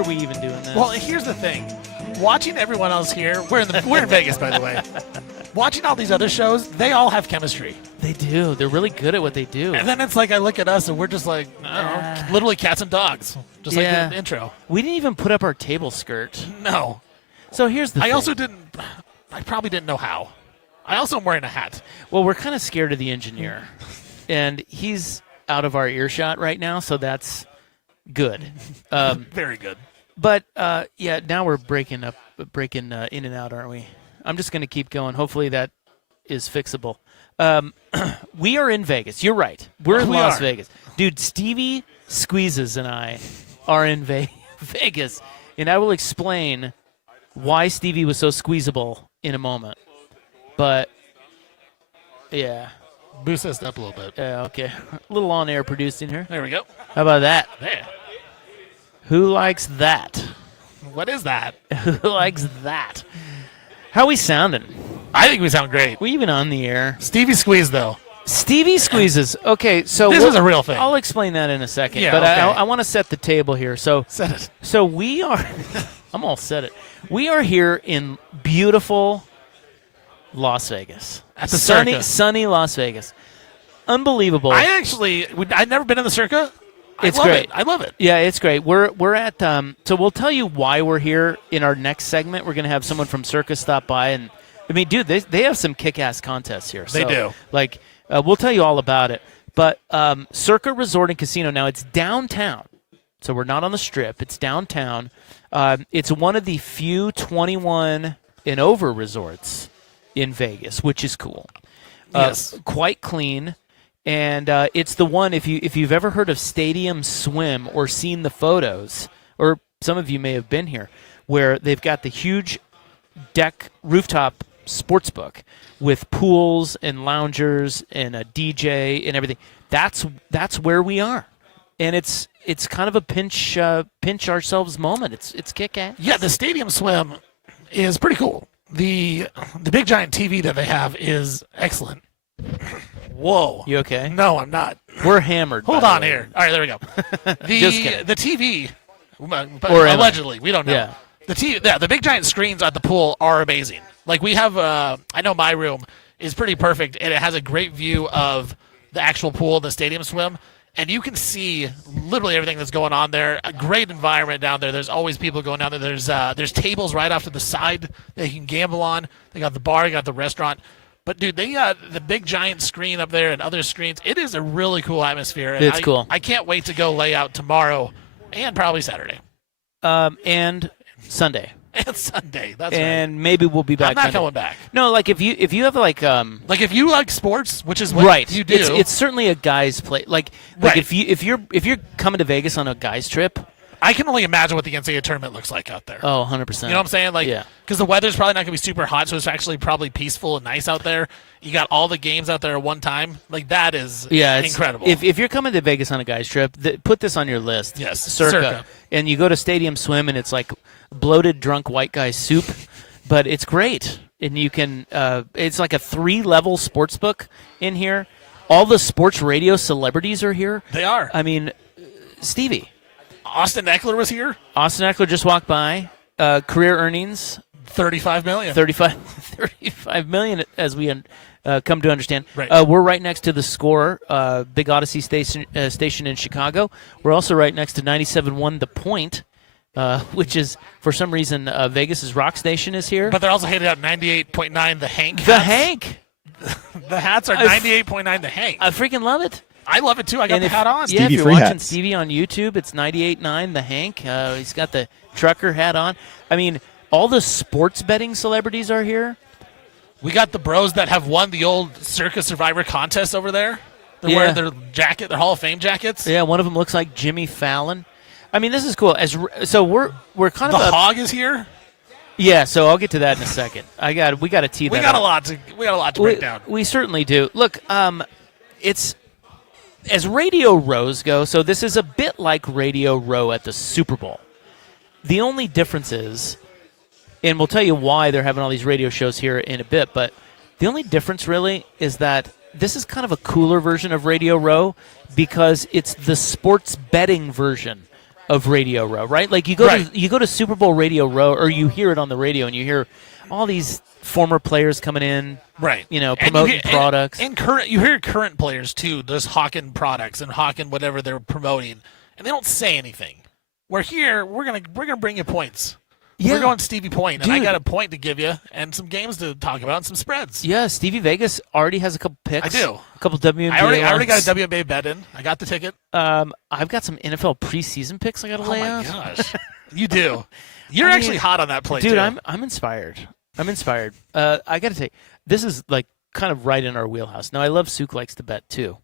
are we even doing this? Well, here's the thing. Watching everyone else here, we're in Vegas, by the way. Watching all these other shows, they all have chemistry. They do. They're really good at what they do. And then it's like I look at us and we're just like, I don't know, literally cats and dogs, just like the intro. We didn't even put up our table skirt. No. So here's the thing. I probably didn't know how. I also am wearing a hat. Well, we're kind of scared of the engineer. And he's out of our earshot right now, so that's good. Very good. But, now we're breaking in and out, aren't we? I'm just going to keep going. Hopefully that is fixable. We are in Vegas. You're right. We're in Las Vegas. Dude, Stevie Squeezes and I are in Vegas. And I will explain why Stevie was so squeezable in a moment. But, yeah. Boost this up a little bit. Yeah, okay. A little on-air producing here. There we go. How about that? There. Who likes that? What is that? Who likes that? How we sounding? I think we sound great. We even on the air. Stevie Squeeze, though. Stevie Squeezes. Okay, so this is a real thing. I'll explain that in a second. Yeah, but okay. I want to set the table here. So set it. So we are. I'm all set it. We are here in beautiful Las Vegas. At the sunny Las Vegas. Unbelievable. I've never been in the Circa. It's great. I love it. Yeah, it's great. We're at so we'll tell you why we're here in our next segment. We're going to have someone from Circa stop by, and I mean, dude, they have some kick-ass contests here. They do. Like, we'll tell you all about it. But Circa Resort and Casino, now it's downtown, so we're not on the Strip. It's downtown. It's one of the few 21 and over resorts in Vegas, which is cool. Yes. Quite clean. And it's the one, if you've ever heard of Stadium Swim or seen the photos, or some of you may have been here, where they've got the huge deck rooftop sports book with pools and loungers and a DJ and everything. That's where we are, and it's kind of a pinch ourselves moment. It's kick-ass. Yeah, the Stadium Swim is pretty cool. The big giant TV that they have is excellent. Whoa. You okay? No, I'm not. We're hammered. Hold on here. All right, there we go. Just kidding. The TV, Or allegedly, we don't know. Yeah. The big giant screens at the pool are amazing. Like we have, I know my room is pretty perfect, and it has a great view of the actual pool, the Stadium Swim, and you can see literally everything that's going on there. A great environment down there. There's always people going down there. There's tables right off to the side that you can gamble on. They got the bar, you got the restaurant. But, dude, they got the big giant screen up there and other screens. It is a really cool atmosphere. And it's cool. I can't wait to go lay out tomorrow and probably Saturday. And Sunday. And Sunday. That's and right. maybe we'll be back. I'm not Monday. coming back. No, like if you have like if you like sports, which is what you do. It's certainly a guy's play. Like right. if you're coming to Vegas on a guy's trip, I can only imagine what the NCAA tournament looks like out there. Oh, 100%. You know what I'm saying? Like, because the weather's probably not going to be super hot, so it's actually probably peaceful and nice out there. You got all the games out there at one time. Like, that is incredible. If you're coming to Vegas on a guy's trip, put this on your list. Yes, Circa. And you go to Stadium Swim, and it's like bloated, drunk white guy soup, but it's great. And you can it's like a 3-level sports book in here. All the sports radio celebrities are here. They are. I mean, Stevie. Austin Eckler was here. Austin Eckler just walked by. Career earnings $35 million. 35 million, as we come to understand. Right. We're right next to the Score, Big Odyssey station in Chicago. We're also right next to 97.1 The Point, which is, for some reason, Vegas' rock station is here. But they're also hated out 98.9 The Hank. The Hank. The hats are 98.9 The Hank. I freaking love it. I love it, too. I got the hat on. Yeah, if you're free watching hats. Stevie on YouTube, it's 98.9 The Hank. He's got the trucker hat on. I mean, all the sports betting celebrities are here. We got the bros that have won the old Circus Survivor contest over there. They're wearing their Hall of Fame jackets. Yeah, one of them looks like Jimmy Fallon. I mean, this is cool. So we're kind of the Hog is here. Yeah, so I'll get to that in a second. We got to tee that. We got a lot to break down. We certainly do. Look, it's as Radio Rows go. So this is a bit like Radio Row at the Super Bowl. The only difference is, and we'll tell you why they're having all these radio shows here in a bit, but the only difference really is that this is kind of a cooler version of Radio Row because it's the sports betting version. of Radio Row, right? Like you go Right. to Super Bowl Radio Row, or you hear it on the radio, and you hear all these former players coming in, Right. you know, And you promoting hear- products. And current, you hear current players too, just hawking products and hawking whatever they're promoting, and they don't say anything. We're here. We're gonna bring you points. Yeah. We're going Stevie Point, and I Dude. got a point to give you, and some games to talk about, and some spreads. Yeah, Stevie Vegas already has a couple picks. I do. A couple WNBA I already got ones. a WNBA bet in. I got the ticket. I've got some NFL preseason picks I got to Oh lay my out. gosh, you do. You're I mean, actually hot on that play, Dude, too. I'm inspired. I'm inspired. I got to say, this is like kind of right in our wheelhouse. Now, I love Souk likes to bet too,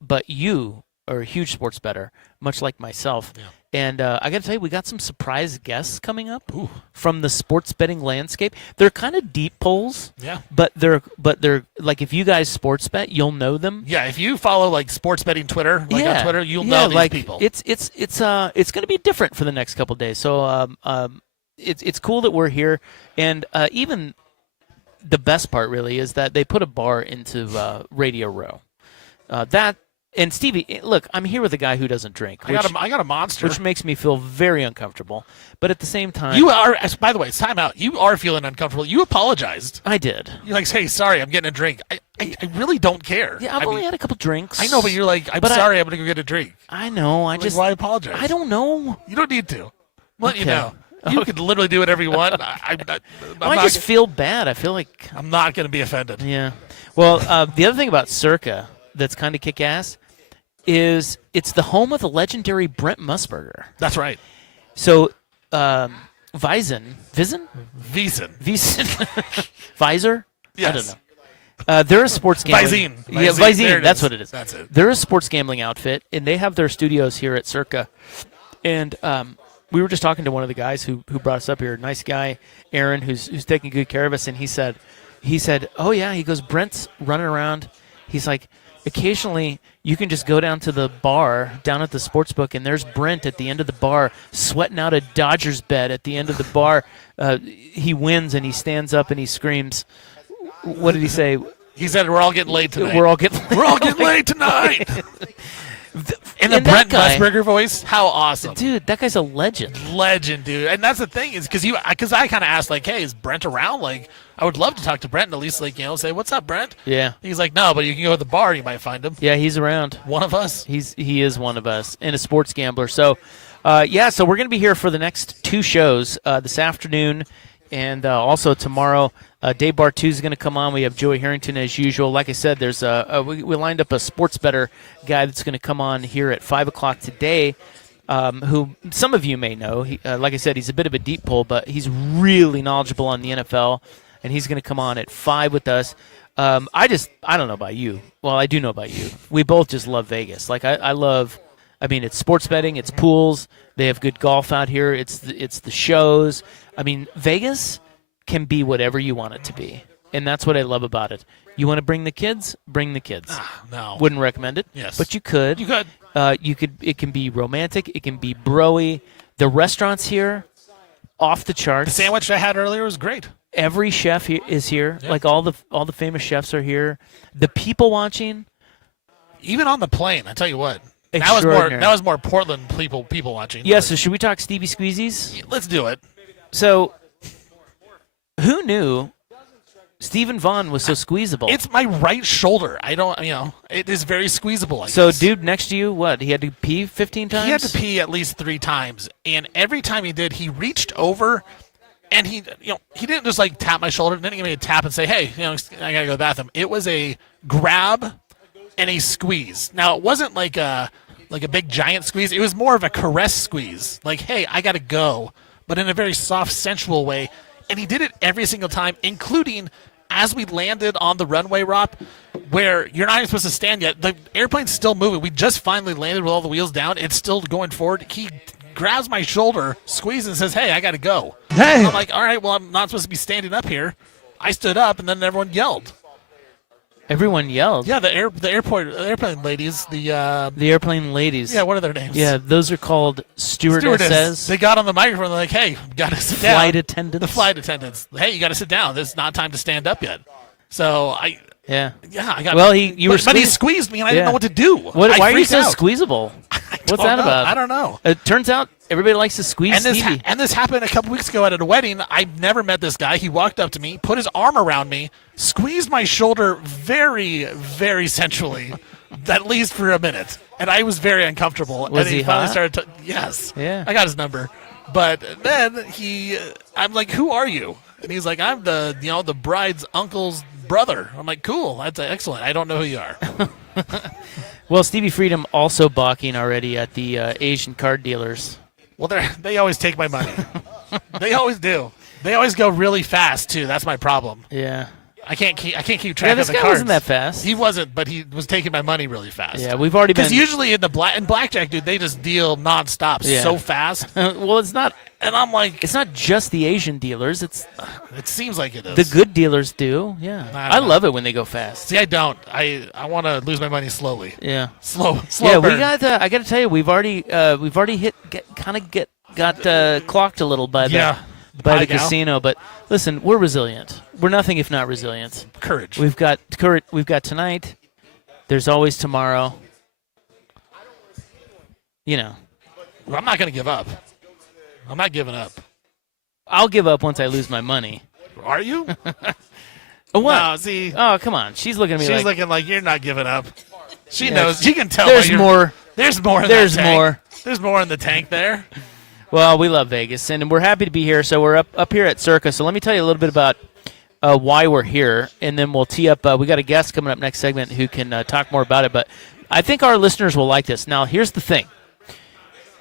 but you are a huge sports bettor, much like myself. Yeah. And I got to tell you, we got some surprise guests coming up Ooh. from the sports betting landscape. They're kind of deep polls, Yeah. but they're like if you guys sports bet, you'll know them. Yeah, if you follow like sports betting Twitter, on Twitter, you'll yeah, know these like, people. It's going to be different for the next couple of days. So it's cool that we're here, and even the best part really is that they put a bar into Radio Row. That and Stevie, look, I'm here with a guy who doesn't drink, I got a monster. which makes me feel very uncomfortable. But at the same time, You are, by the way, it's time out. You are feeling uncomfortable. You apologized. I did. You're like, hey, sorry, I'm getting a drink. I really don't care. Yeah, I've only had a couple drinks. I know, but you're like, I'm But sorry, I'm going to go get a drink. I know. I Like, just. why apologize? I don't know. You don't need to. Let you Okay. know. You can literally do whatever you want. I just feel bad. I feel like. I'm not going to be offended. Yeah. Well, the other thing about Circa that's kind of kick-ass is it's the home of the legendary Brent Musburger. That's right. So, Visor? Visor? Yes. I don't know. They're a sports gambling. Visine. Yeah, There Visine. it That's is. what it is. That's it. They're a sports gambling outfit, and they have their studios here at Circa. And we were just talking to one of the guys who brought us up here. Nice guy, Aaron, who's taking good care of us. And he said, oh yeah, he goes, Brent's running around. He's like, occasionally you can just go down to the bar down at the sports book, and there's Brent at the end of the bar sweating out a Dodgers bet at the end of the bar. He wins and he stands up and he screams. What did he say? He said, we're all getting late tonight. We're all getting We're all getting late tonight. In the And that Brent guy- Musburger voice, how awesome. Dude, that guy's a legend. Legend, dude. And that's the thing is because I kind of asked like, hey, is Brent around? Like, I would love to talk to Brent and at least like say, what's up, Brent? Yeah. He's like, no, but you can go to the bar, you might find him. Yeah, he's around. One of us. He is one of us and a sports gambler. So, so we're going to be here for the next two shows this afternoon and also tomorrow. Dave Bartu is going to come on. We have Joey Harrington as usual. Like I said, there's we lined up a sports bettor guy that's going to come on here at 5 o'clock today. Who some of you may know. He, like I said, he's a bit of a deep pull, but he's really knowledgeable on the NFL, and he's going to come on at 5 with us. I don't know about you. Well, I do know about you. We both just love Vegas. Like I love. I mean, it's sports betting, it's pools. They have good golf out here. It's the shows. I mean, Vegas can be whatever you want it to be, and that's what I love about it. You want to bring the kids? Bring the kids. No. Wouldn't recommend it. Yes. But you could. You could. You could. It can be romantic. It can be broy. The restaurants here, off the charts. The sandwich I had earlier was great. Every chef is here. Yeah. Like all the famous chefs are here. The people watching. Even on the plane, I tell you what. Extraordinary. That was more Portland people watching. Yeah. So should we talk Stevie Squeezies? Let's do it. So, who knew Stephen Vaughn was so squeezable? It's my right shoulder. It is very squeezable. So, dude next to you, what? He had to pee 15 times? He had to pee at least 3 times, and every time he did, he reached over, and he didn't just like tap my shoulder, didn't give me a tap and say, "Hey, I gotta go to the bathroom." It was a grab and a squeeze. Now, it wasn't like a big giant squeeze. It was more of a caress squeeze, like, "Hey, I gotta go," but in a very soft, sensual way. And he did it every single time, including as we landed on the runway, Rob, where you're not even supposed to stand yet. The airplane's still moving. We just finally landed with all the wheels down. It's still going forward. He grabs my shoulder, squeezes, and says, "Hey, I got to go." Hey! I'm like, all right, well, I'm not supposed to be standing up here. I stood up, and then everyone yelled. Everyone yelled. Yeah, the airplane ladies, the airplane ladies. what are their names? Yeah, those are called stewardesses. They got on the microphone. They're like, "Hey, got to sit down." Flight attendants. The flight attendants. Hey, you got to sit down. It's not time to stand up yet. So Yeah. Yeah, I got. Well, you were but he squeezed. squeezed me, and I Yeah. didn't know what to do. Why are you freaked so out. squeezable? What's Don't that know. about? I don't know. It turns out everybody likes to squeeze And this, Stevie. and this happened a couple weeks ago at a wedding. I never met this guy. He walked up to me, put his arm around me, squeezed my shoulder very, very sensually, at least for a minute. And I was very uncomfortable. Was and he finally hot? started yes. Yeah. I got his number. But then I'm like, who are you? And he's like, I'm the bride's uncle's brother. I'm like, cool. That's excellent. I don't know who you are. Well, Stevie Freedom also balking already at the Asian card dealers. Well, they always take my money. They always do. They always go really fast too. That's my problem. Yeah. I can't keep track Yeah, of this the guy cards. wasn't that fast. He wasn't, but he was taking my money really fast. Yeah, we've already been. Because usually in blackjack, dude, they just deal nonstop Yeah. so fast, Well, it's not. and I'm like, It's not just the Asian dealers. It's it seems like it is. the good dealers do. Yeah. I don't know. love it when they go fast. See, I don't. I want to lose my money slowly. Yeah. Slow. Yeah, burn. we got. I got to tell you, we've already got clocked a little by the Yeah. by the Hi, gal. casino. But listen, we're resilient. We're nothing if not resilient. courage. We've got tonight. There's always tomorrow. You know, Well, I'm not going to give up. I'm not giving up. I'll give up once I lose my money. Are you? Oh, what? No, see, Oh, come on. She's looking at me she's like looking like you're not giving up. She Yeah, knows. She can tell. there's by your- more. There's more. In There's that tank. more. There's more in the tank there. Well, we love Vegas, and we're happy to be here. So we're up here at Circa. So let me tell you a little bit about why we're here, and then we'll tee up. We got a guest coming up next segment who can talk more about it. But I think our listeners will like this. Now, here's the thing: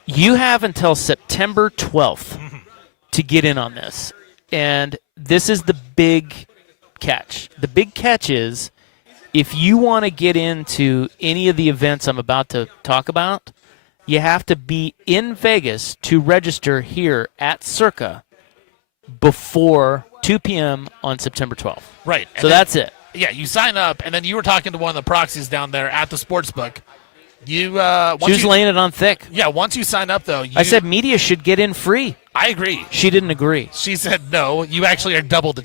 you have until September 12th to get in on this, and this is the big catch. The big catch is if you want to get into any of the events I'm about to talk about, you have to be in Vegas to register here at Circa before 2 p.m. on September 12th. Right. So that's it. Yeah, you sign up, and then you were talking to one of the proxies down there at the sports book. You once She was you, laying it on thick. yeah. Once you sign up, though, I said media should get in free. I agree. She didn't agree. She said no. You actually are double the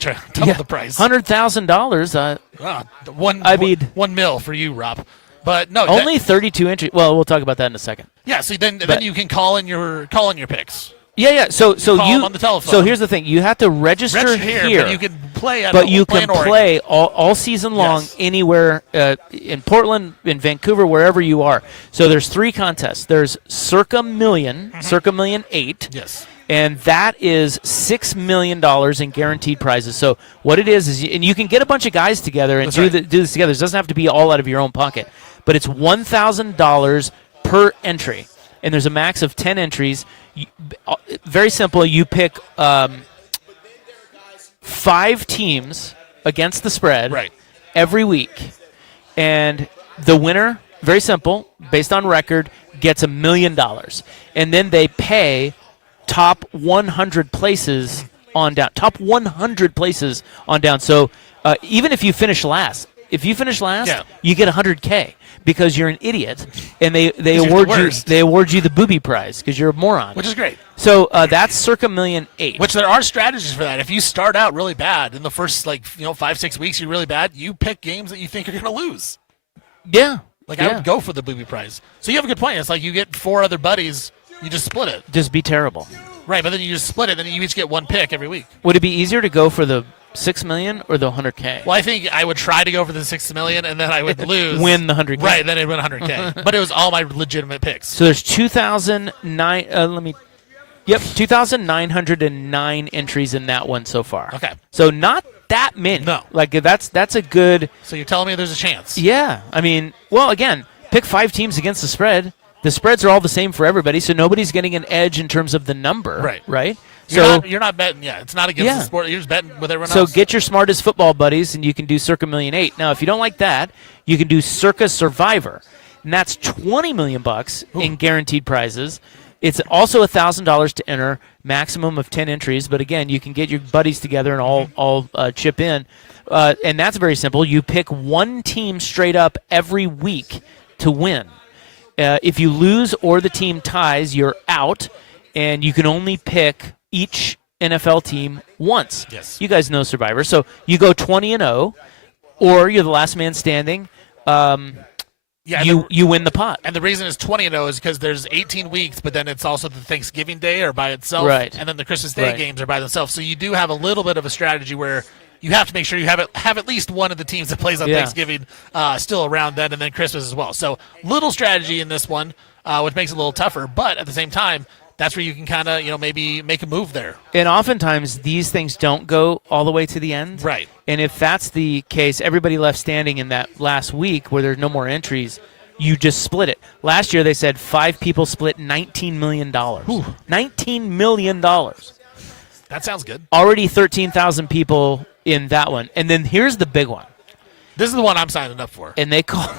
price. $100,000. One mil for you, Rob. But no, Only 32 entries. Well, we'll talk about that in a second. yeah. So then you can call in your picks. Yeah. So call you. them on the telephone. So here's the thing: you have to register here, but you can play at. But you play can in Oregon. play all season long Yes. anywhere in Portland, in Vancouver, wherever you are. So there's 3 contests. There's Circa Million, Circa Million 8. Yes. And that is $6 million in guaranteed prizes. So what it is and you can get a bunch of guys together and That's do right. this together. It doesn't have to be all out of your own pocket. But it's $1,000 per entry. And there's a max of 10 entries. Very simple. You pick 5 teams against the spread Right. every week. And the winner, very simple, based on record, gets $1 million. And then they pay top 100 places on down. Top 100 places on down. So even if you finish last, Yeah. you get $100K because you're an idiot, and they you're award the you worst. the booby prize because you're a moron. Which is great. So that's Circa Million 8. Which there are strategies for that. If you start out really bad in the first 5-6 weeks, you're really bad. You pick games that you think you're going to lose. Yeah. I yeah. would go for the booby prize. So you have a good point. It's like you get 4 other buddies, you just split it. Just be terrible. Right, but then you just split it, then you each get 1 pick every week. Would it be easier to go for the $6 million or the $100K? Well, I think I would try to go for the $6 million, and then I would lose. Win the $100K. Right, then I'd win $100K. But it was all my legitimate picks. So there's 2,909 entries in that one so far. Okay. So not that many. No. Like that's a good. So you're telling me there's a chance. Yeah. I mean, well, again, pick 5 teams against the spread. The spreads are all the same for everybody, so nobody's getting an edge in terms of the number. Right. Right. You're not betting. Yeah, it's not against Yeah. the sport. You're just betting with everyone So else. get your smartest football buddies, and you can do Circa Million 8. Now, if you don't like that, you can do Circa Survivor, and that's $20 million in guaranteed prizes. It's also $1,000 to enter, maximum of 10 entries. But again, you can get your buddies together and all chip in, and that's very simple. You pick one team straight up every week to win. If you lose or the team ties, you're out, and you can only pick each NFL team once. Yes. You guys know Survivor. So you go 20-0. or you're the last man standing. You win the pot. And the reason it's 20-0 is because there's 18 weeks, but then it's also the Thanksgiving Day or by itself, Right. and then the Christmas Day Right. games are by themselves. So you do have a little bit of a strategy where you have to make sure you have at least one of the teams that plays on Yeah. Thanksgiving still around then, and then Christmas as well. So little strategy in this one, which makes it a little tougher. But at the same time, that's where you can kind of maybe make a move there. And oftentimes these things don't go all the way to the end. Right. And if that's the case, everybody left standing in that last week where there's no more entries, you just split it. Last year they said 5 people split $19 million. $19 million. That sounds good. Already 13,000 people in that one. And then here's the big one. This is the one I'm signing up for. And they call,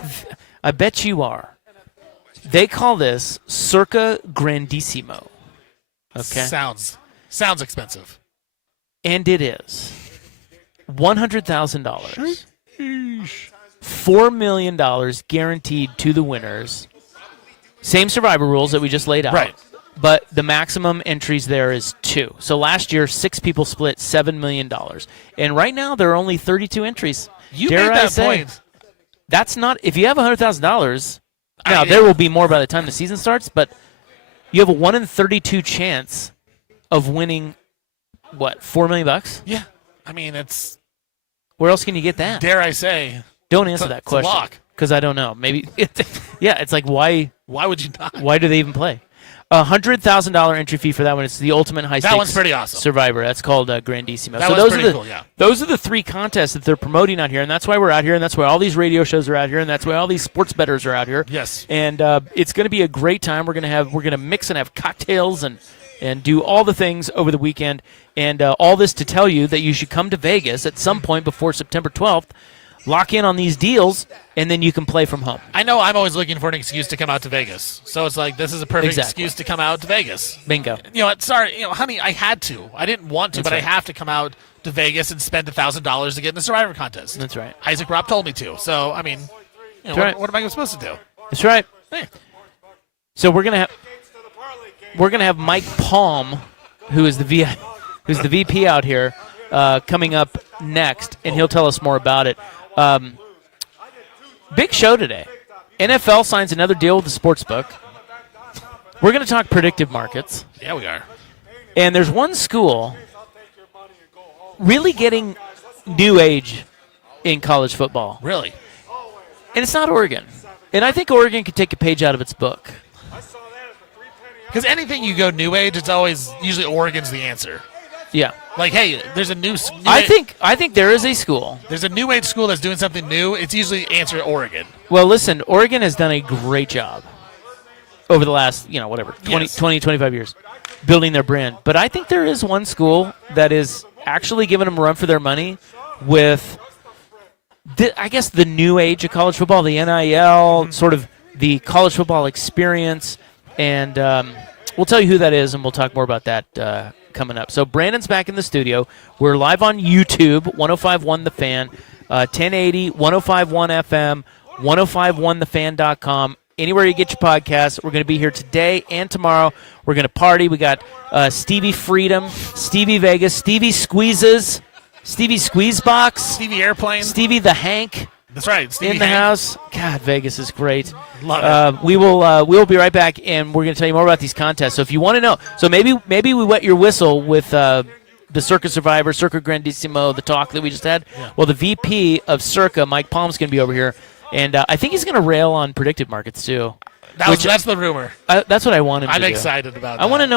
I bet you are. They call this Circa Grandissimo. Okay. Sounds expensive. And it is $100,000. $4 million guaranteed to the winners. Same survivor rules that we just laid out. Right. But the maximum entries there is 2. So last year, 6 people split $7 million. And right now, there are only 32 entries. You Dare made I that say, point. That's not, if you have $100,000, now there will be more by the time the season starts, but you have a 1 in 32 chance of winning, what, $4 million? Yeah. I mean, it's, Where else can you get that? dare I say, Don't answer that it's a question. lock. Because I don't know. Maybe, it's like, why Why would you not? Why do they even play? $100,000 entry fee for that one. It's the ultimate high stakes. That one's pretty awesome. Survivor. That's called Grandissimo. That so one's those pretty are the cool, yeah. those are the 3 contests that they're promoting out here, and that's why we're out here, and that's why all these radio shows are out here, and that's why all these sports bettors are out here. Yes. And it's going to be a great time. We're gonna mix and have cocktails and do all the things over the weekend, and all this to tell you that you should come to Vegas at some point before September 12th. Lock in on these deals, and then you can play from home. I know I'm always looking for an excuse to come out to Vegas. So it's like, this is a perfect excuse to come out to Vegas. Bingo. You know what? Sorry, honey, I had to. I didn't want to, That's but right. I have to come out to Vegas and spend $1,000 to get in the Survivor contest. That's right. Isaac Robb told me to. So, I mean, That's right. what am I supposed to do? That's right. Hey. So we're gonna have Mike Palm, who's the VP out here, coming up next, and he'll tell us more about it. Big show today. NFL signs another deal with the sportsbook. We're going to talk predictive markets. Yeah, we are. And there's one school really getting new age in college football. Really? And it's not Oregon. And I think Oregon could take a page out of its book. Because anything you go new age, it's always usually Oregon's the answer. Yeah. Like, hey, there's a new I think there is a school. there's a new age school that's doing something new. It's usually answer Oregon. Well, listen, Oregon has done a great job over the last, 20, Yes. 25 years building their brand. But I think there is one school that is actually giving them a run for their money with, the new age of college football, the NIL, sort of the college football experience. And we'll tell you who that is, and we'll talk more about that coming up. So Brandon's back in the studio. We're live on YouTube, 105.1 The Fan, 1080, 105.1 FM, 105.1thefan.com. Anywhere you get your podcasts, we're going to be here today and tomorrow. We're going to party. We got Stevie Freedom, Stevie Vegas, Stevie Squeezes, Stevie Squeezebox, Stevie Airplane. Stevie the Hank That's right. Stevie in the Hank. house. God, Vegas is great. Love it. We will be right back, and we're going to tell you more about these contests. So if you want to know, so maybe we wet your whistle with the Circa Survivor, Circa Grandissimo, the talk that we just had. Yeah. Well, the VP of Circa, Mike Palm's going to be over here, and I think he's going to rail on predictive markets too. That's the rumor. That's what I want him to I'm do. excited about that. I want to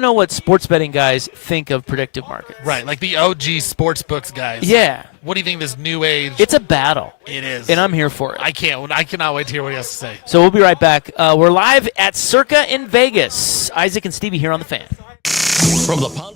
know what sports betting guys think of predictive markets. Right, like the OG sports books guys. Yeah. What do you think of this new age? It's a battle. It is. And I'm here for it. I cannot wait to hear what he has to say. So we'll be right back. We're live at Circa in Vegas. Isaac and Stevie here on The Fan. From the Pond.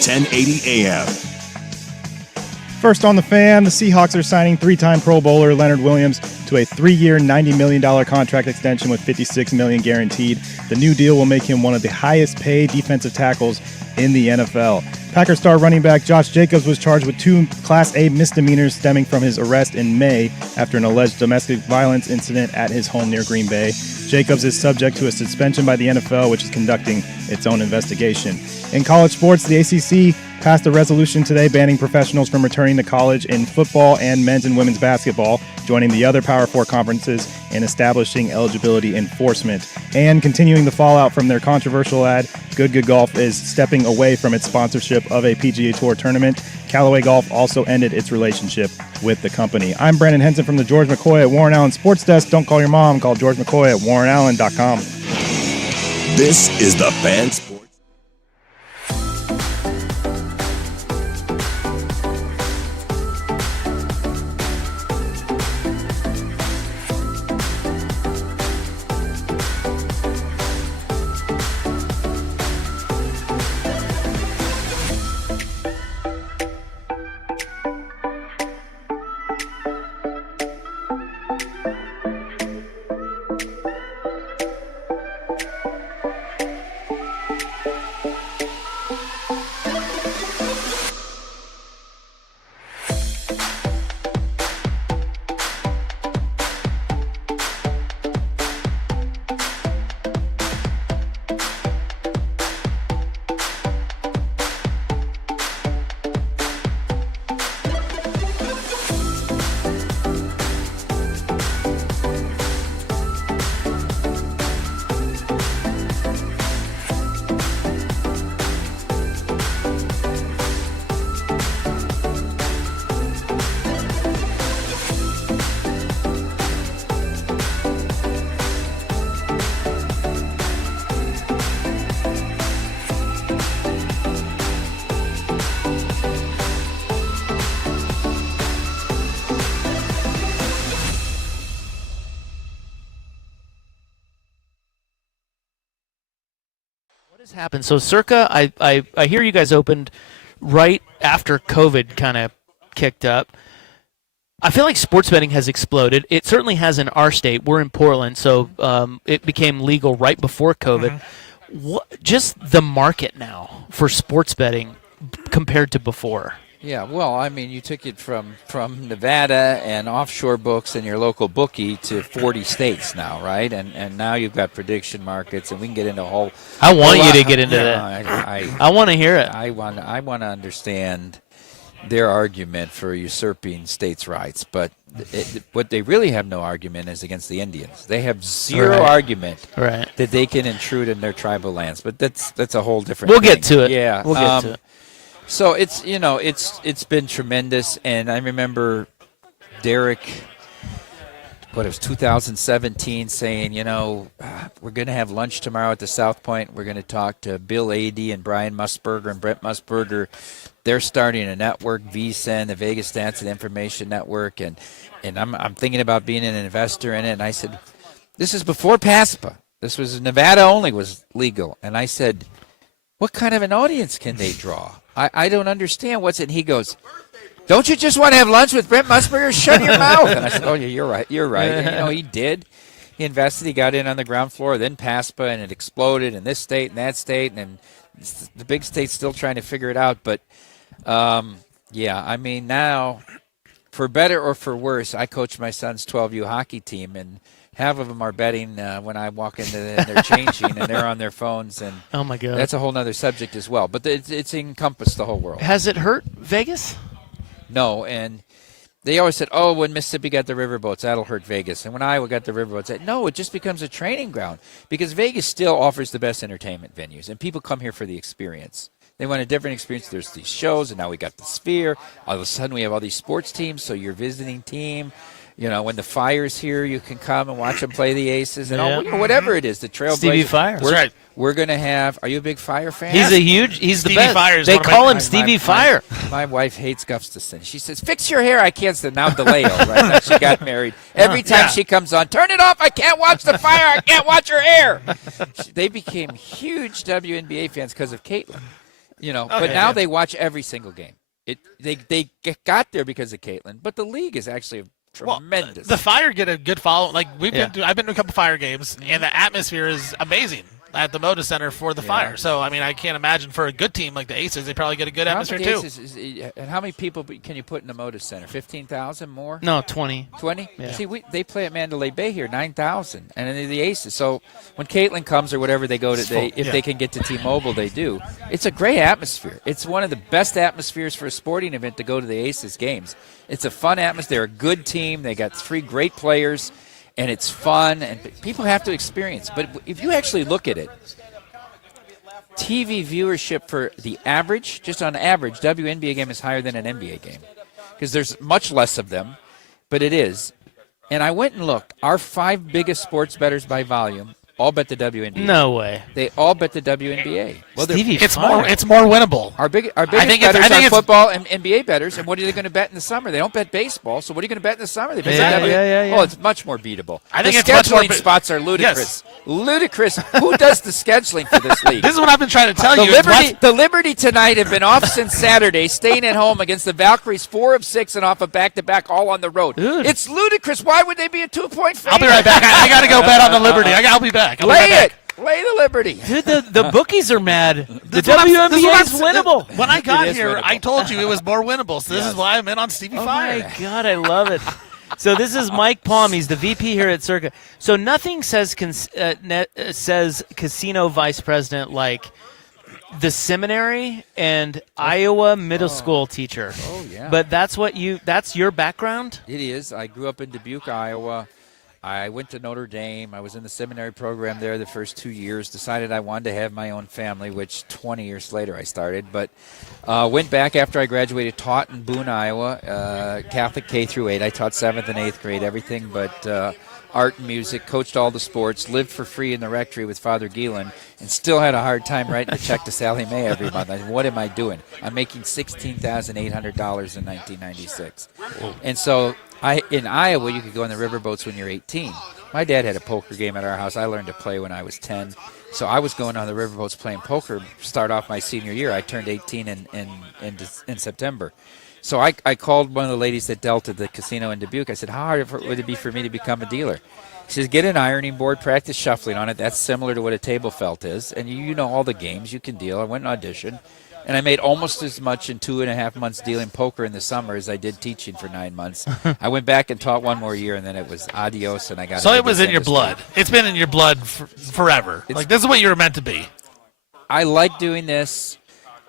1080 AM. First on the Fan, the Seahawks are signing three-time Pro Bowler Leonard Williams to a 3-year, $90 million contract extension with $56 million guaranteed. The new deal will make him one of the highest-paid defensive tackles in the NFL. Packers star running back Josh Jacobs was charged with 2 Class A misdemeanors stemming from his arrest in May after an alleged domestic violence incident at his home near Green Bay. Jacobs is subject to a suspension by the NFL, which is conducting its own investigation. In college sports, the ACC passed a resolution today banning professionals from returning to college in football and men's and women's basketball, joining the other Power 4 conferences and establishing eligibility enforcement. And continuing the fallout from their controversial ad, Good Golf is stepping away from its sponsorship of a PGA Tour tournament. Callaway Golf also ended its relationship with the company. I'm Brandon Henson from the George McCoy at Warren Allen Sports Desk. Don't call your mom. Call George McCoy at warrenallen.com. This is the Fan Sports. What has happened? So Circa, I hear you guys opened right after COVID kind of kicked up. I feel like sports betting has exploded. It certainly has in our state. We're in Portland, so it became legal right before COVID. Just the market now for sports betting compared to before. Yeah, well, I mean, you took it from Nevada and offshore books and your local bookie to 40 states now, right? And now you've got prediction markets, and we can get into a whole. I want you lot. to get into Yeah, that. I want to hear it. I want to understand their argument for usurping states' rights, but what they really have no argument is against the Indians. They have zero argument that they can intrude in their tribal lands, but that's a whole different. We'll thing. get to it. Yeah, we'll get to it. So it's been tremendous, and I remember Derek, it was 2017, saying, we're going to have lunch tomorrow at the South Point. We're going to talk to Bill Adee and Brian Musburger and Brent Musburger. They're starting a network, VSEN, the Vegas Stats and Information Network, and I'm thinking about being an investor in it. And I said, this is before PASPA. This was Nevada only was legal, and I said, what kind of an audience can they draw? I don't understand what's it. And he goes, don't you just want to have lunch with Brent Musburger? Shut your mouth. And I said, oh, yeah, you're right. And, he did. He invested. He got in on the ground floor, then PASPA, and it exploded in this state and that state. And the big state's still trying to figure it out. But, I mean, now, for better or for worse, I coach my son's 12U hockey team, and half of them are betting when I walk into and they're changing, and they're on their phones. And oh, my God. That's a whole other subject as well. But it's encompassed the whole world. Has it hurt Vegas? No, and they always said, oh, when Mississippi got the riverboats, that'll hurt Vegas. And when Iowa got the riverboats, no, it just becomes a training ground because Vegas still offers the best entertainment venues, and people come here for the experience. They want a different experience. There's these shows, and now we got the Sphere. All of a sudden, we have all these sports teams, so your visiting team. When the Fire's here, you can come and watch them play the Aces and all, whatever it is. The Trailblazers. Stevie Fire. That's right. We're going to have – are you a big Fire fan? He's He's Stevie the best. Fire is they one of call my- him Stevie Fire. My wife hates Gustafson. She says, fix your hair. I can't stand now DeLeo, right? Now she got married. Every time she comes on, turn it off. I can't watch the Fire. I can't watch her hair. They became huge WNBA fans because of Caitlin. But now they watch every single game. They got there because of Caitlin, but the league is actually tremendous. The Fire get a good follow. Like I've been to a couple Fire games, and the atmosphere is amazing at the Moda Center for the Fire. So, I mean, I can't imagine for a good team like the Aces, they probably get a good atmosphere too. And how many people can you put in the Moda Center? 15,000 more? No, 20. 20? Yeah. See, they play at Mandalay Bay here, 9,000, and then the Aces. So when Caitlin comes or whatever, they go to. They can get to T-Mobile, they do. It's a great atmosphere. It's one of the best atmospheres for a sporting event to go to the Aces games. It's a fun atmosphere. They're a good team. They got 3 great players. And it's fun, and people have to experience. But if you actually look at it, TV viewership for the average, just on average, WNBA game is higher than an NBA game because there's much less of them, but it is. And I went and looked. Our 5 biggest sports bettors by volume all bet the WNBA. No way. They all bet the WNBA. Well, Stevie, it's more winnable. Our biggest bettors are football and NBA bettors, and what are they going to bet in the summer? They don't bet baseball, so what are you going to bet in the summer? They bet the WNBA. Oh, it's much more beatable. I think the it's much more scheduling spots are ludicrous. Yes. Ludicrous. Who does the scheduling for this league? This is what I've been trying to tell you. The Liberty tonight have been off since Saturday, staying at home against the Valkyries, 4 of 6 and off a back-to-back, all on the road. Dude. It's ludicrous. Why would they be a 2-point favorite? I'll be right back. I got to go bet on the Liberty. I'll be back. Lay the Liberty. Dude, the bookies are mad. The This is WNBA is winnable. When I got is here, winnable. I told you it was more winnable. So this is why I'm in on Stevie Oh Fire. my God, I love it. So this is Mike Palm. He's the VP here at Circa. So nothing says says casino vice president like the seminary and Iowa middle school teacher. Oh, yeah. But that's your background? It is. I grew up in Dubuque, Iowa. I went to Notre Dame. I was in the seminary program there the first 2 years. Decided I wanted to have my own family, which 20 years later I started. But went back after I graduated, taught in Boone, Iowa, Catholic K through 8. I taught 7th and 8th grade, everything but art and music, coached all the sports, lived for free in the rectory with Father Gielan, and still had a hard time writing a check to Sally Mae every month. What am I doing? I'm making $16,800 in 1996. And so in Iowa, you could go on the riverboats when you're 18. My dad had a poker game at our house. I learned to play when I was 10. So I was going on the riverboats playing poker, start off my senior year. I turned 18 in September. So I called one of the ladies that dealt at the casino in Dubuque. I said, how hard would it be for me to become a dealer? She says, get an ironing board, practice shuffling on it. That's similar to what a table felt is. And you know all the games. You can deal. I went and auditioned. And I made almost as much in 2.5 months dealing poker in the summer as I did teaching for 9 months. I went back and taught 1 more year, and then it was adios, and I got. So into it was this in your industry. blood. It's been in your blood forever. Like this is what you were meant to be. I like doing this.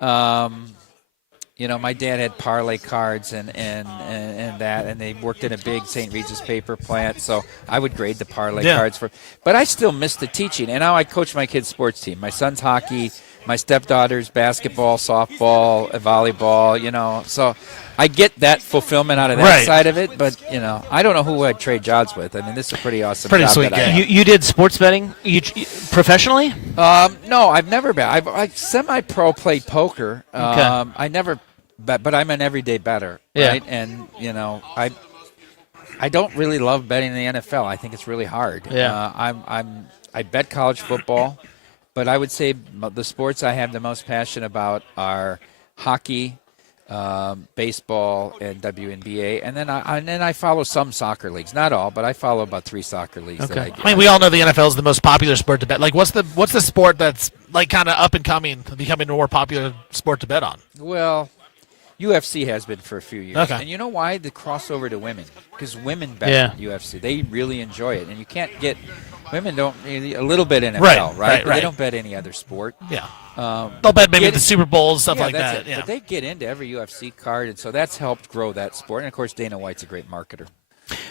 My dad had parlay cards and that, and they worked in a big St. Regis paper plant, so I would grade the parlay cards for. But I still miss the teaching, and now I coach my kids' sports team. My son's hockey, my stepdaughter's basketball, softball, volleyball. So I get that fulfillment out of that side of it. But I don't know who I'd trade jobs with. I mean, this is a pretty awesome. Pretty job sweet that I game. have. You did sports betting professionally? No, I've never bet. I semi-pro played poker. Okay. I never bet, but I'm an everyday bettor, right? And I don't really love betting in the NFL. I think it's really hard. Yeah. I bet college football, but I would say the sports I have the most passion about are hockey, baseball, and WNBA, and then I follow some soccer leagues, not all, but I follow about 3 soccer leagues. Okay. That I get. I mean, we all know the NFL is the most popular sport to bet. Like, what's the sport that's like kind of up and coming, becoming a more popular sport to bet on? Well, UFC has been for a few years. Okay. And you know why? The crossover to women. Because women bet UFC. They really enjoy it. And you can't get – women don't – a little bit NFL, right? But they don't bet any other sport. Yeah. They'll bet maybe the Super Bowls, stuff like that's that. it. Yeah. But they get into every UFC card, and so that's helped grow that sport. And, of course, Dana White's a great marketer.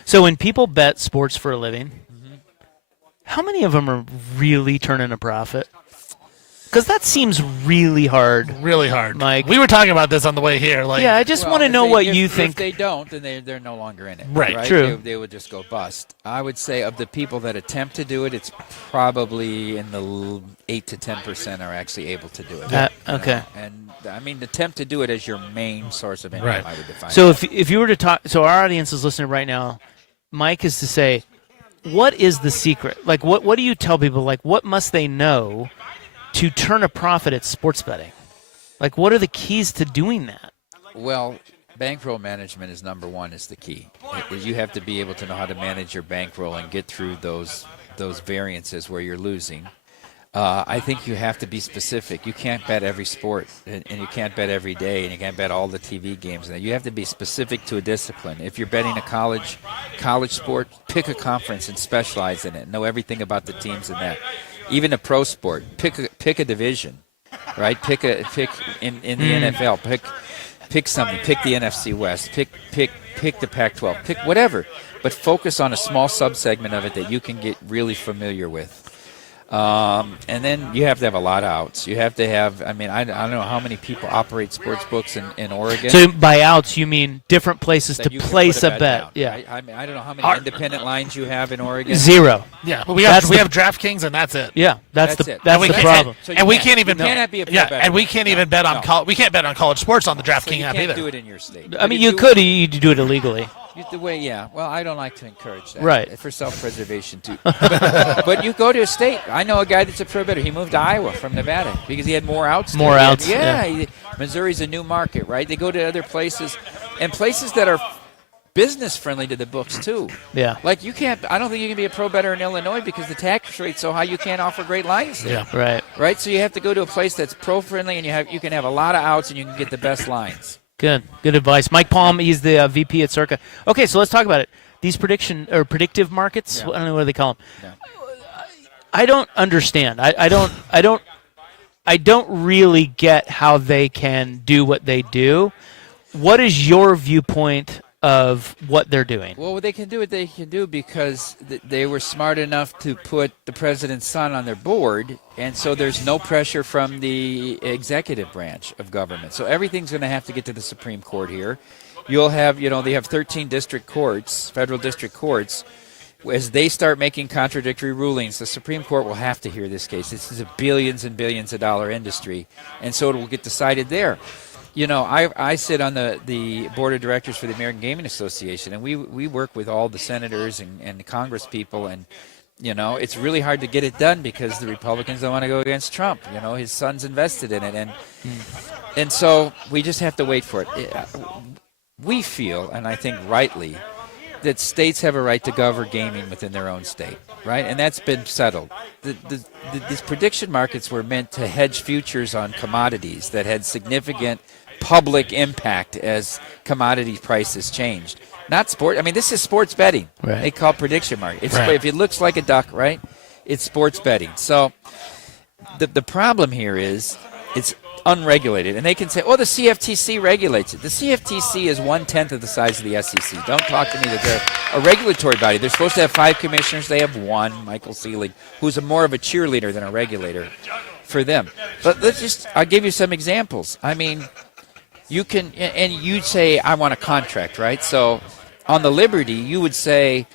So when people bet sports for a living, how many of them are really turning a profit? Because that seems really hard. Really hard. Mike. We were talking about this on the way here. Like, Yeah, I just want to know what you If think. they don't, then they're no longer in it. Right. True. They would just go bust. I would say of the people that attempt to do it, it's probably in the 8 to 10% are actually able to do it. Okay. And I mean, attempt to do it as your main source of income, Right. I would define. So it. if you were to talk, so our audience is listening right now. Mike is to say, what is the secret? Like, what do you tell people? Like, what must they know to turn a profit at sports betting? Like, what are the keys to doing that? Well, bankroll management is number one. Is the key. You have to be able to know how to manage your bankroll and get through those variances where you're losing. I think you have to be specific. You can't bet every sport, and you can't bet every day, and you can't bet all the TV games. And you have to be specific to a discipline. If you're betting a college sport, pick a conference and specialize in it. Know everything about the teams in that. Even a pro sport, pick a division, right? Pick in the NFL. Pick something. Pick the NFC West. Pick the Pac-12. Pick whatever, but focus on a small subsegment of it that you can get really familiar with. And then you have to have a lot of outs. You have to have, I don't know how many people operate sports books in Oregon. So by outs, you mean different places that to you can place put a bet. down, Yeah. right? I don't know how many independent lines you have in Oregon. 0. Yeah, but we have DraftKings, and that's it. Yeah, that's it. the And we the can't- problem. So and we can't- can't even you cannot be a pro yeah, bettor. and we can't even bet on No. we can't bet on college sports on the So DraftKings you app can't either. do it in your state. I mean, you could do it illegally. The way, yeah. Well, I don't like to encourage that. Right. For self-preservation, too. But you go to a state. I know a guy that's a pro bettor. He moved to Iowa from Nevada because he had more outs. More there. outs, Missouri's a new market, right? They go to other places, and places that are business-friendly to the books, too. Yeah. Like I don't think you can be a pro bettor in Illinois because the tax rate's so high you can't offer great lines there. Yeah. Right. Right? So you have to go to a place that's pro-friendly, and you can have a lot of outs, and you can get the best lines. Good advice. Mike Palm, he's the VP at Circa. Okay, so let's talk about it. These predictive markets. Yeah. I don't know what they call them. Yeah. I don't understand. I don't really get how they can do what they do. What is your viewpoint of what they're doing? Well, they can do what they can do because they were smart enough to put the president's son on their board, and so there's no pressure from the executive branch of government. So everything's going to have to get to the Supreme Court here. You'll have, they have 13 district courts, federal district courts. As they start making contradictory rulings, the Supreme Court will have to hear this case. This is a billions and billions of dollar industry, and so it will get decided there. I sit on the board of directors for the American Gaming Association, and we work with all the senators and the Congress people, and it's really hard to get it done because the Republicans don't want to go against Trump. His son's invested in it, and so we just have to wait for it. We feel, and I think rightly, that states have a right to govern gaming within their own state, right? And that's been settled. These prediction markets were meant to hedge futures on commodities that had significant public impact as commodity prices changed. Not sport. I mean, this is sports betting. Right. They call it prediction market. Right. If it looks like a duck, right, it's sports betting. So the problem here is it's unregulated. And they can say, the CFTC regulates it. The CFTC is 1/10 of the size of the SEC. Don't talk to me that they're a regulatory body. They're supposed to have 5 commissioners. They have 1, Michael Seelig, who's more of a cheerleader than a regulator for them. But I'll give you some examples. I mean, you can, and you'd say, I want a contract, right? So on the Liberty, you would say,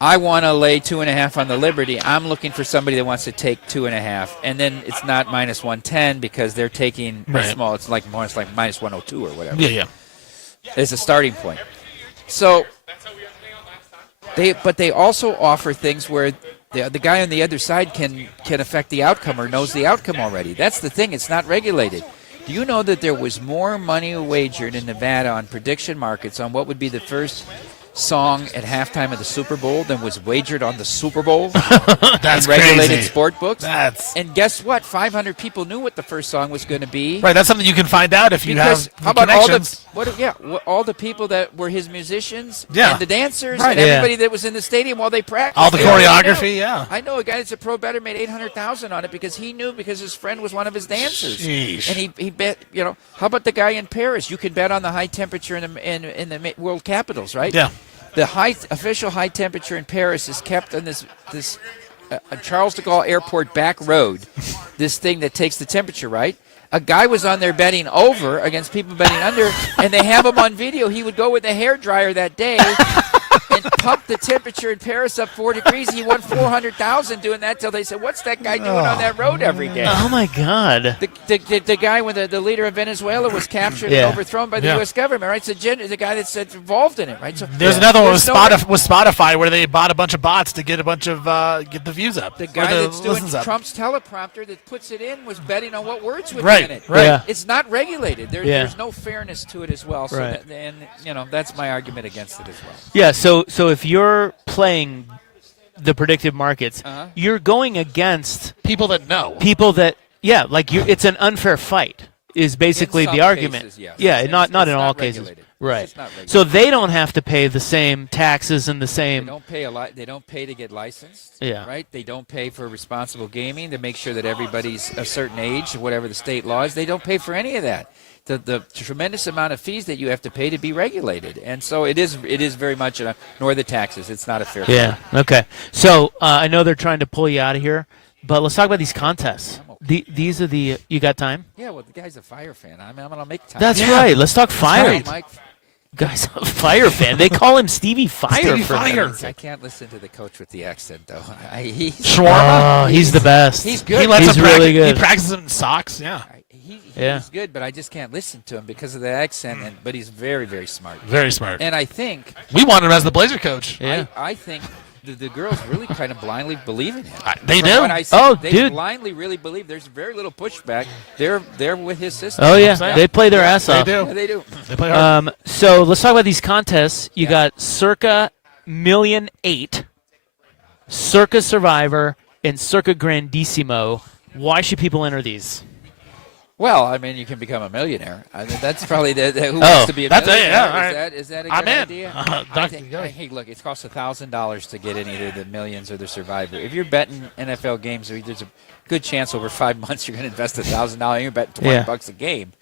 I want to lay 2.5 on the Liberty. I'm looking for somebody that wants to take 2.5, and then it's not minus 110 because they're taking Right. small. It's like minus 102 or whatever. Yeah. As a starting point. So they also offer things where the guy on the other side can affect the outcome or knows the outcome already. That's the thing. It's not regulated. Do you know that there was more money wagered in Nevada on prediction markets on what would be the first song at halftime of the Super Bowl than was wagered on the Super Bowl That's in regulated crazy. sport books? That's And guess what? 500 people knew what the first song was going to be. right. That's something you can find out if you Because have how about all connections. all the people that were his musicians Yeah. and the dancers Right. and Yeah. everybody that was in the stadium while they practiced. All the They already choreography, knew. yeah. I know a guy that's a pro bettor made $800,000 on it because he knew because his friend was one of his dancers. Sheesh. And he bet, how about the guy in Paris? You could bet on the high temperature in the world capitals, right? Yeah. The official high temperature in Paris is kept on this Charles de Gaulle Airport back road, this thing that takes the temperature, right? A guy was on there betting over against people betting under, and they have him on video. He would go with a hairdryer that day and pumped the temperature in Paris up 4 degrees. He won $400,000 doing that till they said, "What's that guy doing on that road every day?" Oh my God. The guy when the leader of Venezuela was captured and overthrown by the U.S. government, right? So the guy that's involved in it, right? So There's another one with Spotify where they bought a bunch of bots to get a bunch of get the views up. The guy that's doing listens up. Trump's teleprompter that puts it in was betting on what words would Right, be in it. right. Yeah. It's not regulated. There's no fairness to it as well. So Right. and that's my argument against it as well. Yeah, so if you're playing the predictive markets, you're going against People that know. people that it's an unfair fight is basically In some the argument. cases, yes. Yeah, It's not in not all cases. regulated. Right. It's just not regulated. So they don't have to pay the same taxes and the They same don't pay They don't pay to get licensed. Yeah. Right. They don't pay for responsible gaming to make sure that everybody's a certain age, whatever the state law is. They don't pay for any of that. The tremendous amount of fees that you have to pay to be regulated, and so it is very much nor the taxes. It's not a fair. Yeah. Okay. So I know they're trying to pull you out of here, but let's talk about these contests. These are the you got time? Yeah. Well, the guy's a Fire fan. I'm gonna make time. That's right. Let's talk Fire. Right, Mike. Guy's a Fire fan. They call him Stevie Fire. Stevie for Fire. heaven's I sake. can't listen to the coach with the accent though. He's Shawarma. Oh, he's the best. He's good. He lets He's him really good. He practices in socks. Yeah. Yeah. He's good, but I just can't listen to him because of the accent. But he's very, very smart. Very smart. And I think We want him as the Blazer coach. Yeah. I think the girls really kind of blindly believe in him. They From do. what I see, Oh, they dude. blindly really believe. There's very little pushback. They're with his system. Oh yeah, saying. they play their ass They off. do. Yeah, they do. They play hard. So let's talk about these contests. You got Circa $1,000,008, Circa Survivor, and Circa Grandissimo. Why should people enter these? Well, I mean, you can become a millionaire. I mean, that's probably who Oh, wants to be a that's it, millionaire. yeah, all right. Is that a I'm good in. idea? Dr. Hey, look, it costs $1,000 to get in either the Millions or the Survivor. If you're betting NFL games, there's a good chance over 5 months you're going to invest $1,000. You're betting $20 a game.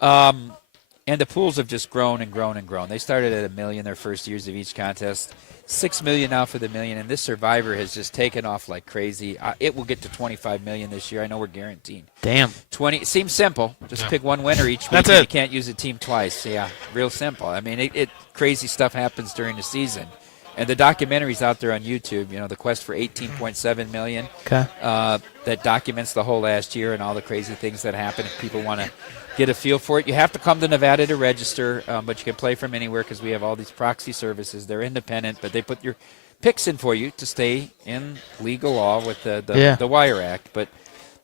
And the pools have just grown and grown and grown. They started at $1 million their first years of each contest. $6 million now for the million, and this Survivor has just taken off like crazy. It will get to $25 million this year. I know we're guaranteed. Damn. 20. It seems simple. Just pick one winner each week. That's and it. You can't use a team twice. Yeah, real simple. I mean, crazy stuff happens during the season, and the documentary's out there on YouTube. The quest for 18.7 million. Okay. That documents the whole last year and all the crazy things that happen. If people want to get a feel for it, you have to come to Nevada to register, but you can play from anywhere because we have all these proxy services. They're independent, but they put your picks in for you to stay in legal law with the Wire Act. But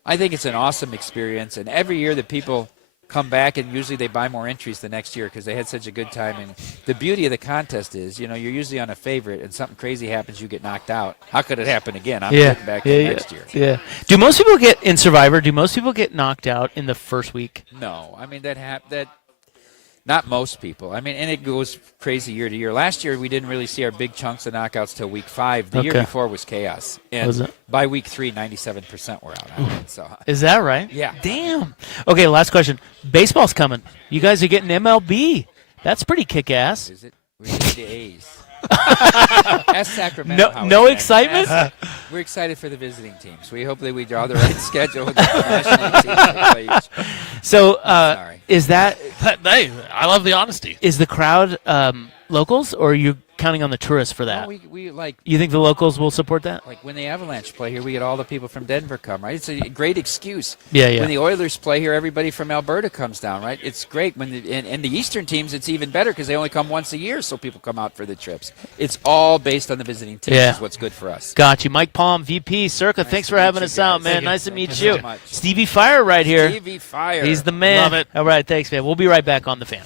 I think it's an awesome experience, and every year that people come back, and usually they buy more entries the next year because they had such a good time. And the beauty of the contest is, you're usually on a favorite, and something crazy happens, you get knocked out. How could it happen again? I'm getting back in next year. Yeah. Do most people get in Survivor? Do most people get knocked out in the first week? No, I mean that not most people. I mean, and it goes crazy year to year. Last year we didn't really see our big chunks of knockouts till week 5. The year Okay. before was chaos, and Was it? by week 3, 97% were out. I mean, so Is that right? Yeah. Damn. Okay, last question. Baseball's coming. You guys are getting MLB. That's pretty kick-ass. is it? We need the A's. As Sacramento. Howard No said. excitement? We're excited for the visiting teams. We hope that we draw the right schedule with the national teams that play each. So Sorry. is that Hey, I love the honesty. is the crowd locals, or are you counting on the tourists for that? No, we like You think the locals will support that? when the Avalanche play here, we get all the people from Denver come, right? It's a great excuse. Yeah, yeah. When the Oilers play here, everybody from Alberta comes down, right? It's great. When and the Eastern teams, it's even better because they only come once a year, so people come out for the trips. It's all based on the visiting teams. Yeah. Is what's good for us. Got you. Mike Palm, VP, Circa, thanks to for meet having you us out, guys. man. Thank you. Nice to Thank meet you you. so much. Stevie Fire right here. TV Fire. He's the man. Love it. All right, thanks, man. We'll be right back on The Fan.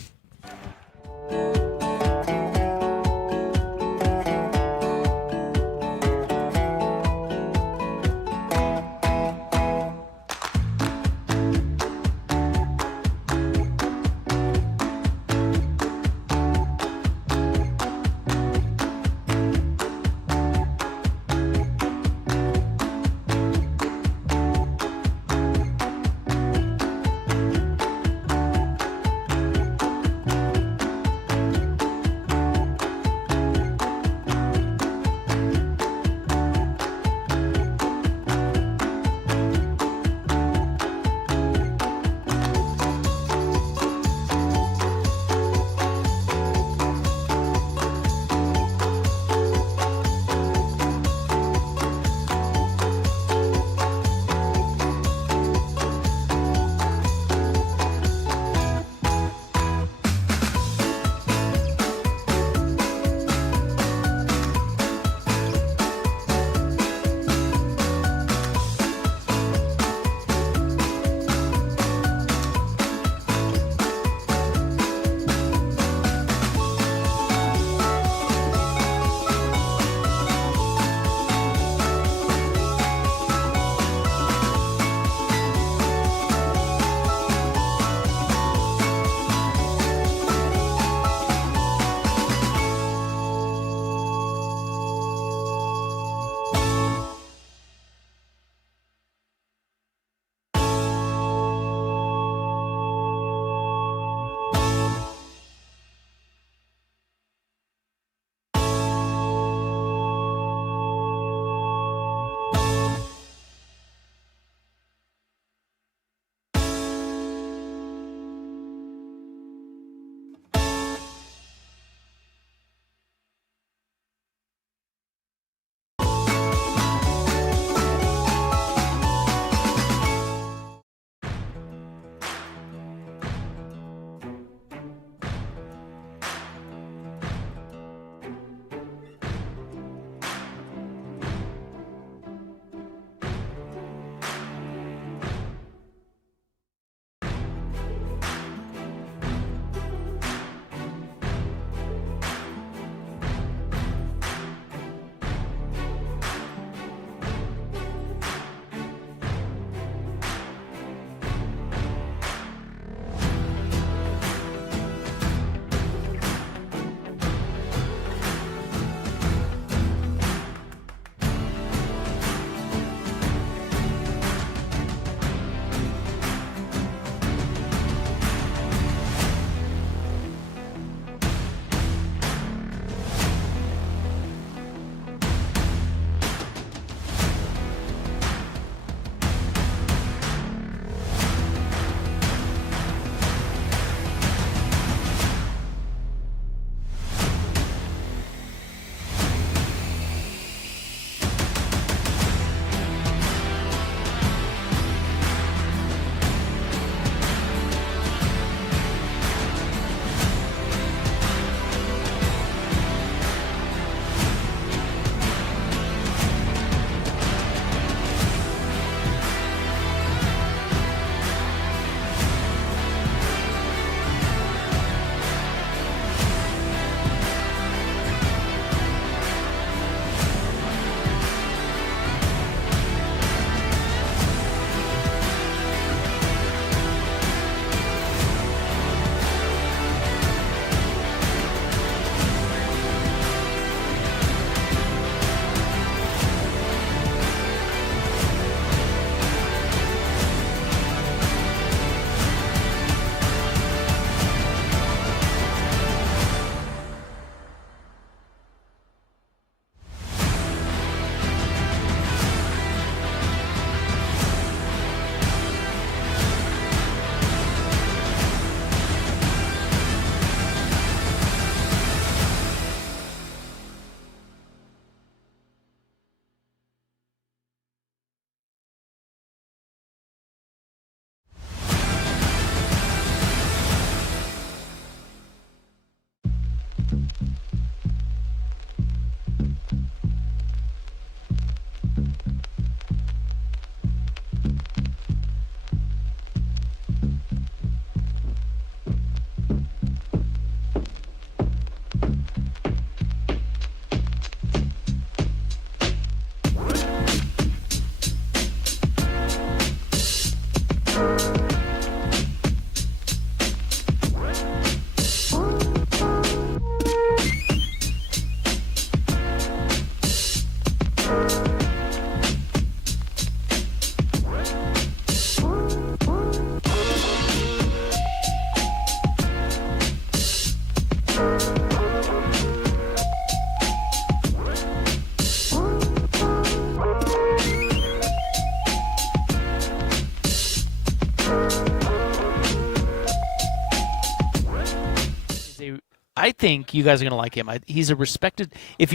I think you guys are going to like him. He's a respected. If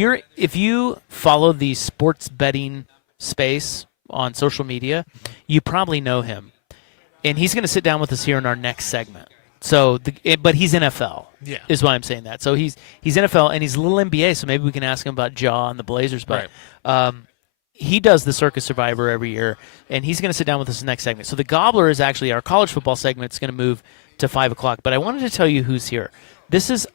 you follow the sports betting space on social media, you probably know him, and he's going to sit down with us here in our next segment. So, but he's NFL. Yeah. Is why I'm saying that. So he's NFL and he's a little NBA. So maybe we can ask him about Ja and the Blazers. But he does the Circus Survivor every year, and he's going to sit down with us next segment. So the Gobbler is actually our college football segment. It's going to move to 5 o'clock. But I wanted to tell you who's here.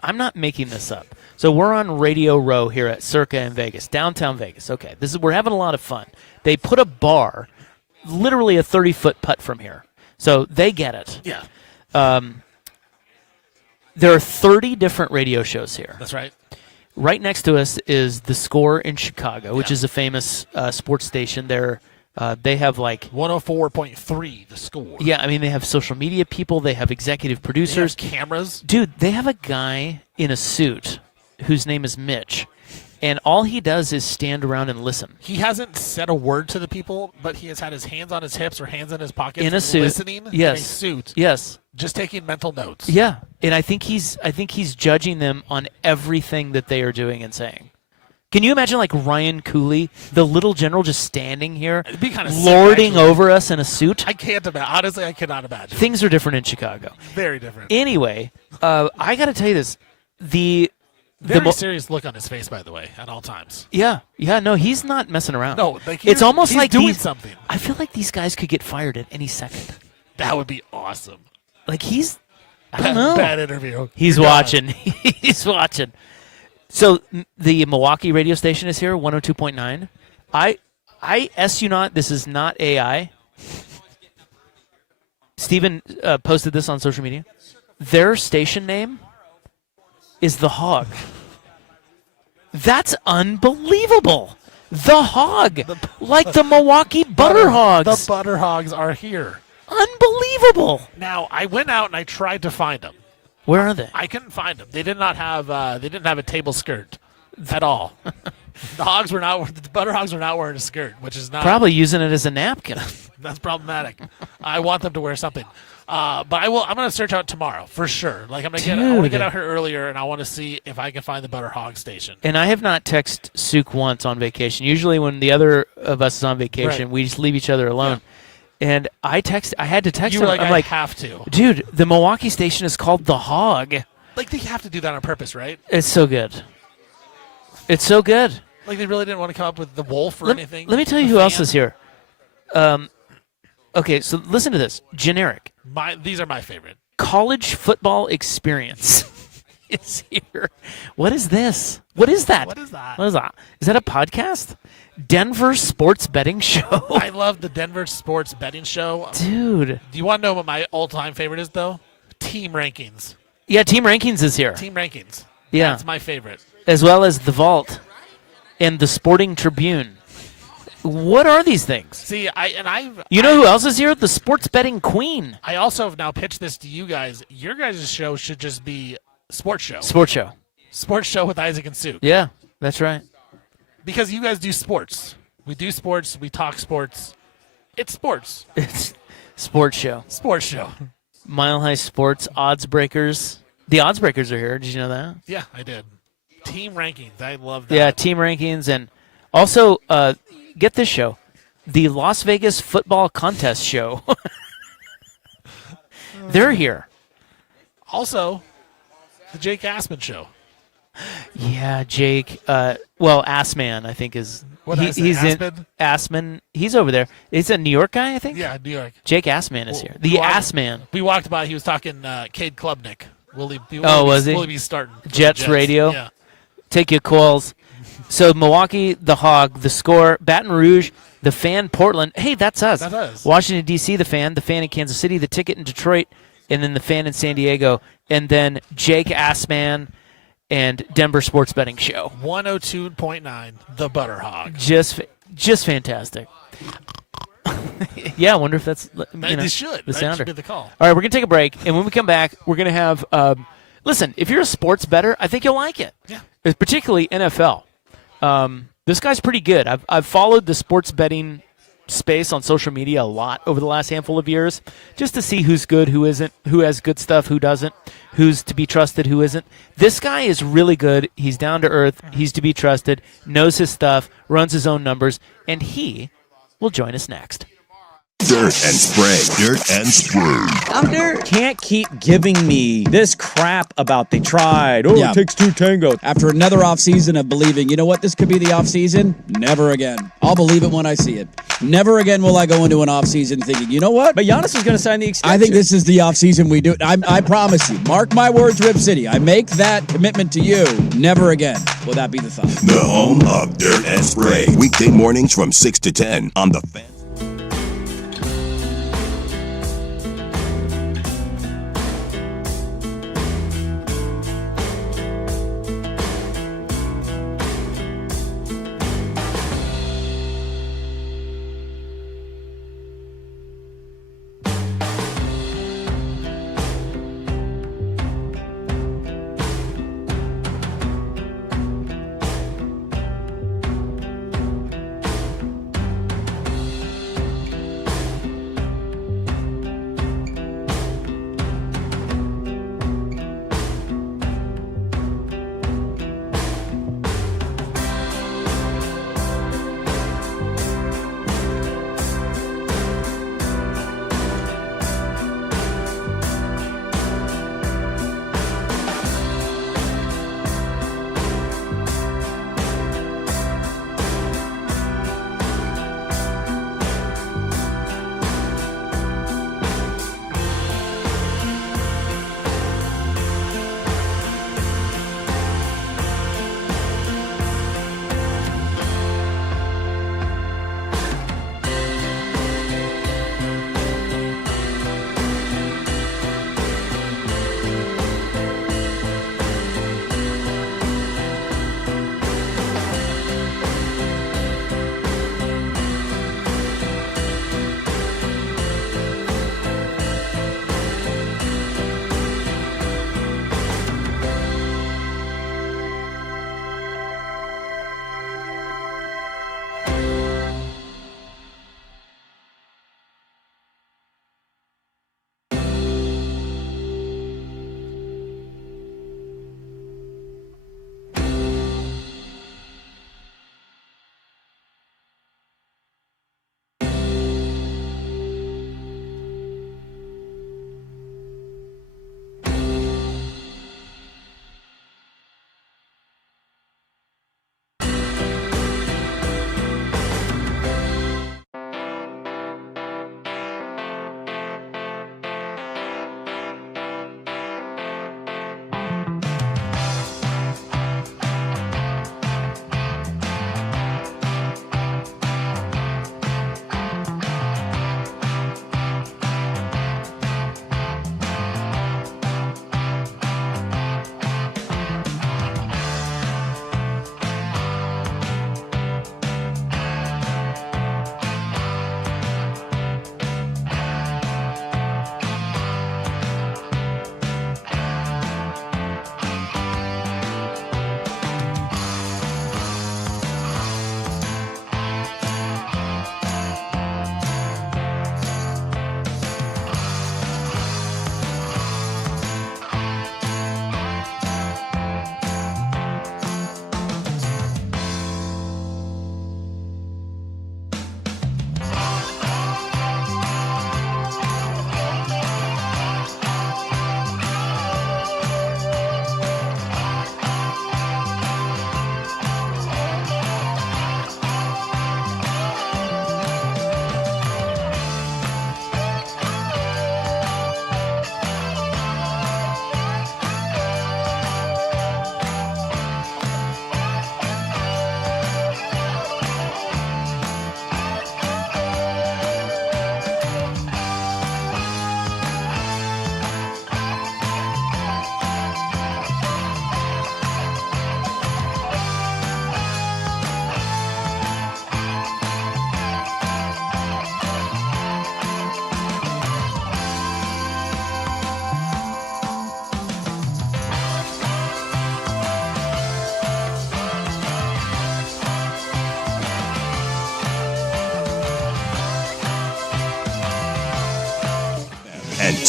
I'm not making this up. So we're on Radio Row here at Circa in Vegas, downtown Vegas. Okay, we're having a lot of fun. They put a bar, literally a 30-foot putt from here. So they get it. Yeah. There are 30 different radio shows here. That's right. Right next to us is The Score in Chicago, which is a famous sports station. They have like 104.3, The Score. Yeah, I mean, they have social media people. They have executive producers. They have cameras. Dude, they have a guy in a suit whose name is Mitch, and all he does is stand around and listen. He hasn't said a word to the people, but he has had his hands on his hips or hands in his pockets. In a suit. Listening Yes. in a suit. Yes. Just taking mental notes. Yeah, and I think he's judging them on everything that they are doing and saying. Can you imagine like Ryan Cooley, the little general, just standing here, It'd be kind of lording sick, actually. over us in a suit? I can't imagine. Honestly, I cannot imagine. Things are different in Chicago. Very different. Anyway, I got to tell you this: Very serious look on his face, by the way, at all times. yeah, no, he's not messing around. No, like it's almost he's like doing something. I feel like these guys could get fired at any second. That would be awesome. Like I don't know. Bad interview. He's You're watching. He's watching. So the Milwaukee radio station is here, 102.9. I you not, this is not AI. Steven posted this on social media. Their station name is The Hog. That's unbelievable. The Hog. Like the Milwaukee Butter Hogs. The Butter Hogs are here. Unbelievable. Now, I went out and I tried to find them. Where are they? I couldn't find them. They did not have. They didn't have a table skirt at all. The hogs were not. The Butter Hogs were not wearing a skirt, which is not Probably using it as a napkin. That's problematic. I want them to wear something. But I will. I'm going to search out tomorrow for sure. Like I'm going to get. I want to Dude. get out here earlier, and I want to see if I can find the Butter Hog station. And I have not texted Sook once on vacation. Usually when the other of us is on vacation, Right. we just leave each other alone. And I had to text You him. were like, I'm I like, have to. dude, the Milwaukee station is called The Hog. Like they have to do that on purpose, right? It's so good. It's so good. Like they really didn't want to come up with the wolf or anything. Let me tell you The who else fan? is here. Okay, so listen to this. Generic. These are my favorite. College football experience is here. What is this? What is that? What is that? What is that? Is that a podcast? Denver Sports Betting Show. I love the Denver Sports Betting Show. Dude. Do you want to know what my all-time favorite is, though? Team rankings. Yeah, Team Rankings is here. Team rankings. Yeah. That's my favorite. As well as The Vault and The Sporting Tribune. What are these things? See, You know who else is here? The Sports Betting Queen. I also have now pitched this to you guys. Your guys' show should just be sports show. Sports Show. Sports show with Isaac and Sue. Yeah, that's right. Because you guys do sports. We do sports. We talk sports. It's sports. It's Sports Show. Sports show. Mile High Sports, Odds Breakers. The Odds Breakers are here. Did you know that? Yeah, I did. Team rankings. I love that. Yeah, Team Rankings. And also, get this show. The Las Vegas Football Contest Show. They're here. Also, the Jake Asman show. Yeah, Jake. Well, Assman, I think is. What did I say, he's Asman? in Assman. He's over there. He's a New York guy, I think. Yeah, New York. Jake Assman is here. We The walked- Assman. We walked by. He was talking Cade Klubnik. Will he was he? Will he be starting? for the Jets radio? Yeah. Take your calls. So Milwaukee, The Hog, The Score, Baton Rouge, The Fan, Portland. Hey, that's us. That's us. Washington, D.C., The Fan in Kansas City, The Ticket in Detroit, and then The Fan in San Diego, and then Jake Assman and Denver Sports Betting Show. 102.9, the Butter Hog. Just fantastic. Yeah, I wonder if that's They should. the That sounder. should be the call. All right, we're going to take a break, and when we come back, we're going to have listen, if you're a sports bettor, I think you'll like it. Yeah. It's particularly NFL. This guy's pretty good. I've followed the sports betting space on social media a lot over the last handful of years, just to see who's good, who isn't, who has good stuff, who doesn't, who's to be trusted, who isn't. This guy is really good. He's down to earth. He's to be trusted, knows his stuff, runs his own numbers, and he will join us next. Dirt and spray. Dirt and spray. I'm Dirt. Can't keep giving me this crap about they tried. Oh, Yeah. it takes two tango. After another offseason of believing, you know what, this could be the offseason? Never again. I'll believe it when I see it. Never again will I go into an offseason thinking, you know what? But Giannis is going to sign the extension. I think this is the offseason we do it. I promise you. Mark my words, Rip City. I make that commitment to you. Never again will that be the thought. The home of Dirt and Spray. Weekday mornings from 6 to 10 on the Fan.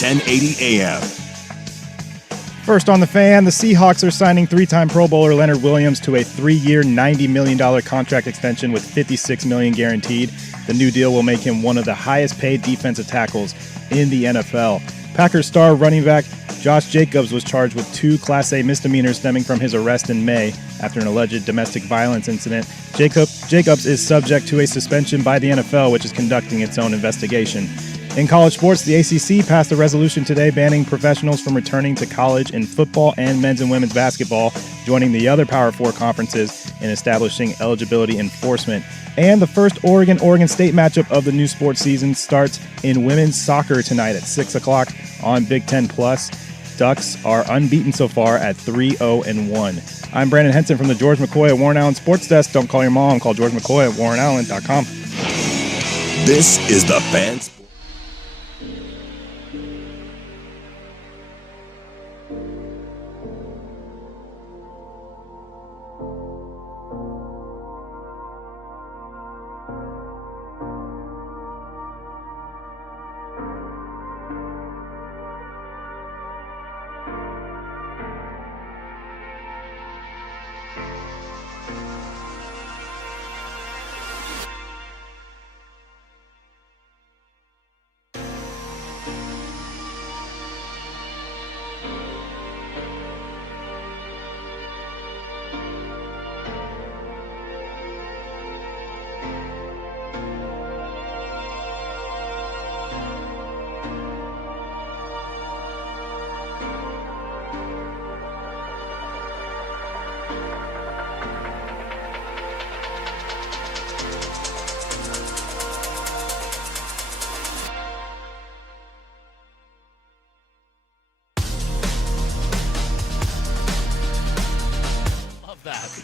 1080 AM. First on the fan, the Seahawks are signing three-time Pro Bowler Leonard Williams to a 3-year, $90 million contract extension with $56 million guaranteed. The new deal will make him one of the highest-paid defensive tackles in the NFL. Packers star running back Josh Jacobs was charged with 2 Class A misdemeanors stemming from his arrest in May after an alleged domestic violence incident. Jacobs is subject to a suspension by the NFL, which is conducting its own investigation. In college sports, the ACC passed a resolution today banning professionals from returning to college in football and men's and women's basketball, joining the other Power 4 conferences in establishing eligibility enforcement. And the first Oregon State matchup of the new sports season starts in women's soccer tonight at 6 o'clock on Big Ten Plus. Ducks are unbeaten so far at 3-0-1. I'm Brandon Henson from the George McCoy at Warren Allen Sports Desk. Don't call your mom. Call George McCoy at warrenallen.com. This is the Fans.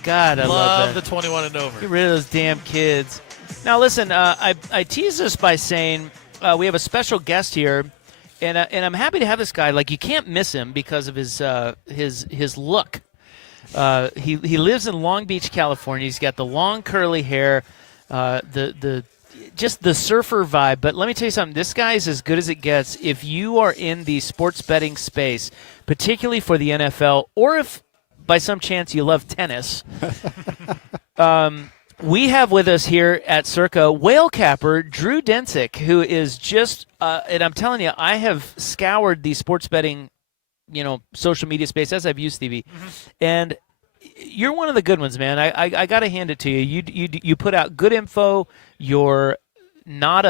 God, I love the that. 21 and over. Get rid of those damn kids. Now, listen, I teased this by saying we have a special guest here, and I'm happy to have this guy. Like, you can't miss him because of his look. He lives in Long Beach, California. He's got the long curly hair, just the surfer vibe. But let me tell you something. This guy is as good as it gets. If you are in the sports betting space, particularly for the NFL, or if by some chance you love tennis, we have with us here at Circa whale capper Drew Densick, who is just, and I'm telling you, I have scoured the sports betting, social media space as I've used Stevie, and you're one of the good ones, man. I got to hand it to you. You put out good info. You're not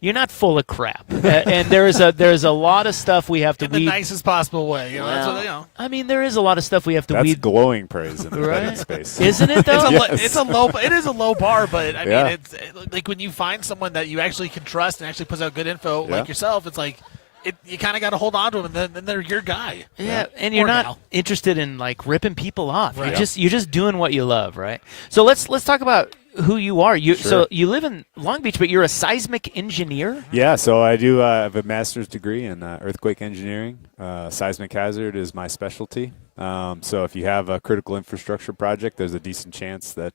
you're not full of crap, and there's a lot of stuff we have to in the weed. nicest possible way. That's what, I mean, there is a lot of stuff we have to That's weed. glowing praise in the Right? betting space. Isn't it though? It's a low. It is a low bar, but I Yeah. mean, it's like when you find someone that you actually can trust and actually puts out good info, like yourself. It's like you kind of got to hold on to them, and then they're your guy. Yeah, and you're Or not gal. interested in like ripping people off. Right. You're just doing what you love, right? So let's talk about who you are. So you live in Long Beach, but you're a seismic engineer. Yeah, so I do have a master's degree in earthquake engineering. Seismic hazard is my specialty. So if you have a critical infrastructure project, there's a decent chance that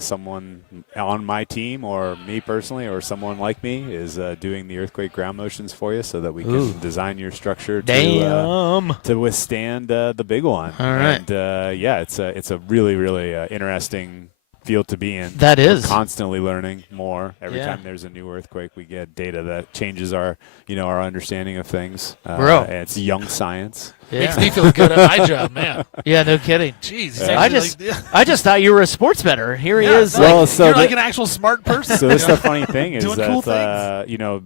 someone on my team or me personally or someone like me is doing the earthquake ground motions for you so that we can design your structure to withstand the big one. All right. And it's a really, really interesting field to be in. That is. We're constantly learning more. Every Yeah. time there's a new earthquake, we get data that changes our understanding of things. Bro. And it's young science. Makes me feel good at my job, man. Yeah, no kidding. Jeez, it's I actually I just thought you were a sports bettor. Here he yeah, is. it's like, Well, so you're the- like an actual smart person. So this is the funny thing is Doing that cool things.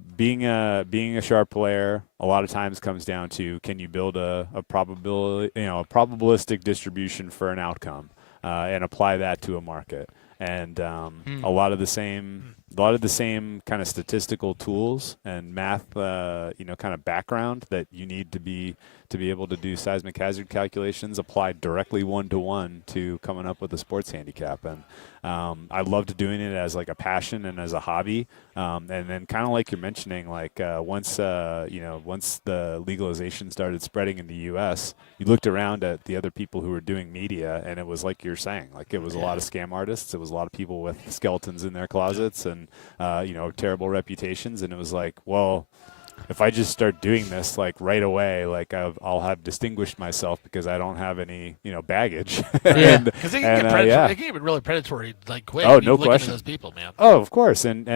being a sharp player a lot of times comes down to can you build a probability a probabilistic distribution for an outcome and apply that to a market. And a lot of the same kind of statistical tools and math, kind of background that you need to be able to do seismic hazard calculations applied directly one-to-one to coming up with a sports handicap. And I loved doing it as like a passion and as a hobby. And then kind of like you're mentioning, like once the legalization started spreading in the U.S., you looked around at the other people who were doing media, and it was like you're saying, like it was a lot of scam artists. It was a lot of people with skeletons in their closets and terrible reputations. And it was like, well, if I just start doing this like right away, like I'll have distinguished myself because I don't have any, baggage. Yeah. Because it can get really predatory like quick. Oh, when you no look question. into those people, man. Oh, of course, and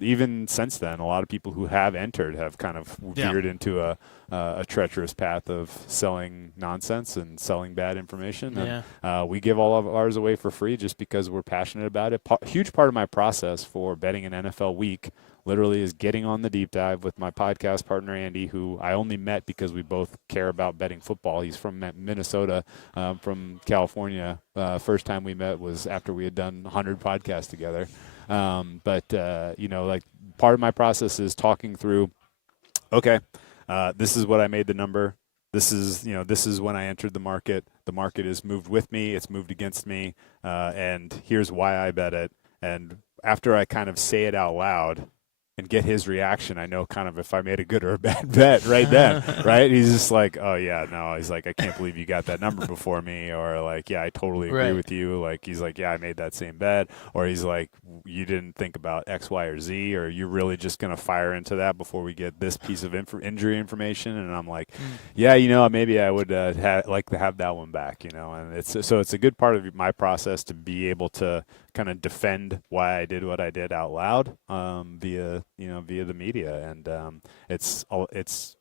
even since then, a lot of people who have entered have kind of veered into a treacherous path of selling nonsense and selling bad information. And we give all of ours away for free just because we're passionate about it. Huge part of my process for betting an NFL week literally is getting on the deep dive with my podcast partner Andy, who I only met because we both care about betting football. He's from Minnesota, from California. First time we met was after we had done 100 podcasts together. But like part of my process is talking through, okay, this is what I made the number. This is when I entered the market. The market has moved with me. It's moved against me. And here's why I bet it. And after I kind of say it out loud and get his reaction, I know kind of if I made a good or a bad bet right then, right? He's just like, oh, yeah, no. He's like, I can't believe you got that number before me. Or like, yeah, I totally agree with you. Like, he's like, yeah, I made that same bet. Or he's like, you didn't think about X, Y, or Z. Or you're really just going to fire into that before we get this piece of injury information. And I'm like, yeah, maybe I would like to have that one back, And it's a good part of my process to be able to kind of defend why I did what I did out loud via the media, and it's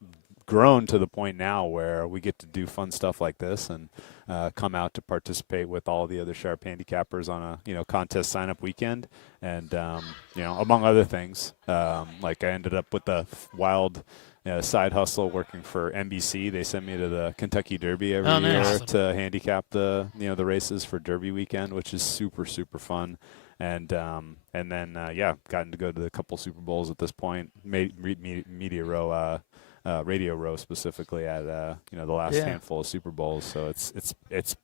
grown to the point now where we get to do fun stuff like this and come out to participate with all the other sharp handicappers on a contest sign up weekend, and among other things, like I ended up with a wild side hustle working for NBC. They send me to the Kentucky Derby every year to handicap the races for Derby weekend, which is super, super fun. And then gotten to go to a couple Super Bowls at this point. Media Row, Radio Row specifically at the last handful of Super Bowls. So it's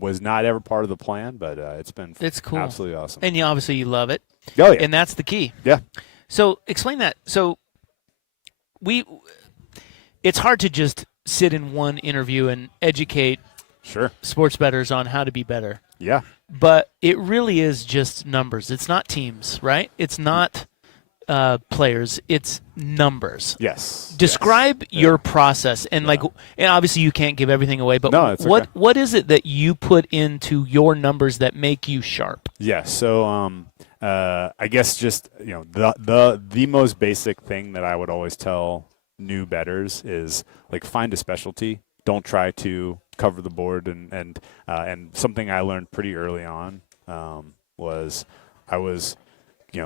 was not ever part of the plan, but it's cool, absolutely awesome. And obviously you love it. Oh yeah, and that's the key. Yeah. So explain that. So it's hard to just sit in one interview and educate sports bettors on how to be better. Yeah. But it really is just numbers. It's not teams, right? It's not players. It's numbers. Yes. Describe your process, and and obviously you can't give everything away. But what is it that you put into your numbers that make you sharp? Yeah. So I guess just the most basic thing that I would always tell new bettors is like find a specialty. Don't try to cover the board, and something I learned pretty early on was I was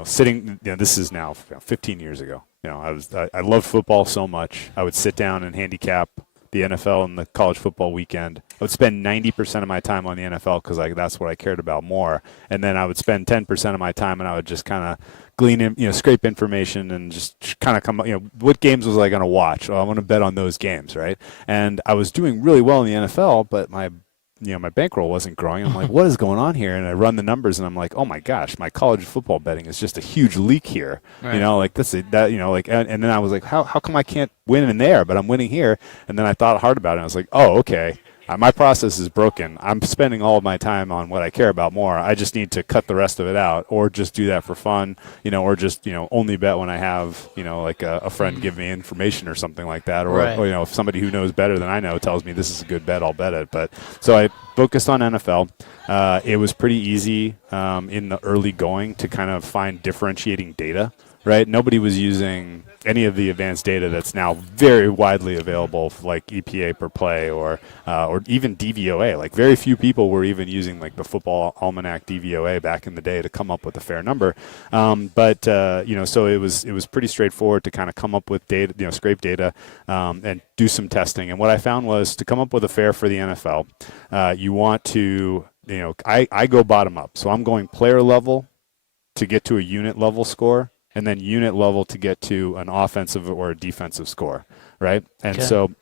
sitting. This is now 15 years ago. I loved football so much. I would sit down and handicap the NFL and the college football weekend. I would spend 90% of my time on the NFL because that's what I cared about more, and then I would spend 10% of my time and I would just kind of glean in, scrape information and just kind of come up, what games was I going to watch? Oh, I want to bet on those games, right? And I was doing really well in the NFL, but my bankroll wasn't growing. I'm like, what is going on here? And I run the numbers and I'm like, oh my gosh, my college football betting is just a huge leak here. Right. And then I was like, how come I can't win in there, but I'm winning here? And then I thought hard about it. And I was like, oh, okay. My process is broken. I'm spending all of my time on what I care about more. I just need to cut the rest of it out, or just do that for fun, or just only bet when I have like a friend give me information or something like that, or if somebody who knows better than I know tells me this is a good bet, I'll bet it. But so I focused on NFL. It was pretty easy in the early going to kind of find differentiating data. Right, nobody was using any of the advanced data that's now very widely available, like EPA per play or even DVOA. Like very few people were even using like the Football Almanac DVOA back in the day to come up with a fair number. So it was pretty straightforward to kind of come up with data, scrape data, and do some testing. And what I found was to come up with a fair for the NFL, you want to, I go bottom up, so I'm going player level to get to a unit level score, and then unit level to get to an offensive or a defensive score, right? And so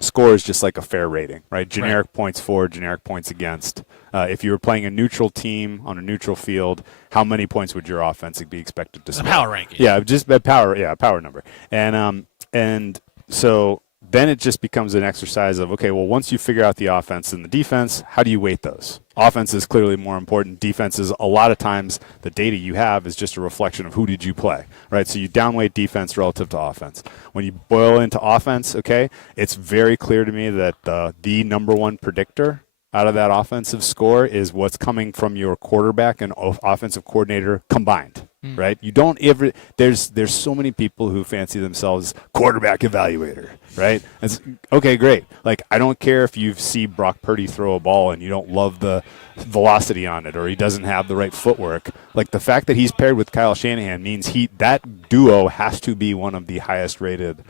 score is just like a fair rating, right? Generic points for, generic points against. If you were playing a neutral team on a neutral field, how many points would your offense be expected to score? A power ranking. Yeah, just a power number. And so then it just becomes an exercise of, okay, well, once you figure out the offense and the defense, how do you weight those? Offense is clearly more important. Defense is, a lot of times, the data you have is just a reflection of who did you play, right? So you downweight defense relative to offense. When you boil into offense, okay, it's very clear to me that the number one predictor out of that offensive score is what's coming from your quarterback and offensive coordinator combined. Right? You don't ever. There's so many people who fancy themselves quarterback evaluator. Right? It's, okay, great. Like, I don't care if you see Brock Purdy throw a ball and you don't love the velocity on it, or he doesn't have the right footwork. Like, the fact that he's paired with Kyle Shanahan means that duo has to be one of the highest rated,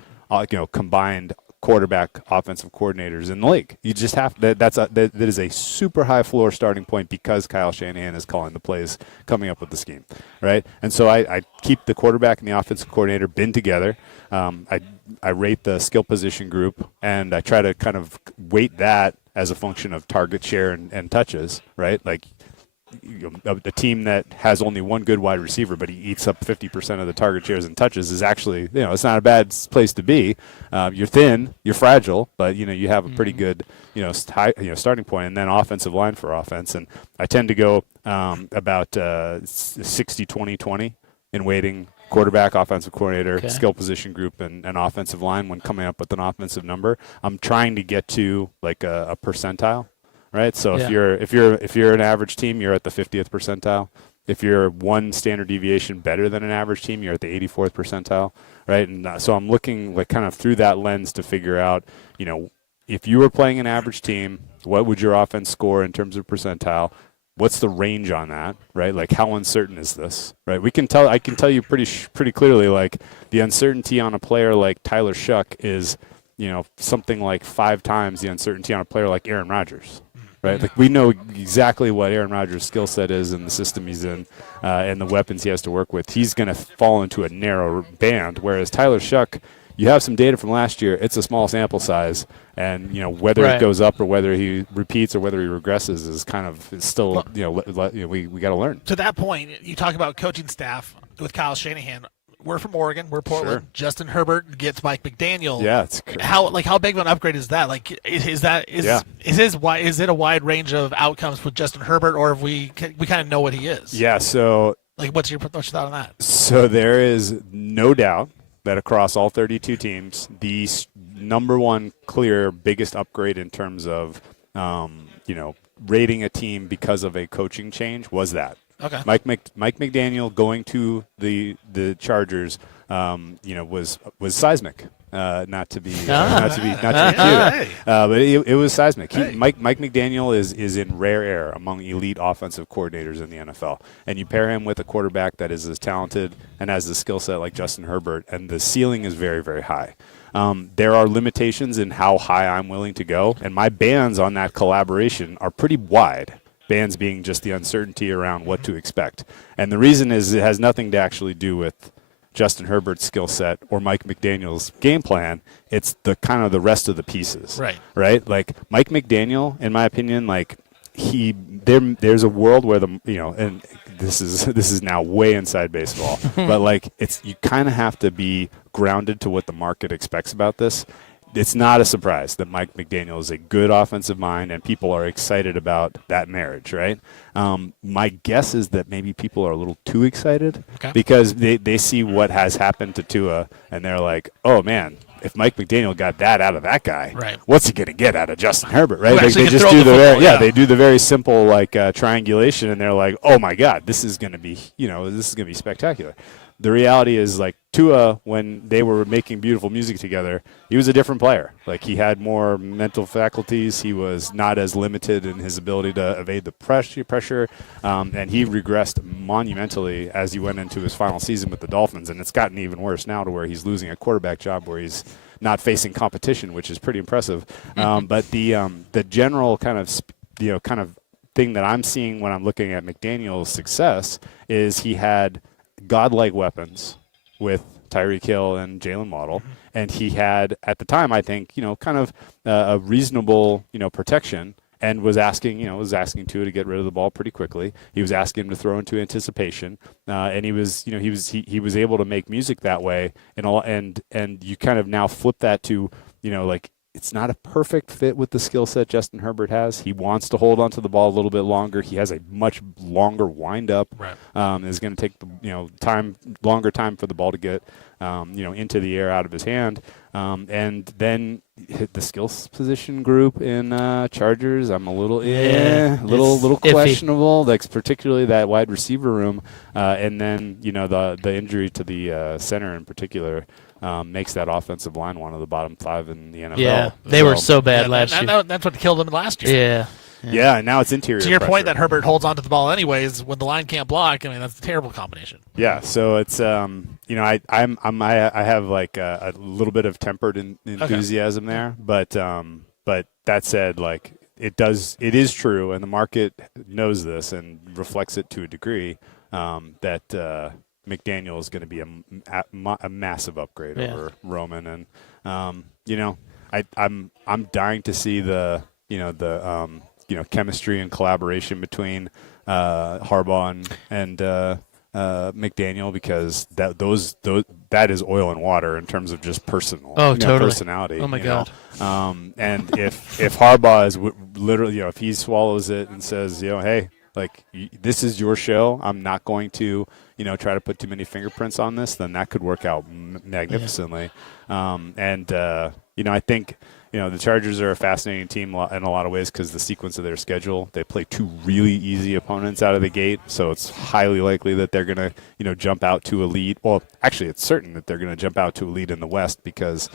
combined quarterback offensive coordinators in the league. You just have that is a super high floor starting point because Kyle Shanahan is calling the plays, coming up with the scheme, right? And so I keep the quarterback and the offensive coordinator bin together. I rate the skill position group, and I try to kind of weight that as a function of target share and touches, right? Like, a team that has only one good wide receiver, but he eats up 50% of the target shares and touches is actually, it's not a bad place to be. You're thin, you're fragile, but you have a pretty good, starting point, and then offensive line for offense. And I tend to go about 60-20-20 in weighting quarterback, offensive coordinator, skill position group, and offensive line when coming up with an offensive number. I'm trying to get to like a percentile. Right, so if you're an average team, you're at the 50th percentile. If you're one standard deviation better than an average team, you're at the 84th percentile. Right, and so I'm looking like kind of through that lens to figure out, if you were playing an average team, what would your offense score in terms of percentile? What's the range on that? Right, like how uncertain is this? Right, I can tell you pretty clearly, like the uncertainty on a player like Tyler Shuck is, something like 5 times the uncertainty on a player like Aaron Rodgers. Right, like we know exactly what Aaron Rodgers' skill set is and the system he's in, and the weapons he has to work with. He's going to fall into a narrow band, whereas Tyler Shuck, you have some data from last year. It's a small sample size, and whether it goes up or whether he repeats or whether he regresses is kind of still we got to learn. To that point, you talk about coaching staff with Kyle Shanahan. We're from Oregon. We're Portland. Sure. Justin Herbert gets Mike McDaniel. Yeah, it's crazy. How big of an upgrade is that? Like, is it a wide range of outcomes with Justin Herbert, or have we kind of know what he is? Yeah. So, like, what's your thought on that? So there is no doubt that across all 32 teams, the number one clear biggest upgrade in terms of rating a team because of a coaching change was that. Okay. Mike McDaniel going to the Chargers, was seismic. Not to be cute, but it was seismic. Mike McDaniel is in rare air among elite offensive coordinators in the NFL, and you pair him with a quarterback that is as talented and has the skill set like Justin Herbert, and the ceiling is very, very high. There are limitations in how high I'm willing to go, and my bands on that collaboration are pretty wide. Bands being just the uncertainty around what to expect. And the reason is it has nothing to actually do with Justin Herbert's skill set or Mike McDaniel's game plan. It's the kind of the rest of the pieces. Right? Like Mike McDaniel, in my opinion, like there's a world where and this is now way inside baseball, but like you kind of have to be grounded to what the market expects about this. It's not a surprise that Mike McDaniel is a good offensive mind, and people are excited about that marriage, right? My guess is that maybe people are a little too excited because they see what has happened to Tua, and they're like, oh, man, if Mike McDaniel got that out of that guy, what's he going to get out of Justin Herbert, right? They just do they do the very simple triangulation, and they're like, oh, my God, this is going to be spectacular. The reality is, like, Tua, when they were making beautiful music together, he was a different player. Like, he had more mental faculties. He was not as limited in his ability to evade the pressure, and he regressed monumentally as he went into his final season with the Dolphins. And it's gotten even worse now to where he's losing a quarterback job where he's not facing competition, which is pretty impressive. But the general kind of thing that I'm seeing when I'm looking at McDaniel's success is he had godlike weapons with Tyreek Hill and Jalen Waddle, and he had at the time, I think, kind of a reasonable, protection, and was asking Tua to get rid of the ball pretty quickly. He was asking him to throw into anticipation, and he was able to make music that way, and you kind of now flip that to like it's not a perfect fit with the skill set Justin Herbert has. He wants to hold onto the ball a little bit longer. He has a much longer windup. Right. It's going to take longer time for the ball to get into the air out of his hand. And then hit the skills position group in Chargers. I'm a little little questionable. Like particularly that wide receiver room, and then the injury to the center in particular. Makes that offensive line one of the bottom 5 in the NFL. Yeah, they were so bad last year. That's what killed them last year. Yeah. Yeah, and now it's interior. To your pressure. point that Herbert holds onto the ball anyways when the line can't block. I mean, that's a terrible combination. Yeah, so it's I have like a little bit of tempered enthusiasm there, but that said, like it is true, and the market knows this and reflects it to a degree that. McDaniel is going to be a massive upgrade over Roman, and I'm dying to see the chemistry and collaboration between Harbaugh and McDaniel, because that is oil and water in terms of just personality. Oh my God. And if Harbaugh is literally if he swallows it and says hey. Like, this is your show. I'm not going to, try to put too many fingerprints on this. Then that could work out magnificently. I think, the Chargers are a fascinating team in a lot of ways because the sequence of their schedule. They play 2 really easy opponents out of the gate, so it's highly likely that they're going to, jump out to a lead. Well, actually, it's certain that they're going to jump out to a lead in the West because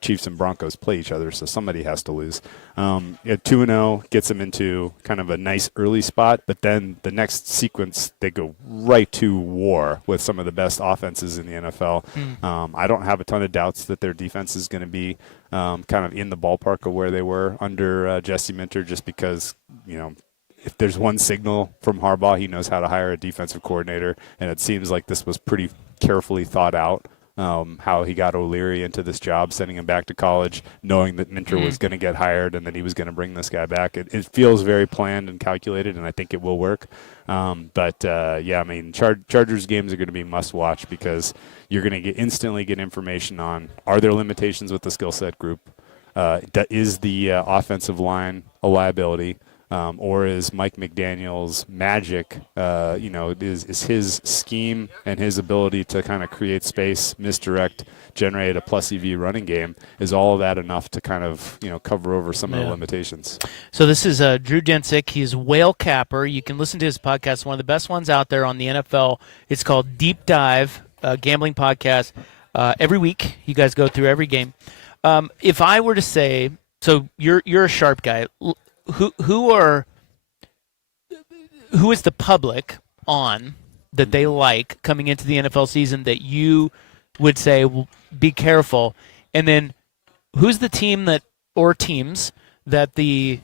Chiefs and Broncos play each other, so somebody has to lose. 2-0 gets them into kind of a nice early spot, but then the next sequence, they go right to war with some of the best offenses in the NFL. I don't have a ton of doubts that their defense is going to be kind of in the ballpark of where they were under Jesse Minter, just because, if there's one signal from Harbaugh, he knows how to hire a defensive coordinator, and it seems like this was pretty carefully thought out. How he got O'Leary into this job, sending him back to college, knowing that Minter was going to get hired and that he was going to bring this guy back. It feels very planned and calculated, and I think it will work. Chargers games are going to be must-watch because you're going to instantly get information on, are there limitations with the skill set group? Is the offensive line a liability? Or is Mike McDaniel's magic, is his scheme and his ability to kind of create space, misdirect, generate a plus EV running game, is all of that enough to kind of, cover over some of the limitations? So this is Drew Densick. He's Whale Capper. You can listen to his podcast, one of the best ones out there on the NFL. It's called Deep Dive, gambling podcast. Every week, you guys go through every game. If I were to say, so you're a sharp guy. Who is the public on that they like coming into the NFL season that you would say, well, be careful? And then who's the team or teams that you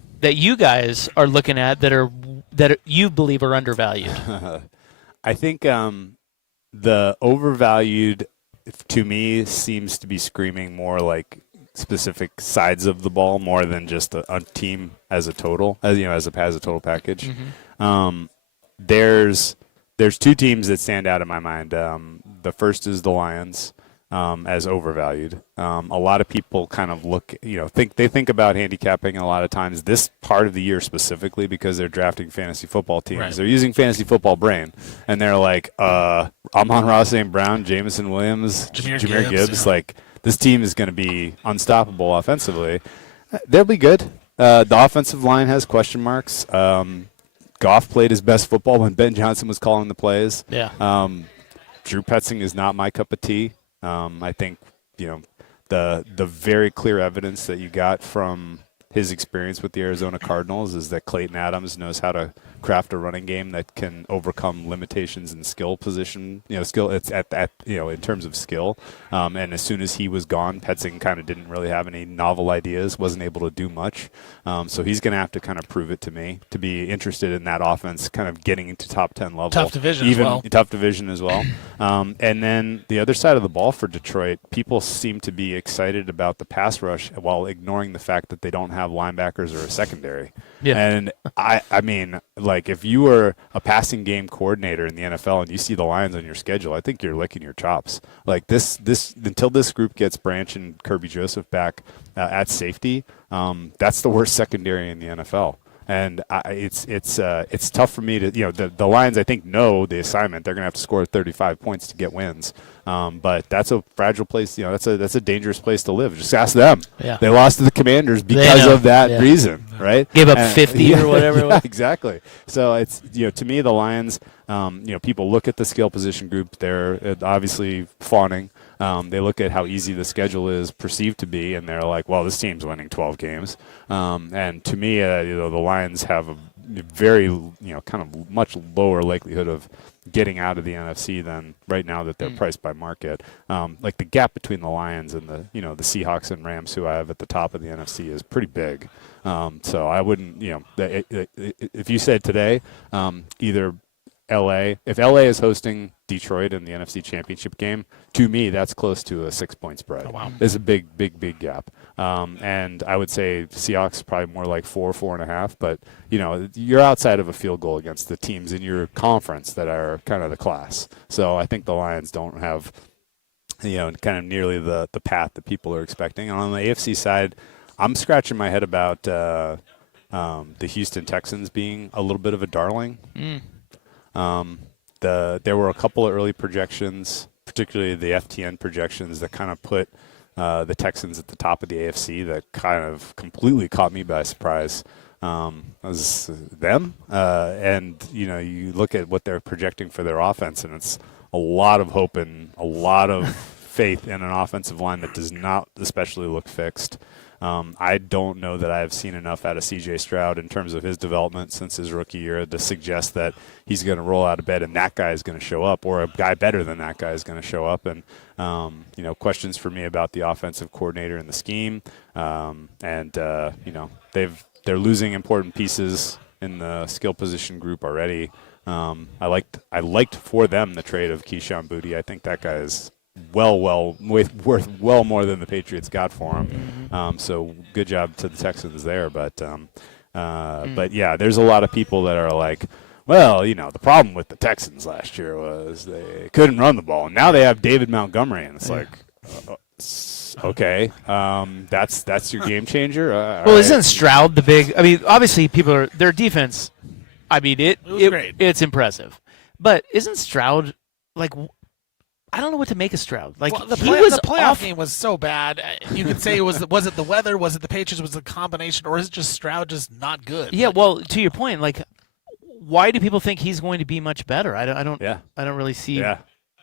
guys are looking at that you believe are undervalued? I think the overvalued, to me, seems to be screaming more like specific sides of the ball more than just a team as a total, as a total package. There's 2 teams that stand out in my mind. The first is the Lions, as overvalued. A lot of people kind of think about handicapping a lot of times this part of the year specifically because they're drafting fantasy football teams. Right. They're using fantasy football brain, and they're like, Amon-Ra St. Brown, Jameson Williams, Jahmyr Gibbs, like. This team is going to be unstoppable offensively. They'll be good. The offensive line has question marks. Goff played his best football when Ben Johnson was calling the plays. Yeah. Drew Petzing is not my cup of tea. I think the very clear evidence that you got from his experience with the Arizona Cardinals is that Clayton Adams knows how to craft a running game that can overcome limitations in skill position. Skill. It's at in terms of skill. And as soon as he was gone, Petzing kind of didn't really have any novel ideas. Wasn't able to do much. So he's going to have to kind of prove it to me to be interested in that offense, kind of getting into top 10 level. Tough division as well. And then the other side of the ball for Detroit, people seem to be excited about the pass rush while ignoring the fact that they don't have linebackers or a secondary. Yeah. And I mean, like if you were a passing game coordinator in the NFL and you see the Lions on your schedule, I think you're licking your chops. Like this until this group gets Branch and Kirby Joseph back at safety, that's the worst secondary in the NFL. And it's tough for me to, the Lions, I think, know the assignment. They're going to have to score 35 points to get wins. But that's a fragile place. That's a dangerous place to live. Just ask them. Yeah. They lost to the Commanders because of that Yeah. reason, right? Gave up 50 or whatever it was. Exactly. So it's, to me, the Lions, people look at the skill position group. They're obviously fawning. They look at how easy the schedule is perceived to be, and they're like, well, this team's winning 12 games. And to me, the Lions have a very, kind of much lower likelihood of getting out of the NFC than right now that they're priced by market. Like the gap between the Lions and the Seahawks and Rams, who I have at the top of the NFC, is pretty big. So I wouldn't, if you said today, either if LA is hosting Detroit in the NFC Championship game, to me, that's close to a 6-point spread. Oh, wow. It's a big gap. And I would say Seahawks probably more like 4.5. But, you're outside of a field goal against the teams in your conference that are kind of the class. So I think the Lions don't have, kind of nearly the path that people are expecting. And on the AFC side, I'm scratching my head about the Houston Texans being a little bit of a darling. There were a couple of early projections, particularly the FTN projections, that kind of put the Texans at the top of the AFC that kind of completely caught me by surprise. Was them, and you look at what they're projecting for their offense, and it's a lot of hope and a lot of faith in an offensive line that does not especially look fixed. I don't know that I've seen enough out of C.J. Stroud in terms of his development since his rookie year to suggest that he's going to roll out of bed and that guy is going to show up, or a guy better than that guy is going to show up. And, questions for me about the offensive coordinator and the scheme. They're losing important pieces in the skill position group already. I liked for them the trade of Keyshawn Boutte. I think that guy is worth well more than the Patriots got for him. So good job to the Texans there. But yeah, there's a lot of people that are like, well, the problem with the Texans last year was they couldn't run the ball, and now they have David Montgomery, and it's like, okay, that's your game changer. Well, isn't Stroud the big? I mean, obviously, their defense. I mean, it was great. It's impressive, but isn't Stroud like? I don't know what to make of Stroud. Like the playoff game was so bad. You could say was it the weather? Was it the Patriots? Was it the combination, or is it just Stroud just not good? Yeah. Well, to your point, like, why do people think he's going to be be much better? I don't really see. Yeah.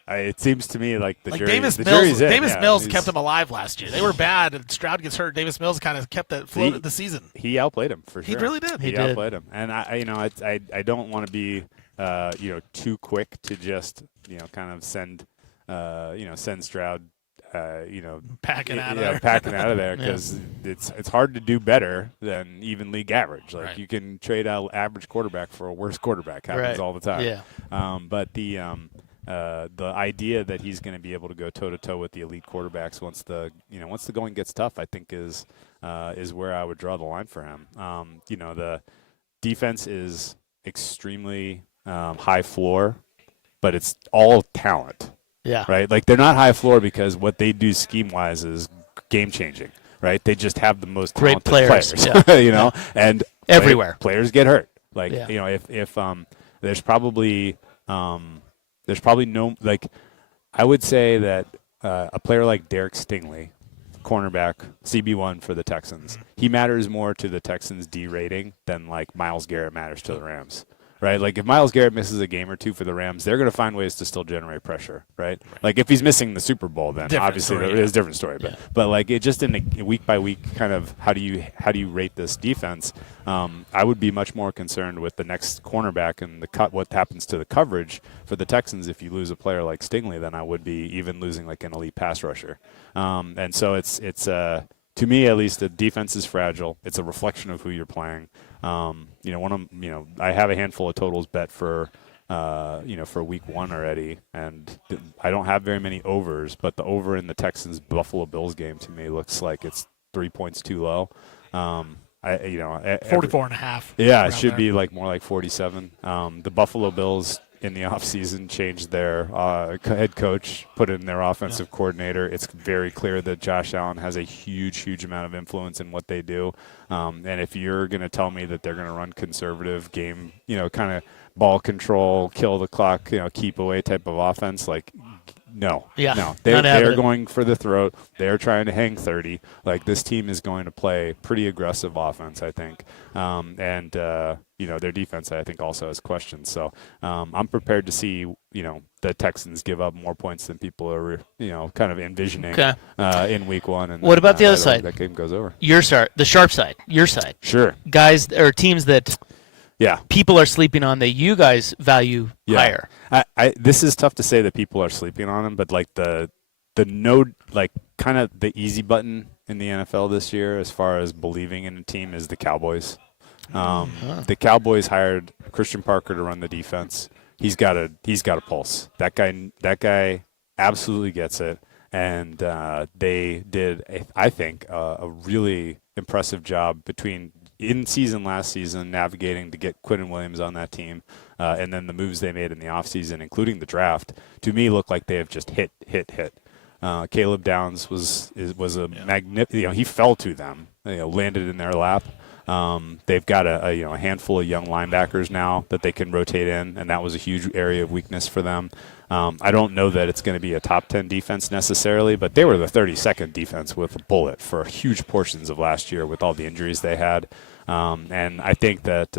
It seems to me like Davis Mills kept them alive last year. They were bad, and Stroud gets hurt. Davis Mills kind of kept that float of the season. He outplayed him for sure. He really did. He outplayed him, and I don't want to be too quick to just kind of send Stroud packing out of there because it's hard to do better than even league average. Like right. You can trade out average quarterback for a worse quarterback. Happens all the time. Yeah. But the idea that he's going to be able to go toe to toe with the elite quarterbacks once the going gets tough, I think is where I would draw the line for him. The defense is extremely high floor, but it's all talent. Yeah. Right. Like they're not high floor because what they do scheme wise is game changing. Right. They just have the most great talented players. Yeah. And everywhere players get hurt. Like if there's probably no, like, I would say that a player like Derek Stingley, cornerback, CB1 for the Texans, he matters more to the Texans' D rating than like Myles Garrett matters to the Rams. Right? Like if Myles Garrett misses a game or two for the Rams, they're going to find ways to still generate pressure, right? Like if he's missing the Super Bowl, then obviously it is a different story. But like it just in a week by week kind of how do you rate this defense? I would be much more concerned with the next cornerback and what happens to the coverage for the Texans if you lose a player like Stingley than I would be even losing like an elite pass rusher. And so it's to me at least the defense is fragile. It's a reflection of who you're playing. I have a handful of totals bet for week one already, and I don't have very many overs, but the over in the Texans Buffalo Bills game to me looks like it's 3 points too low. I 44.5. Yeah, it around should there. be like more like 47. The Buffalo Bills in the offseason changed their head coach, put in their offensive coordinator. It's very clear that Josh Allen has a huge amount of influence in what they do. And if you're going to tell me that they're going to run conservative game, kind of ball control, kill the clock, keep away type of offense, like no. Yeah, No. not They're happening. going for the throat. They're trying to hang 30. Like, this team is going to play pretty aggressive offense, I think. And their defense, I think, also has questions. So I'm prepared to see, the Texans give up more points than people are, kind of envisioning in week one. And What about the I other don't side? think that game goes over. The sharp side, your side. Sure. Guys or teams that Yeah. people are sleeping on that you guys value higher. This is tough to say that people are sleeping on him, but like the kind of the easy button in the NFL this year as far as believing in a team is the Cowboys. The Cowboys hired Christian Parker to run the defense. He's got a pulse. That guy absolutely gets it, and they did I think a really impressive job between in season last season navigating to get Quinnen Williams on that team, and then the moves they made in the offseason, including the draft, to me look like they have just hit. Caleb Downs was a magnificent. He fell to them. Landed in their lap. They've got a handful of young linebackers now that they can rotate in, and that was a huge area of weakness for them. I don't know that it's going to be a top 10 defense necessarily, but they were the 32nd defense with a bullet for huge portions of last year with all the injuries they had. And I think that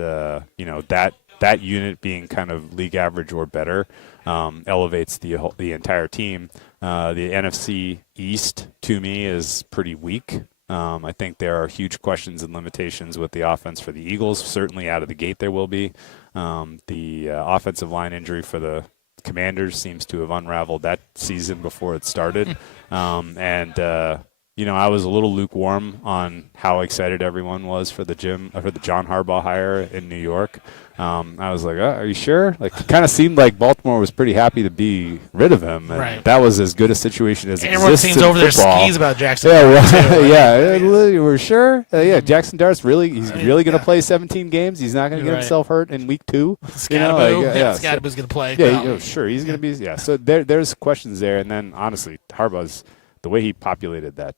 that unit being kind of league average or better elevates the entire team. The NFC East, to me, is pretty weak. I think there are huge questions and limitations with the offense for the Eagles. Certainly out of the gate there will be. The offensive line injury for the Commanders seems to have unraveled that season before it started. I was a little lukewarm on how excited everyone was for the John Harbaugh hire in New York. I was like, are you sure? Like, it kind of seemed like Baltimore was pretty happy to be rid of him. And Right. that was as good a situation as Everyone exists seems in over their football. skis about Jackson. Yeah, Dart, too, right? we're sure. Jackson Dart's he's really going to play 17 games. He's not going to get Right. himself hurt in week 2. Scadaboo's going to play. Sure, he's going to be. Yeah, so there's questions there, and then honestly, Harbaugh's the way he populated that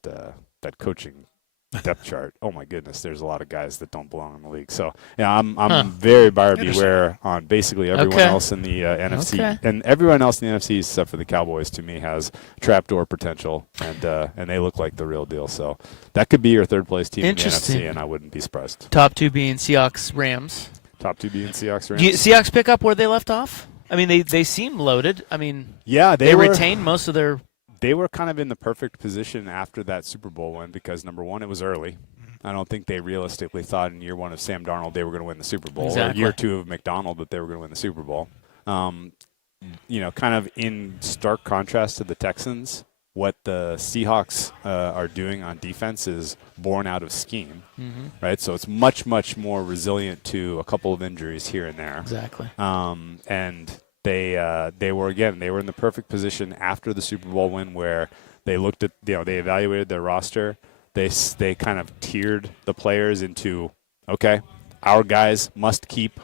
coaching depth chart. Oh my goodness, there's a lot of guys that don't belong in the league. So yeah, I'm very buyer beware on basically everyone else in the NFC, and everyone else in the NFC except for the Cowboys. To me, has trapdoor potential, and they look like the real deal. So that could be your third place team in the NFC, and I wouldn't be surprised. Top 2 being Seahawks, Rams. Top 2 being Seahawks, Rams. Seahawks pick up where they left off? I mean, they seem loaded. I mean, yeah, they retained most of their. They were kind of in the perfect position after that Super Bowl win because, number one, it was early. I don't think they realistically thought in year 1 of Sam Darnold they were going to win the Super Bowl, or year 2 of McDonald that they were going to win the Super Bowl. Kind of in stark contrast to the Texans, what the Seahawks are doing on defense is born out of scheme, right? So it's much more resilient to a couple of injuries here and there. Exactly. And they were in the perfect position after the Super Bowl win where they looked at, they evaluated their roster. They kind of tiered the players into, okay, our guys must keep,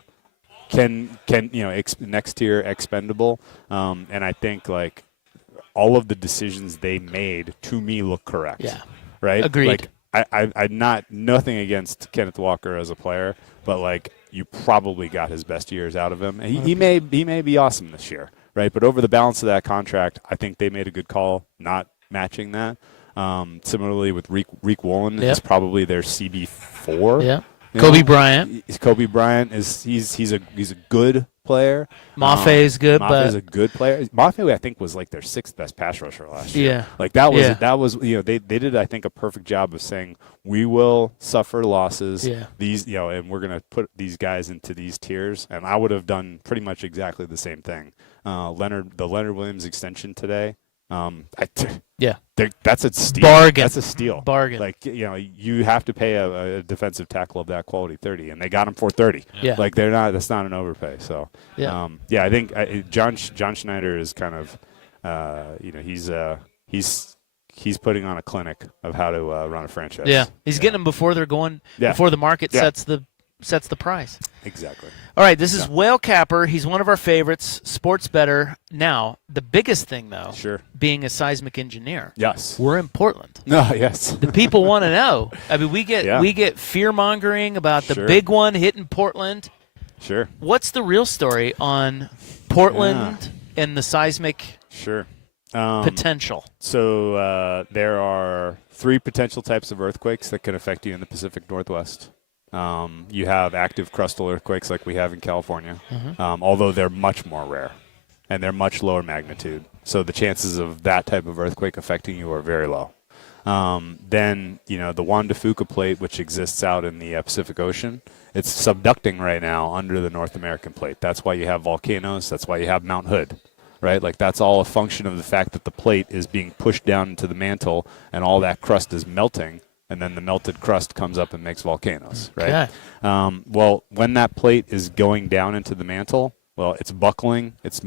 next tier expendable. And I think like all of the decisions they made to me look correct. Yeah. Right. Agreed. Like I'm nothing against Kenneth Walker as a player, but like you probably got his best years out of him. He may be awesome this year, right? But over the balance of that contract, I think they made a good call not matching that. Similarly with Reek Woolen is probably their CB4. Yeah. Kobe Bryant. Kobe Bryant he's a good player. Maffei's good, Maffei's a good player. Maffei, I think, was like their 6th best pass rusher last year. Yeah. Like that was they did, I think, a perfect job of saying we will suffer losses. Yeah. These and we're gonna put these guys into these tiers. And I would have done pretty much exactly the same thing. The Leonard Williams extension today. That's a steal. Bargain. That's a steal. Bargain. Like you have to pay a defensive tackle of that quality 30, and they got him for 30. Yeah. Like that's not an overpay. So I think John Schneider is kind of he's he's putting on a clinic of how to run a franchise. Yeah, he's getting them before they're going. Yeah. Before the market Yeah. sets the price. Exactly. All right, this is Whale Capper. He's one of our favorites, sports better. Now, the biggest thing, though, Sure. being a seismic engineer, Yes. we're in Portland. No. Yes. The people want to know. I mean, we Yeah. get fear mongering about the Sure. big one hitting Portland. Sure. What's the real story on Portland and the seismic Sure. potential? So there are 3 potential types of earthquakes that can affect you in the Pacific Northwest. You have active crustal earthquakes like we have in California, although they're much more rare, and they're much lower magnitude. So the chances of that type of earthquake affecting you are very low. Then, the Juan de Fuca plate, which exists out in the Pacific Ocean, it's subducting right now under the North American plate. That's why you have volcanoes. That's why you have Mount Hood, right? Like, that's all a function of the fact that the plate is being pushed down into the mantle, and all that crust is melting, and then the melted crust comes up and makes volcanoes, right? Okay. Well, when that plate is going down into the mantle, well, it's buckling, it's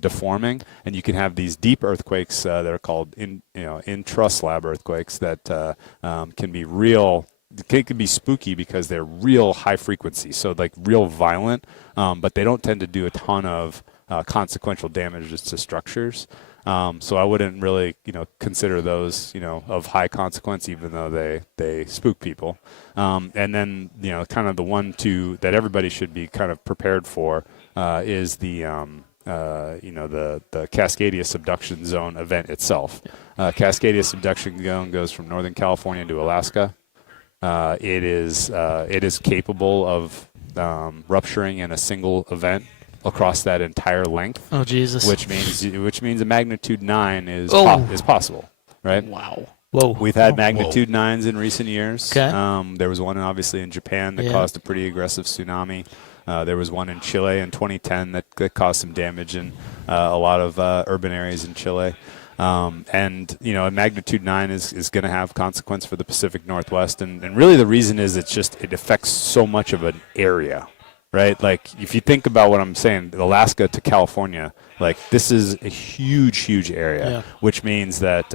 deforming, and you can have these deep earthquakes that are called intra-slab earthquakes that can be real. It can be spooky because they're real high frequency, so like real violent, but they don't tend to do a ton of consequential damages to structures. So I wouldn't really, consider those, of high consequence, even though they spook people. And then, kind of the 1-2 that everybody should be kind of prepared for is the Cascadia subduction zone event itself. Cascadia subduction zone goes from Northern California to Alaska. It is capable of rupturing in a single event across that entire length. Oh, Jesus. Which means a magnitude 9 is possible, right? Wow. Whoa. We've had magnitude 9s in recent years. Okay. There was one obviously in Japan that caused a pretty aggressive tsunami. There was one in Chile in 2010 that caused some damage in a lot of urban areas in Chile. And a magnitude 9 is going to have consequence for the Pacific Northwest. And really the reason is it affects so much of an area. Right? Like, if you think about what I'm saying, Alaska to California, like, this is a huge, huge area, which means that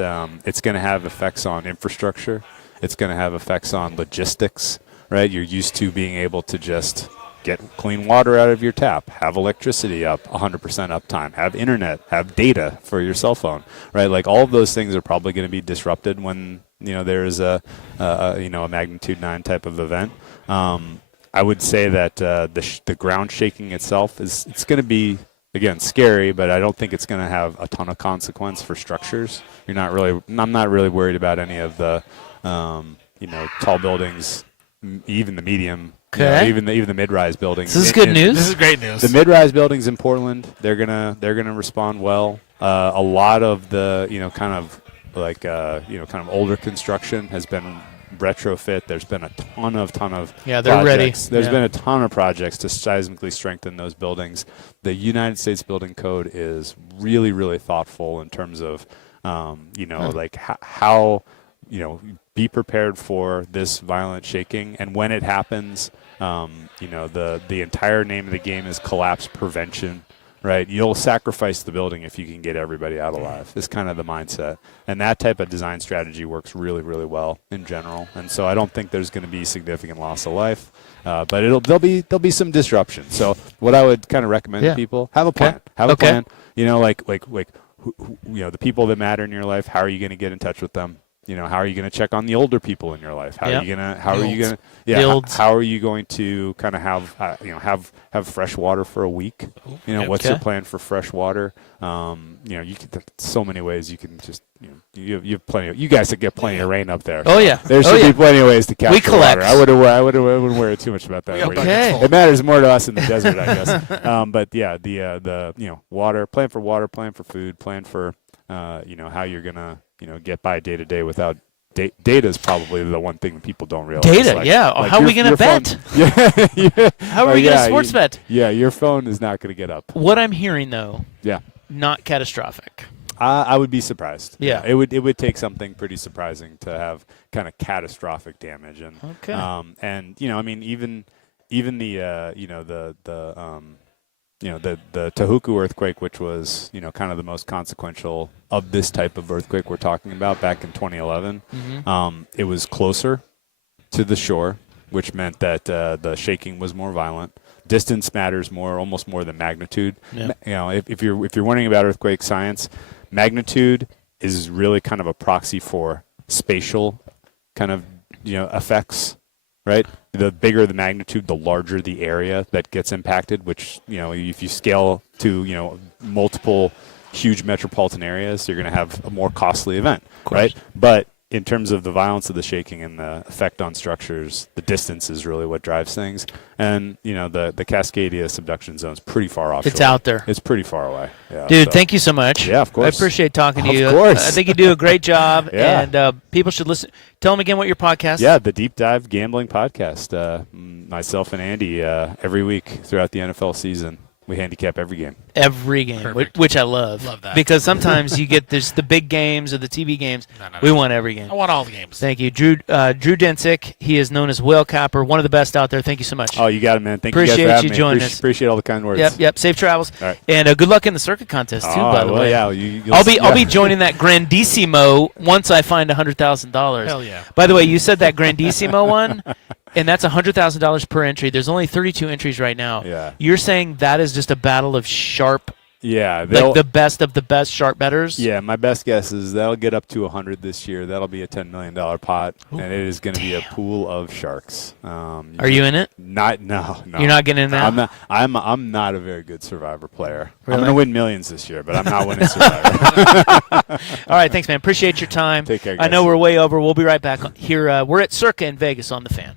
it's going to have effects on infrastructure. It's going to have effects on logistics, right? You're used to being able to just get clean water out of your tap, have electricity up 100% uptime, have internet, have data for your cell phone, right? Like, all of those things are probably going to be disrupted when, there is a magnitude 9 type of event. I would say that the ground shaking itself it's going to be, again, scary, but I don't think it's going to have a ton of consequence for structures. I'm not really worried about any of the tall buildings, even the medium, even the mid-rise buildings. This is good news. This is great news. The mid-rise buildings in Portland, they're gonna respond well. A lot of the kind of older construction has been retrofit. There's been a ton of they're projects. ready. There's been a ton of projects to seismically strengthen those buildings. The United States Building Code is really, really thoughtful in terms of like how be prepared for this violent shaking, and when it happens, the entire name of the game is collapse prevention. Right, you'll sacrifice the building if you can get everybody out alive. Is kind of the mindset, and that type of design strategy works really, really well in general. And so I don't think there's going to be significant loss of life, but there'll be some disruption. So what I would kind of recommend to people: have a plan. Have a plan. Like the people that matter in your life. How are you going to get in touch with them? How are you going to check on the older people in your life? How are you going to kind of have fresh water for a week? What's your plan for fresh water? You can so many ways you can just you have plenty. You guys get plenty of rain up there. Oh yeah, there should be plenty of ways to capture we collect. water. I wouldn't worry too much about that. It matters more to us in the desert, I guess. But yeah, the water, plan for water, plan for food, plan for how you're gonna get by day to day without data is probably the one thing that people don't realize. Data, how are we gonna bet? How are we gonna sports bet? Yeah, your phone is not gonna get up. What I'm hearing though, yeah, not catastrophic. I would be surprised. Yeah, it would take something pretty surprising to have kind of catastrophic damage, and even the the Tohoku earthquake, which was kind of the most consequential of this type of earthquake we're talking about back in 2011. It was closer to the shore, which meant that the shaking was more violent. Distance matters almost more than magnitude. Yeah. If you're wondering about earthquake science, magnitude is really kind of a proxy for spatial kind of effects, right? The bigger the magnitude, the larger the area that gets impacted. Which if you scale to multiple huge metropolitan areas, you're going to have a more costly event, right? But in terms of the violence of the shaking and the effect on structures, the distance is really what drives things. And, the Cascadia subduction zone is pretty far offshore. It's out there. It's pretty far away. Yeah, Dude, thank you so much. Yeah, of course. I appreciate talking to you. Of course. I think you do a great job, Yeah. and people should listen. Tell them again what your podcast is. Yeah, the Deep Dive Gambling Podcast. Myself and Andy, every week throughout the NFL season, we handicap every game. Every game, Perfect. which I love. Love that. Because sometimes you get the big games or the TV games. No. We want every game. I want all the games. Thank you. Drew Densick, he is known as Whale Capper, one of the best out there. Thank you so much. Oh, you got it, man. Thank Appreciate you guys for having you me. joining us. Appreciate all the kind words. Yep. Safe travels. All right. And good luck in the circuit contest, too, by the well, way. Yeah, I'll be joining that Grandissimo once I find $100,000. Hell yeah. By the way, you said that Grandissimo one, and that's $100,000 per entry. There's only 32 entries right now. Yeah. You're saying that is just a battle of sharp, Yeah, like the best of the best sharp bettors? Yeah, my best guess is that'll get up to 100 this year. That'll be a $10 million pot, and it is going to be a pool of sharks. Are you in it? No. You're not getting in that? I'm not. I'm not a very good Survivor player. Really? I'm going to win millions this year, but I'm not winning Survivor. All right, thanks, man. Appreciate your time. Take care, I know guys. we're way over. We'll be right back here. We're at Circa in Vegas on The Fan.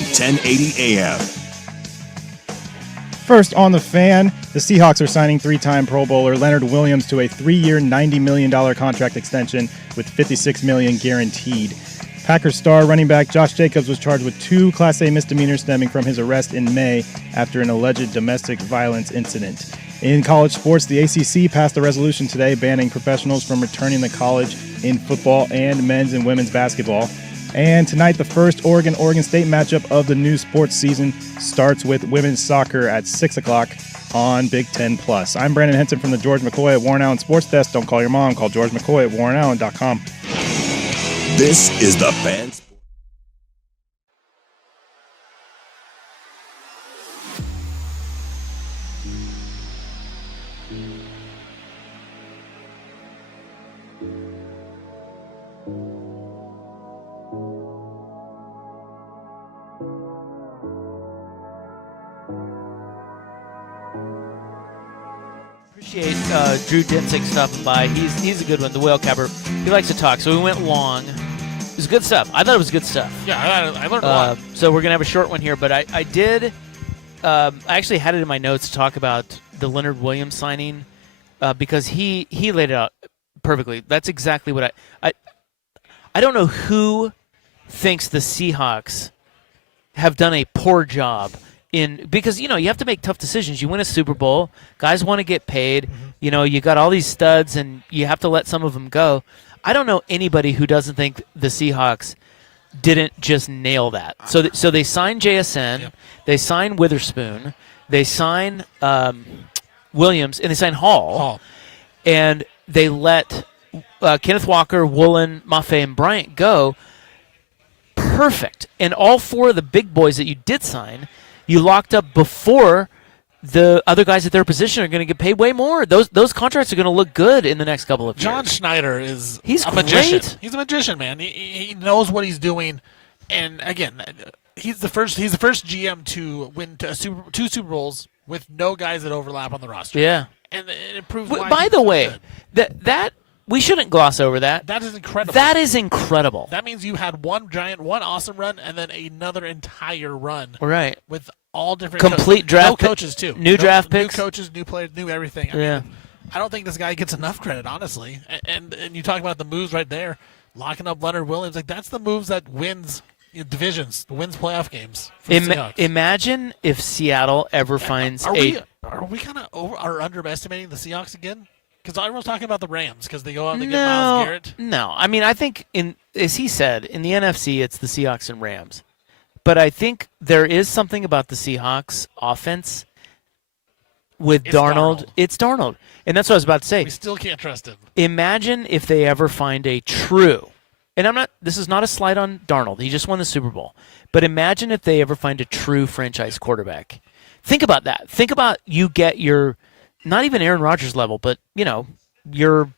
and 1080 AM. First on the Fan, the Seahawks are signing three-time Pro Bowler Leonard Williams to a 3-year, $90 million contract extension with $56 million guaranteed. Packers star running back Josh Jacobs was charged with 2 Class A misdemeanors stemming from his arrest in May after an alleged domestic violence incident. In college sports, the ACC passed a resolution today banning professionals from returning to college in football and men's and women's basketball. And tonight, the first Oregon-Oregon State matchup of the new sports season starts with women's soccer at 6 o'clock on Big Ten Plus. I'm Brandon Henson from the George McCoy at Warren Allen Sports Desk. Don't call your mom. Call George McCoy at warrenallen.com. This is the Fan. Appreciate Drew Dinsick stopping by. He's a good one, the whale capper. He likes to talk, so we went long. It was good stuff. I thought it was good stuff. Yeah, I learned a lot. So we're going to have a short one here, but I did I actually had it in my notes to talk about the Leonard Williams signing because he laid it out perfectly. That's exactly what I don't know who thinks the Seahawks have done a poor job because you have to make tough decisions. You win a Super Bowl, guys want to get paid. Mm-hmm. You got all these studs, and you have to let some of them go. I don't know anybody who doesn't think the Seahawks didn't just nail that. So they signed JSN, Yep. They signed Witherspoon, they signed Williams, and they signed Hall. And they let Kenneth Walker, Woolen, Maffei, and Bryant go. Perfect. And all 4 of the big boys that you did sign, you locked up before the other guys at their position are going to get paid way more. Those contracts are going to look good in the next couple of years. John Schneider is He's a magician. great. He's a magician, man. He knows what he's doing, and again, he's the first GM to win 2 Super Bowls with no guys that overlap on the roster. Yeah. And it proves. By the way, that we shouldn't gloss over that. that is incredible. That is incredible. That means you had one awesome run, and then another entire run Right. with all different Complete draft no coaches too. new draft picks. New coaches, new players, new everything. I Yeah. mean, I don't think this guy gets enough credit, honestly. And you talk about the moves right there, locking up Leonard Williams. Like that's the moves that wins divisions, wins playoff games. For the Seahawks. Imagine if Seattle ever finds Are we kind of underestimating the Seahawks again? Because everyone's talking about the Rams because they go out and they get Myles Garrett. No. I mean, I think as he said, in the NFC, it's the Seahawks and Rams. But I think there is something about the Seahawks offense with Darnold. It's Darnold. And that's what I was about to say. We still can't trust him. Imagine if they ever find a true, and this is not a slight on Darnold. He just won the Super Bowl. But imagine if they ever find a true franchise quarterback. Think about that. Think about you get your, not even Aaron Rodgers level, but, your,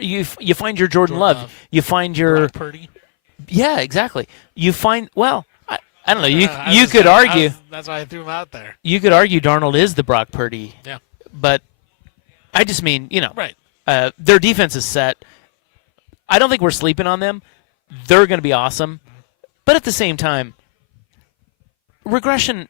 you find your Jordan Love. You find your, Brock Purdy. Yeah, exactly. You find, I don't know. You could argue. That's why I threw him out there. You could argue Darnold is the Brock Purdy. Yeah. But I just mean, Right. Their defense is set. I don't think we're sleeping on them. They're going to be awesome. But at the same time, regression,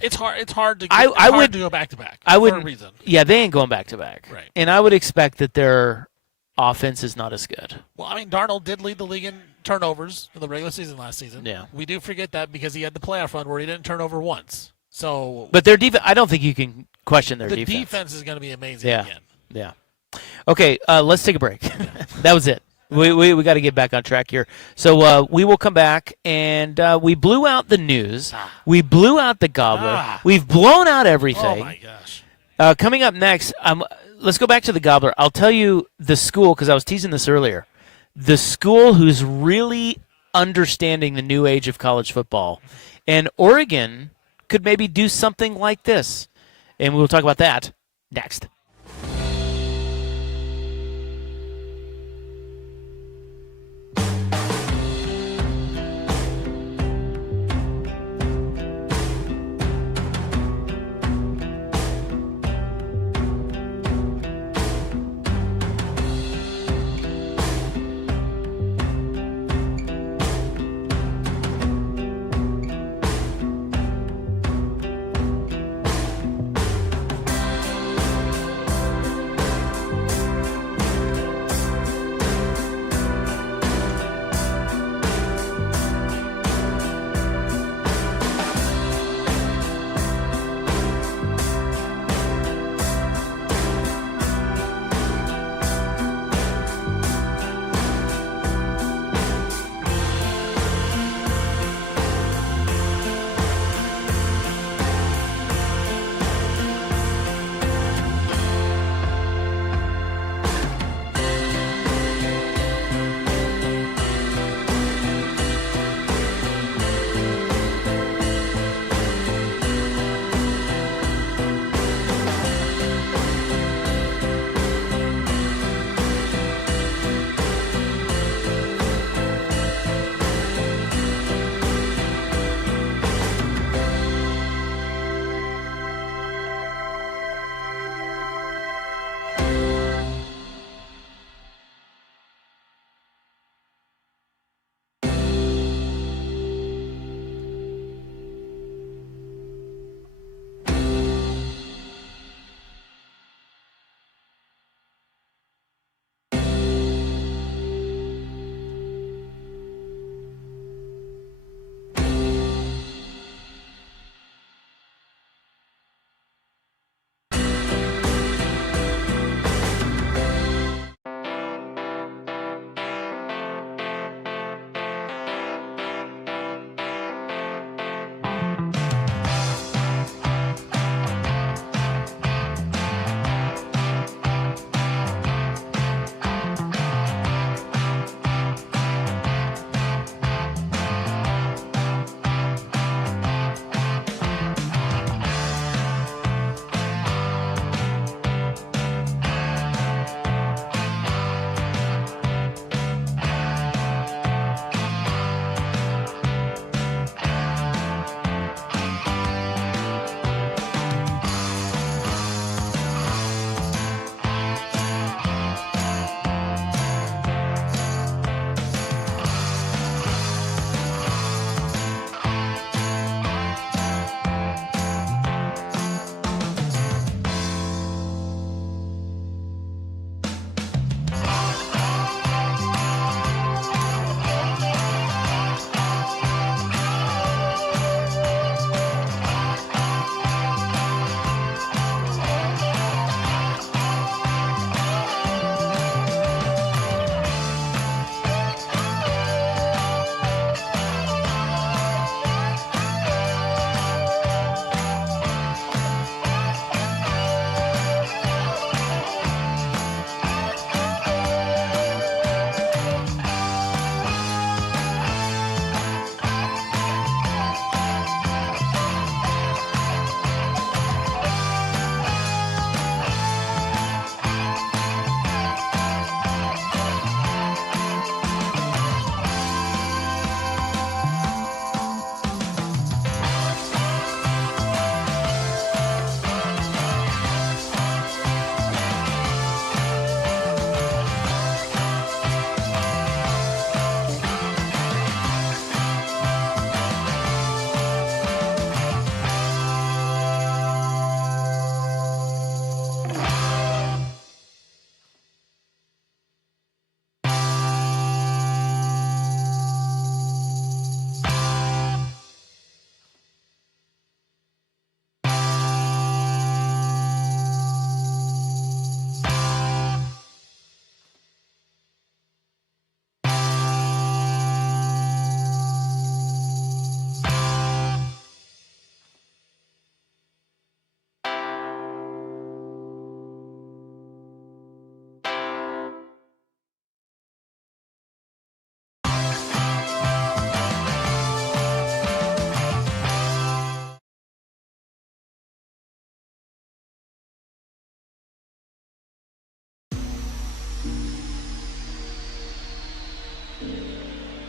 It's hard. It's hard to. I would to go back to back. I for would. a reason. Yeah, they ain't going back to back. Right. And I would expect that their offense is not as good. Well, I mean, Darnold did lead the league in turnovers for the regular season last season. Yeah. We do forget that because he had the playoff run where he didn't turn over once. So. But their defense, I don't think you can question their the defense. defense is going to be amazing Yeah. again. Yeah. Okay, let's take a break. That was it. We got to get back on track here. So we will come back, and we blew out the news. We blew out the gobbler. We've blown out everything. Oh, my gosh. Coming up next, let's go back to the gobbler. I'll tell you the school, because I was teasing this earlier. The school who's really understanding the new age of college football. And Oregon could maybe do something like this. And we'll talk about that next.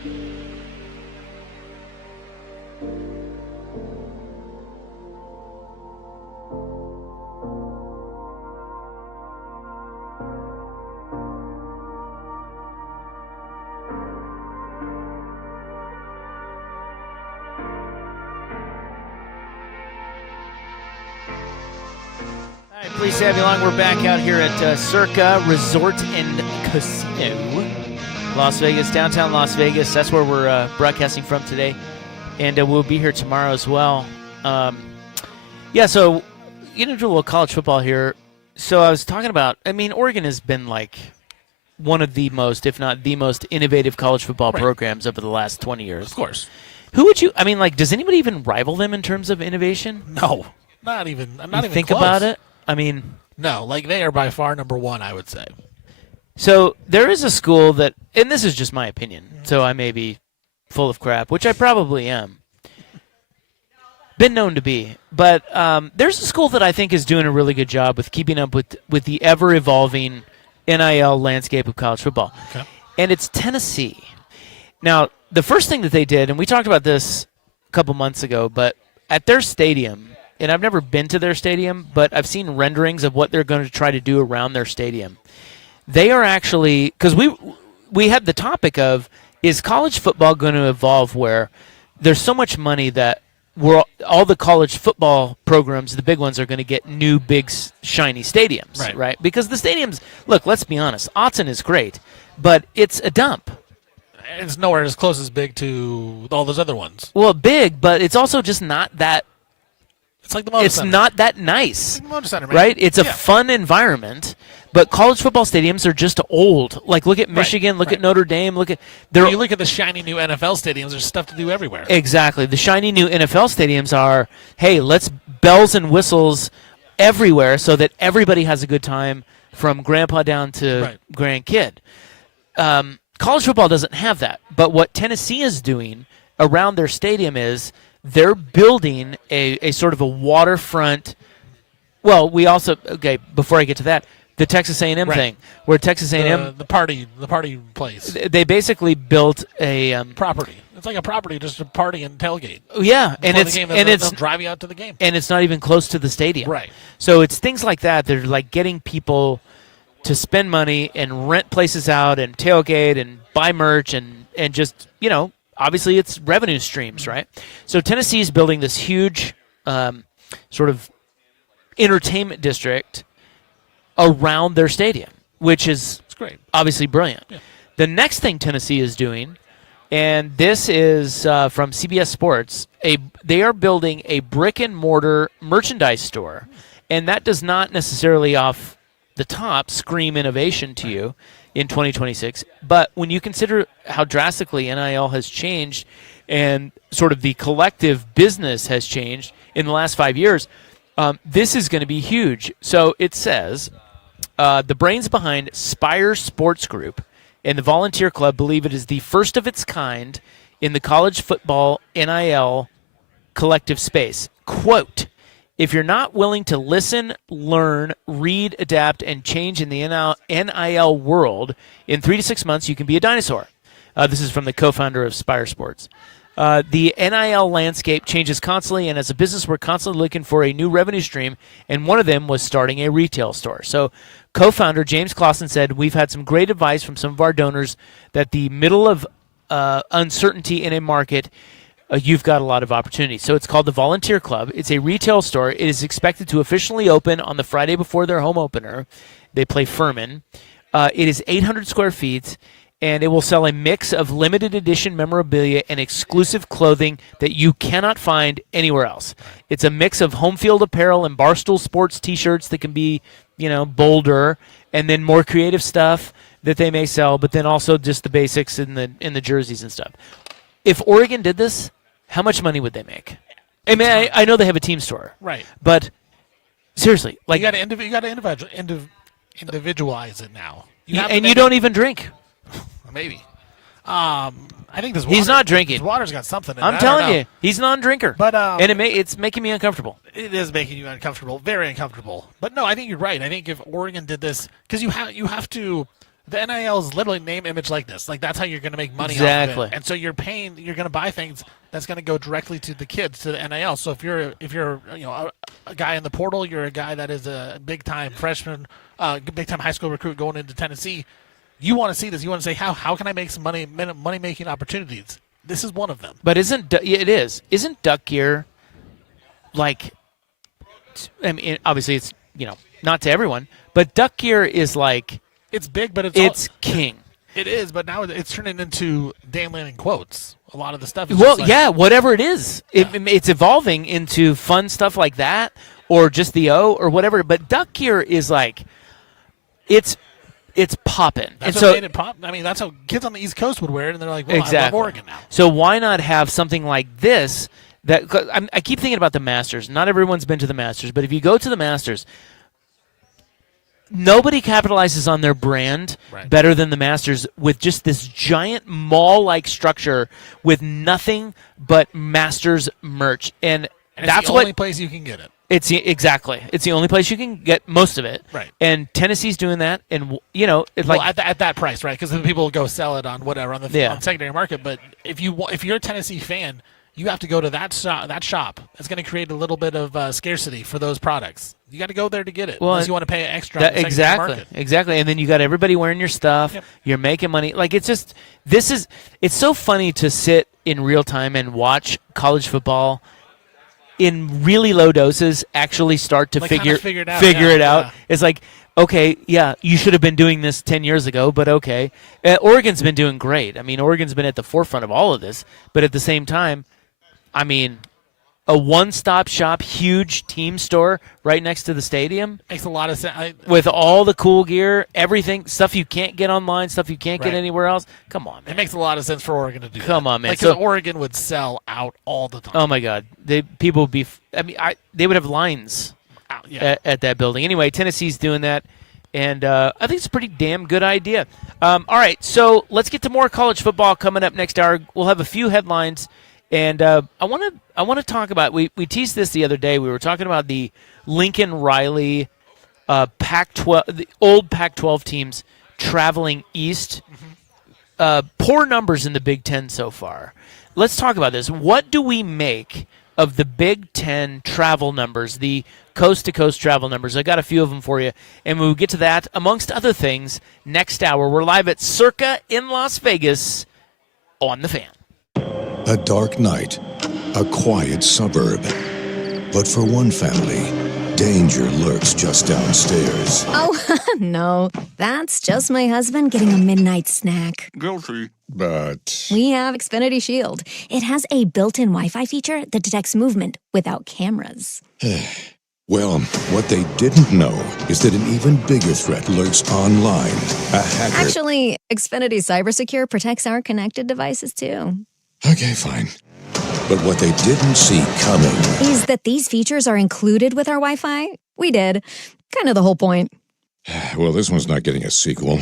All right, please have you along. We're back out here at Circa Resort and Casino, Las Vegas, downtown Las Vegas. That's where we're broadcasting from today, and we'll be here tomorrow as well. So get into a little college football here. So I was talking about, Oregon has been like one of the most, if not the most innovative college football programs over the last 20 years. Of course. Who would you, does anybody even rival them in terms of innovation? No, not even. I'm not You even think close. about it? No, they are by far number one, I would say. So there is a school that, and this is just my opinion, so I may be full of crap, which I probably am. Been known to be. But there's a school that I think is doing a really good job with keeping up with the ever-evolving NIL landscape of college football. Okay. And it's Tennessee. Now, the first thing that they did, and we talked about this a couple months ago, but at their stadium, and I've never been to their stadium, but I've seen renderings of what they're going to try to do around their stadium. They are actually, because we had the topic of, is college football going to evolve where there's so much money that all the college football programs, the big ones, are going to get new big shiny stadiums, right? Because the stadiums, look, let's be honest, Autzen is great, but it's a dump. It's nowhere as close as big to all those other ones. Well, big, but it's also just not that. It's like the Moda It's Center. not that nice, It's like the Moda Center, man. right? It's a fun environment, but college football stadiums are just old. Like, look at Michigan, look at Notre Dame, look at When you look at the shiny new NFL stadiums, there's stuff to do everywhere. Exactly. The shiny new NFL stadiums are, hey, let's bells and whistles everywhere so that everybody has a good time from grandpa down to grandkid. College football doesn't have that. But what Tennessee is doing around their stadium is they're building a sort of a waterfront. Well, we also, before I get to that, the Texas A&M thing, where Texas A&M the party place. They basically built a Property. It's like a property, just a party and tailgate. Yeah, and Before the game, they'll drive you out to the game. And it's not even close to the stadium. Right. So it's things like that. They're like getting people to spend money and rent places out and tailgate and buy merch and just, obviously it's revenue streams, right? So Tennessee is building this huge sort of entertainment district around their stadium, which is great. Obviously brilliant. Yeah. The next thing Tennessee is doing, and this is from CBS Sports, they are building a brick-and-mortar merchandise store, and that does not necessarily off the top scream innovation to you in 2026, but when you consider how drastically NIL has changed and sort of the collective business has changed in the last 5 years, this is going to be huge. So it says the brains behind Spire Sports Group and the Volunteer Club believe it is the first of its kind in the college football NIL collective space. Quote, if you're not willing to listen, learn, read, adapt, and change in the NIL world, in 3 to 6 months you can be a dinosaur. This is from the co-founder of Spire Sports. The NIL landscape changes constantly, and as a business, we're constantly looking for a new revenue stream, and one of them was starting a retail store. So co-founder James Clausen said, we've had some great advice from some of our donors that the middle of uncertainty in a market, you've got a lot of opportunity. So it's called the Volunteer Club. It's a retail store. It is expected to officially open on the Friday before their home opener. They play Furman. It is 800 square feet, and it will sell a mix of limited edition memorabilia and exclusive clothing that you cannot find anywhere else. It's a mix of home field apparel and Barstool Sports T-shirts that can be, bolder, and then more creative stuff that they may sell, but then also just the basics in the jerseys and stuff. If Oregon did this, how much money would they make? I know they have a team store, Right. but seriously, like, You got to individualize it now. you don't even drink. Maybe. I think this. He's not drinking. This water's got something in it. I'm I don't telling know. you, he's a non-drinker. But and it's making me uncomfortable. It is making you uncomfortable, very uncomfortable. But no, I think you're right. I think if Oregon did this, because you have to The NIL is literally name, image, likeness. Like that's how you're going to make money Exactly. off of it. And so you're going to buy things that's going to go directly to the kids, to the NIL. So if you're a guy in the portal, you're a guy that is a big time freshman, big time high school recruit going into Tennessee. You want to see this. You want to say how can I make some money making opportunities? This is one of them. But isn't Duck Gear like? I mean, obviously it's not to everyone, but Duck Gear is like. It's big, but it's king. It is, but now it's turning into Dan Lanning quotes. A lot of the stuff is Well, just yeah, whatever it is. It's evolving into fun stuff like that or just the O or whatever. But Duck Gear is like, it's popping. That's and what so, made it pop. I mean, that's how kids on the East Coast would wear it, and they're like, well, exactly. I love Oregon now. So why not have something like this? I keep thinking about the Masters. Not everyone's been to the Masters, but if you go to the Masters, nobody capitalizes on their brand better than the Masters with just this giant mall-like structure with nothing but Masters merch. And that's the only place you can get it. It's the only place you can get most of it. Right. And Tennessee's doing that, and it's at that price, right? Because people will go sell it on whatever on the on secondary market. But if you're a Tennessee fan, you have to go to that shop. It's going to create a little bit of scarcity for those products. You got to go there to get it. Well, unless you want to pay extra. On the secondary market. Exactly. And then you got everybody wearing your stuff. Yep. You're making money. Like it's so funny to sit in real time and watch college football in really low doses actually start to figure it out. It's like, okay, yeah, you should have been doing this 10 years ago, but okay. Oregon's been doing great. I mean, Oregon's been at the forefront of all of this, but at the same time, I mean, a one-stop shop, huge team store right next to the stadium. Makes a lot of sense. With all the cool gear, everything, stuff you can't get online, stuff you can't get anywhere else. Come on, man. It makes a lot of sense for Oregon to do that. Come on, man. Because Oregon would sell out all the time. Oh, my God. People would be – I mean, they would have lines at that building. Anyway, Tennessee's doing that, and I think it's a pretty damn good idea. All right, so let's get to more college football coming up next hour. We'll have a few headlines. And I want to talk about we teased this the other day. We were talking about the Lincoln Riley Pac-12, the old Pac-12 teams traveling east. Poor numbers in the Big Ten so far. Let's talk about this. What do we make of the Big Ten travel numbers, the coast-to-coast travel numbers? I got a few of them for you, and we'll get to that amongst other things next hour. We're live at Circa in Las Vegas on The Fan. A dark night, a quiet suburb. But for one family, danger lurks just downstairs. Oh, no. That's just my husband getting a midnight snack. Guilty. But We have Xfinity Shield. It has a built-in Wi-Fi feature that detects movement without cameras. well, what they didn't know is that an even bigger threat lurks online. A hacker. Actually, Xfinity Cybersecure protects our connected devices, too. Okay, fine. But what they didn't see coming Is that these features are included with our Wi-Fi? We did. Kind of the whole point. Well, this one's not getting a sequel.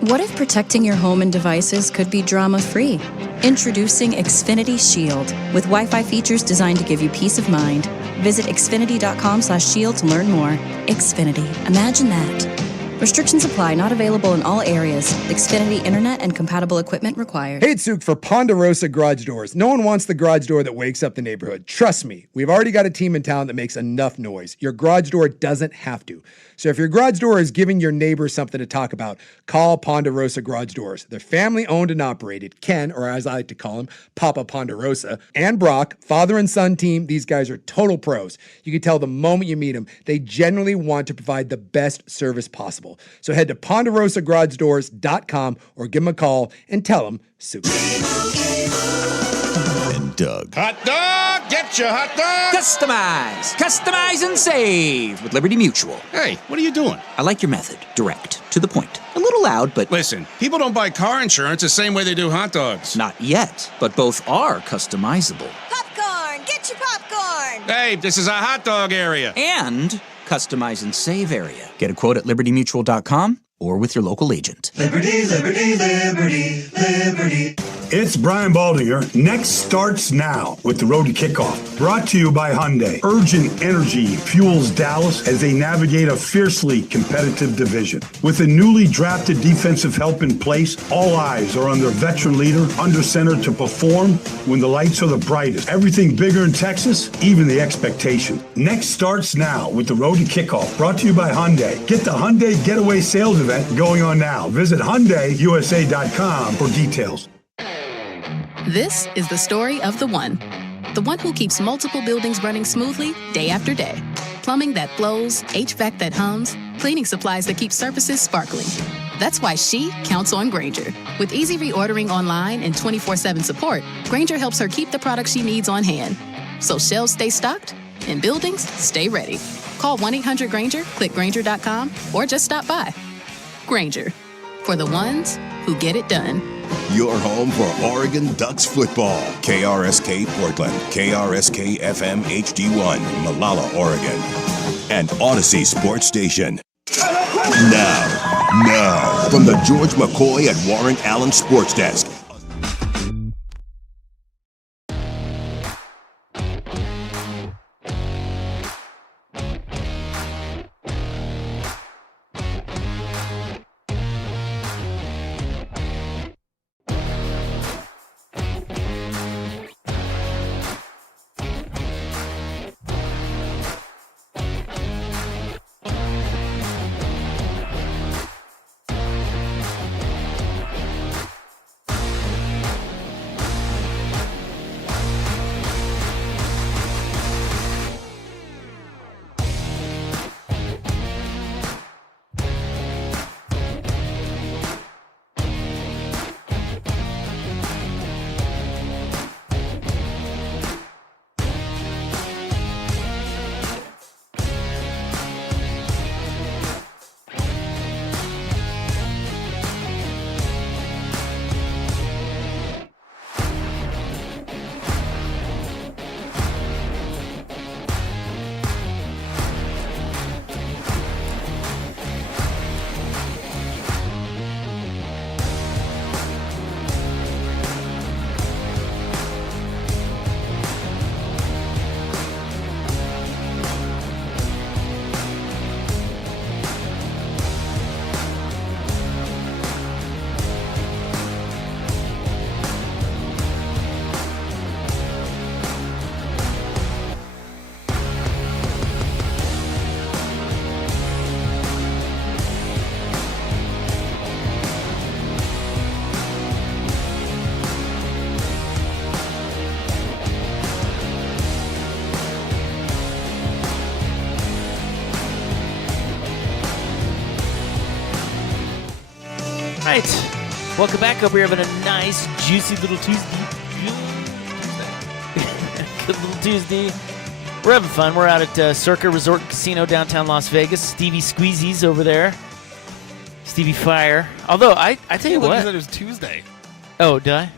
What if protecting your home and devices could be drama-free? Introducing Xfinity Shield, with Wi-Fi features designed to give you peace of mind. Visit xfinity.com/shield to learn more. Xfinity. Imagine that. Restrictions apply. Not available in all areas. Xfinity Internet and compatible equipment required. Hey, it's Suk for Ponderosa Garage Doors. No one wants the garage door that wakes up the neighborhood. Trust me, we've already got a team in town that makes enough noise. Your garage door doesn't have to. So if your garage door is giving your neighbors something to talk about, call Ponderosa Garage Doors. They're family owned and operated. Ken, or as I like to call him, Papa Ponderosa, and Brock, father and son team, these guys are total pros. You can tell the moment you meet them, they genuinely want to provide the best service possible. So head to ponderosagaragedoors.com or give them a call and tell them Suk. And Doug. Hot dog! Get your hot dog! Customize! Customize and save with Liberty Mutual. Hey, what are you doing? I like your method. Direct. To the point. A little loud, but... Listen, people don't buy car insurance the same way they do hot dogs. Not yet, but both are customizable. Popcorn! Get your popcorn! Hey, this is a hot dog area. And customize and save area. Get a quote at libertymutual.com or with your local agent. Liberty, liberty, liberty, liberty. It's Brian Baldinger. Next starts now with the Road to Kickoff. Brought to you by Hyundai. Urgent energy fuels Dallas as they navigate a fiercely competitive division. With a newly drafted defensive help in place, all eyes are on their veteran leader under center to perform when the lights are the brightest. Everything bigger in Texas, even the expectation. Next starts now with the Road to Kickoff. Brought to you by Hyundai. Get the Hyundai Getaway Sales Event going on now. Visit HyundaiUSA.com for details. This is the story of the one who keeps multiple buildings running smoothly day after day. Plumbing that flows, HVAC that hums, cleaning supplies that keep surfaces sparkling. That's why she counts on Grainger. With easy reordering online and 24/7 support, Grainger helps her keep the products she needs on hand. So shelves stay stocked and buildings stay ready. Call 1-800-GRAINGER, click Grainger.com, or just stop by. Grainger, for the ones who get it done. Your home for Oregon Ducks football. KRSK Portland, KRSK FM HD1, Malala, Oregon, and Odyssey Sports Station. Now, from the George McCoy at Warren Allen Sports Desk. Right. Welcome back. Hope you're having a nice, juicy little Tuesday. Good little Tuesday. We're having fun. We're out at Circa Resort Casino downtown Las Vegas. Stevie Squeezy's over there. Stevie Fire. Although, I tell you You what. said it was Tuesday. Oh, did I?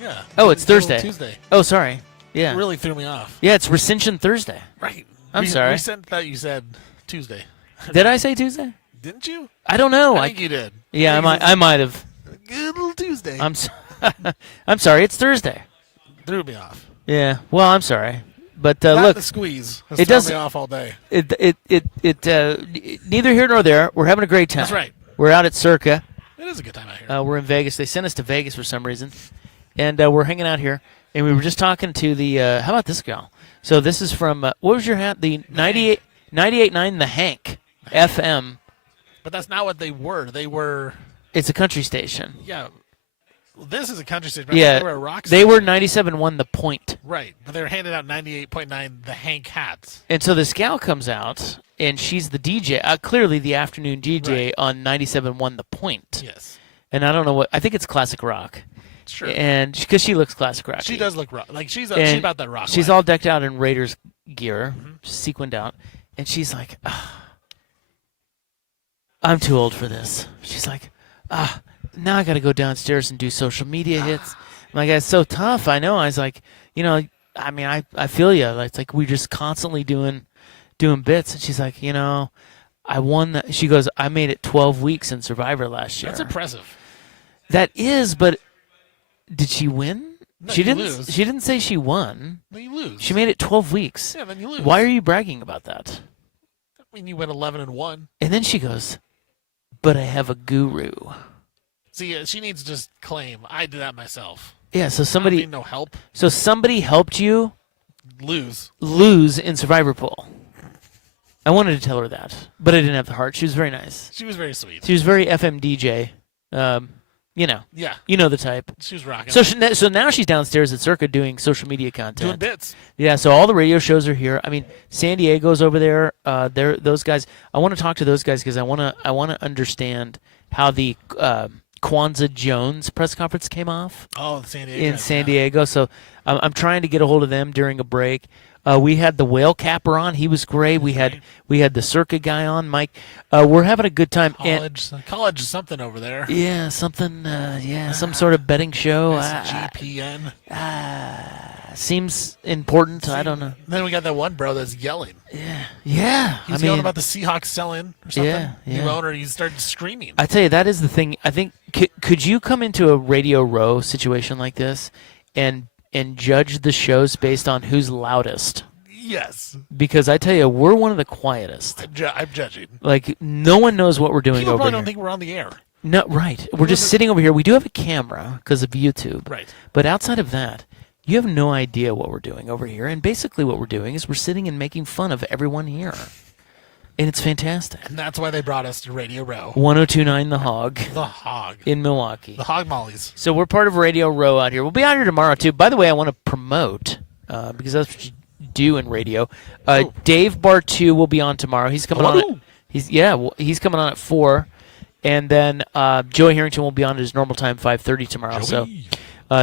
Yeah. Oh, it's Thursday. Tuesday. Oh, sorry. Yeah. It really threw me off. Yeah, it's Recension Thursday. Right. I'm sorry. We sent that you said Tuesday. Did I say Tuesday? Didn't you? I don't know. I think you did. Yeah, I might have. Good little Tuesday. I'm sorry. It's Thursday. Threw me off. Yeah. Well, I'm sorry, but Not look, the squeeze. Has it thrown does me off all day. Neither here nor there. We're having a great time. That's right. We're out at Circa. It is a good time out here. We're in Vegas. They sent us to Vegas for some reason, and we're hanging out here. And we were just talking to the. How about this gal? So this is from what was your hat? The 98.9 The Hank FM. But that's not what they were. They were. It's a country station. Yeah. Well, this is a country station. Yeah. They were a rock They station. were 97.1 The Point. Right. But they were handing out 98.9 The Hank hats. And so this gal comes out, and she's the DJ, clearly the afternoon DJ on 97.1 The Point. Yes. And I don't know what, I think it's classic rock. Sure. And because she looks classic rock. She does look rock. Like she's And about that rock. She's life. all decked out in Raiders gear, sequined out. And she's like, I'm too old for this. She's like, now I got to go downstairs and do social media hits. I'm like, it's so tough. I know. I was like, I mean, I feel you. It's like we're just constantly doing bits. And she's like, I won. She goes, I made it 12 weeks in Survivor last year. That's impressive. That is, but Did she win? No, She you didn't. lose. She didn't say she won. No, you lose. She made it 12 weeks. Yeah, then you lose. Why are you bragging about that? I mean, you went 11-1. And then she goes, "But I have a guru." See, she needs to just claim I did that myself. Yeah. So I don't somebody. need no help. So somebody helped you lose in Survivor Pool. I wanted to tell her that, but I didn't have the heart. She was very nice. She was very sweet. She was very FM DJ. You know. Yeah. You know the type. She was rocking. So now she's downstairs at Circa doing social media content. Doing bits. Yeah, so all the radio shows are here. I mean, San Diego's over there. Those guys. I want to talk to those guys because I want to understand how the Kwanzaa Jones press conference came off. Oh, San Diego. In San Diego. So I'm trying to get a hold of them during a break. We had the whale capper on. He was great. We had the Circa guy on, Mike. We're having a good time. College something over there. Yeah, something. Some sort of betting show. SGPN. Seems important. I don't know. Then we got that one bro that's yelling. Yeah. He was yelling about the Seahawks selling or something. Yeah. New owner. He started screaming. I tell you, that is the thing. I think could you come into a Radio Row situation like this and judge the shows based on who's loudest? Yes. Because I tell you, we're one of the quietest. I'm judging. Like, no one knows what we're doing People over probably here. don't think we're on the air. No, right. We're just sitting over here. We do have a camera because of YouTube. Right. But outside of that, you have no idea what we're doing over here. And basically what we're doing is we're sitting and making fun of everyone here. And it's fantastic. And that's why they brought us to Radio Row. 1029 The Hog. The Hog. In Milwaukee. The Hog Mollies. So we're part of Radio Row out here. We'll be out here tomorrow, too. By the way, I want to promote, because that's what you do in radio. Dave Bartu will be on tomorrow. He's coming on. He's coming on at 4. And then Joey Harrington will be on at his normal time, 5:30 tomorrow. Joey.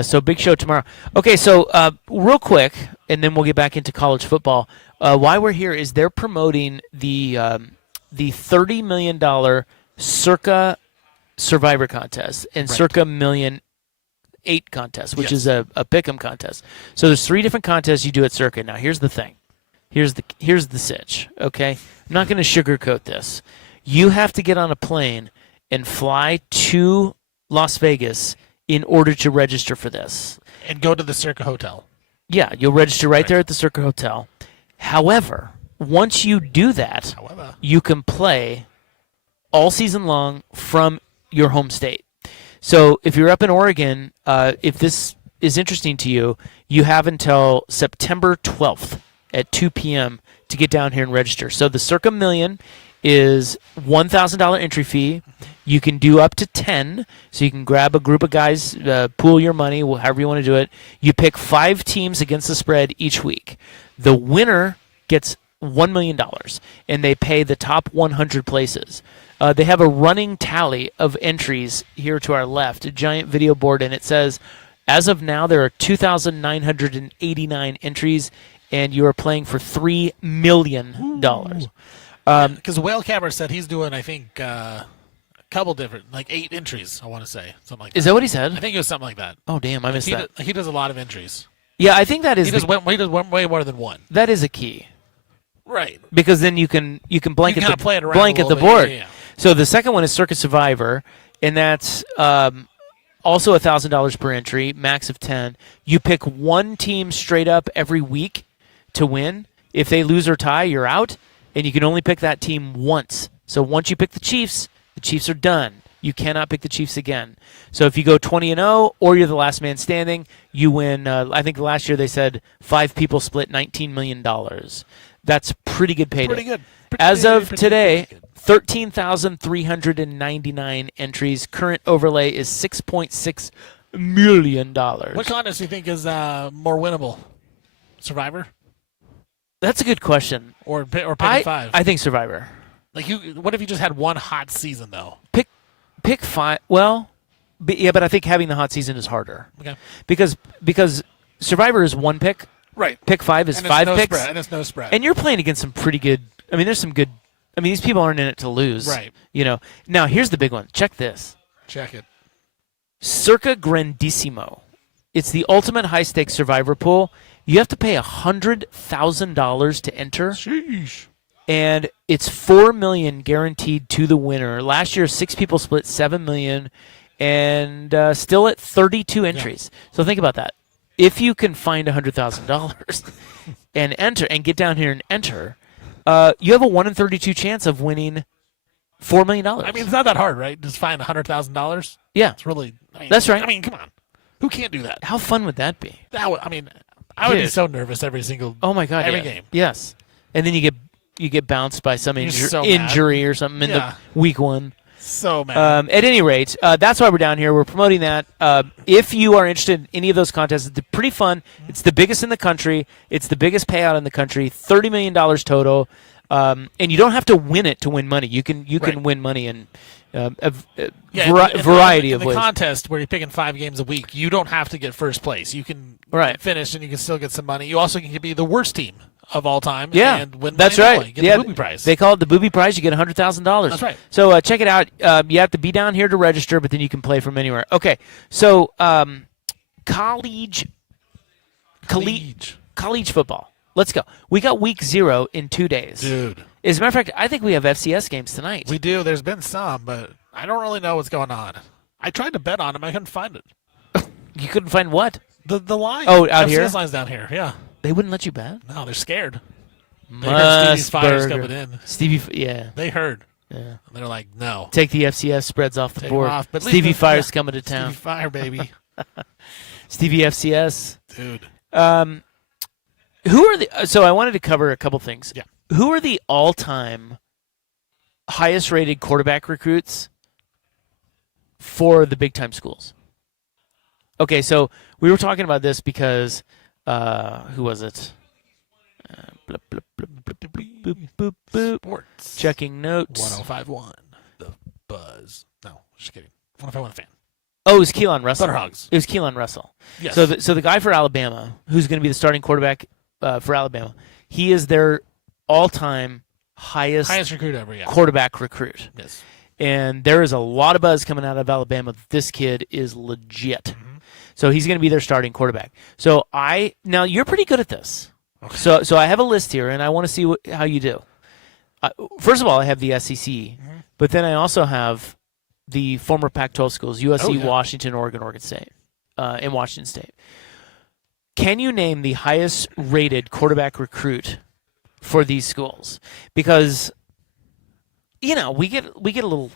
So big show tomorrow. Okay, so real quick, and then we'll get back into college football. Why we're here is they're promoting the $30 million Circa Survivor contest and Circa Million 8 contest, which is a pick'em contest. So there's 3 different contests you do at Circa. Now here's the thing. Here's the sitch. Okay, I'm not going to sugarcoat this. You have to get on a plane and fly to Las Vegas in order to register for this. And go to the Circa Hotel. Yeah, you'll register right there at the Circa Hotel. However, once you do that, you can play all season long from your home state. So if you're up in Oregon, if this is interesting to you, you have until September 12th at 2 p.m. to get down here and register. So the Circa Million is $1,000 entry fee. You can do up to 10, so you can grab a group of guys, pool your money, however you want to do it. You pick 5 teams against the spread each week. The winner gets $1 million, and they pay the top 100 places. They have a running tally of entries here to our left, a giant video board, and it says, as of now, there are 2,989 entries, and you are playing for $3 million. Because Whale Capper said he's doing, I think, a couple different, like 8 entries, I want to say. Something like that. Is that what he said? I think it was something like that. Oh, damn, I missed that. He does a lot of entries. Yeah, I think that is. He does way more than one. That is a key. Right. Because then you can blanket kinda the play it around blanket a the little bit. board. Yeah. So the second one is Circus Survivor, and that's also $1,000 per entry, max of 10. You pick one team straight up every week to win. If they lose or tie, you're out, and you can only pick that team once. So once you pick the Chiefs are done. You cannot pick the Chiefs again. So if you go 20-0 or you're the last man standing, you win. I think last year they said 5 people split $19 million. That's pretty good payday. Pretty good. As of today, 13,399 entries. Current overlay is $6.6 million. What contest do you think is more winnable? Survivor? That's a good question. Or pick 5? I think Survivor. Like what if you just had one hot season though? Pick 5. Well, but I think having the hot season is harder. Okay. Because Survivor is 1 pick. Right. Pick 5 is and 5 no picks. Spread, and it's no spread. And you're playing against some pretty good. I mean, there's some good. I mean, these people aren't in it to lose. Right. You know. Now here's the big one. Check this. Check it. Circa Grandissimo. It's the ultimate high stakes Survivor pool. You have to pay $100,000 to enter. Sheesh. And it's $4 million guaranteed to the winner. Last year, 6 people split $7 million, and still at 32 entries. So think about that. If you can find $100,000 and enter and get down here and enter, you have a 1 in 32 chance of winning $4 million. I mean, it's not that hard, right? Just find $100,000. Yeah, it's really. That's right. I mean, come on, who can't do that? How fun would that be? I would be so nervous every single. Oh my God! every yeah. game. Yes, and then you get bounced by some so injury or something in the week one. So mad. At any rate, that's why we're down here. We're promoting that. If you are interested in any of those contests, it's pretty fun. It's the biggest in the country. It's the biggest payout in the country. $30 million total, and you don't have to win it to win money. You can win money in a variety of ways. In the contest where you're picking 5 games a week, you don't have to get first place. You can finish and you can still get some money. You also can be the worst team of all time. Yeah, and win that's money right. Get the booby prize. They call it the booby prize. You get $100,000. That's right. So check it out. You have to be down here to register, but then you can play from anywhere. Okay, so college football. Let's go. We got week 0 in 2 days. Dude. As a matter of fact, I think we have FCS games tonight. We do. There's been some, but I don't really know what's going on. I tried to bet on them. I couldn't find it. You couldn't find what? The line. Oh, out FCS here? line's down here, yeah. They wouldn't let you bet? No, they're scared. They heard Stevie Fire's coming in. Yeah. They heard. Yeah. And they're like, no. Take the FCS spreads off the Take board. them off. But Stevie Fire's coming to town. Stevie Fire, baby. Stevie FCS. Dude. Who are the? So I wanted to cover a couple things. Yeah. Who are the all-time highest-rated quarterback recruits for the big-time schools? Okay, so we were talking about this because who was it? Sports. Checking notes. 1051. The Buzz. No, just kidding. 1051 fan. Oh, it was Keelan Russell. Butterhogs. It was Keelan Russell. Yes. So the guy for Alabama, who's going to be the starting quarterback for Alabama, he is their all-time highest recruit ever, yeah. quarterback recruit. Yes. And there is a lot of buzz coming out of Alabama that this kid is legit. Mm-hmm. So he's going to be their starting quarterback. So now you're pretty good at this. Okay. So I have a list here, and I want to see how you do. First of all, I have the SEC, but then I also have the former Pac-12 schools, USC, Washington, Oregon State, and Washington State. Can you name the highest-rated quarterback recruit for these schools? Because, we get a little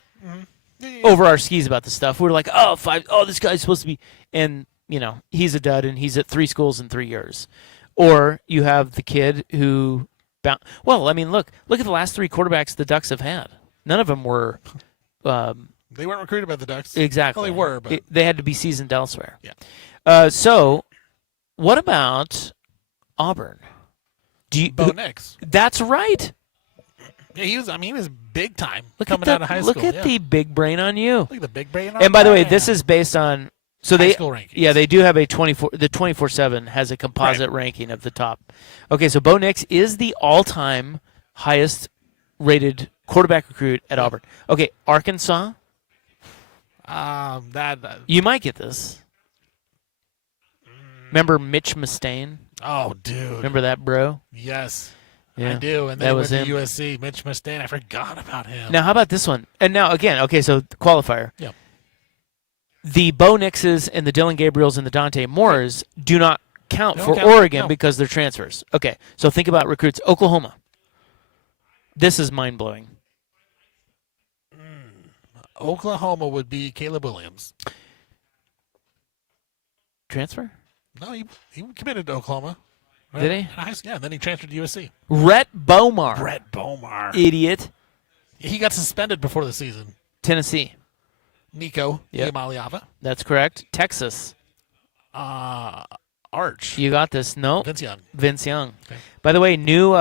over our skis about this stuff. We're like, this guy's supposed to be, and he's a dud, and he's at 3 schools in 3 years. Or you have the kid who, look at the last 3 quarterbacks the Ducks have had. None of them were. They weren't recruited by the Ducks. Exactly. Well, they were, but they had to be seasoned elsewhere. Yeah. So, what about Auburn? Bo Nix. That's right. Yeah, he was big time Coming out of high school. Look at the big brain on you. Look at the big brain on And by the way, this is based on high school rankings. Yeah, they do have a 24. The 24/7 has a composite ranking of the top. Okay, so Bo Nix is the all-time highest rated quarterback recruit at Auburn. Okay, Arkansas. You might get this. Remember Mitch Mustaine? Oh, dude. Remember that, bro? Yes. Yeah, I do. And then that he was went to him. USC. Mitch Mustaine. I forgot about him. Now, how about this one? And now, again, okay, so the qualifier. Yeah. The Bo Nixes and the Dylan Gabriels and the Dante Moores do not count for count. Oregon No. because they're transfers. Okay, so think about recruits. Oklahoma. This is mind-blowing. Oklahoma would be Caleb Williams. Transfer? No, he committed to Oklahoma. Right? Did he? Yeah, and then he transferred to USC. Rhett Bomar. Brett Bomar. Idiot. He got suspended before the season. Tennessee. Nico Yep. Iamaleava. That's correct. Texas. Arch. You got this. No. Vince Young. Vince Young. Okay. By the way, new...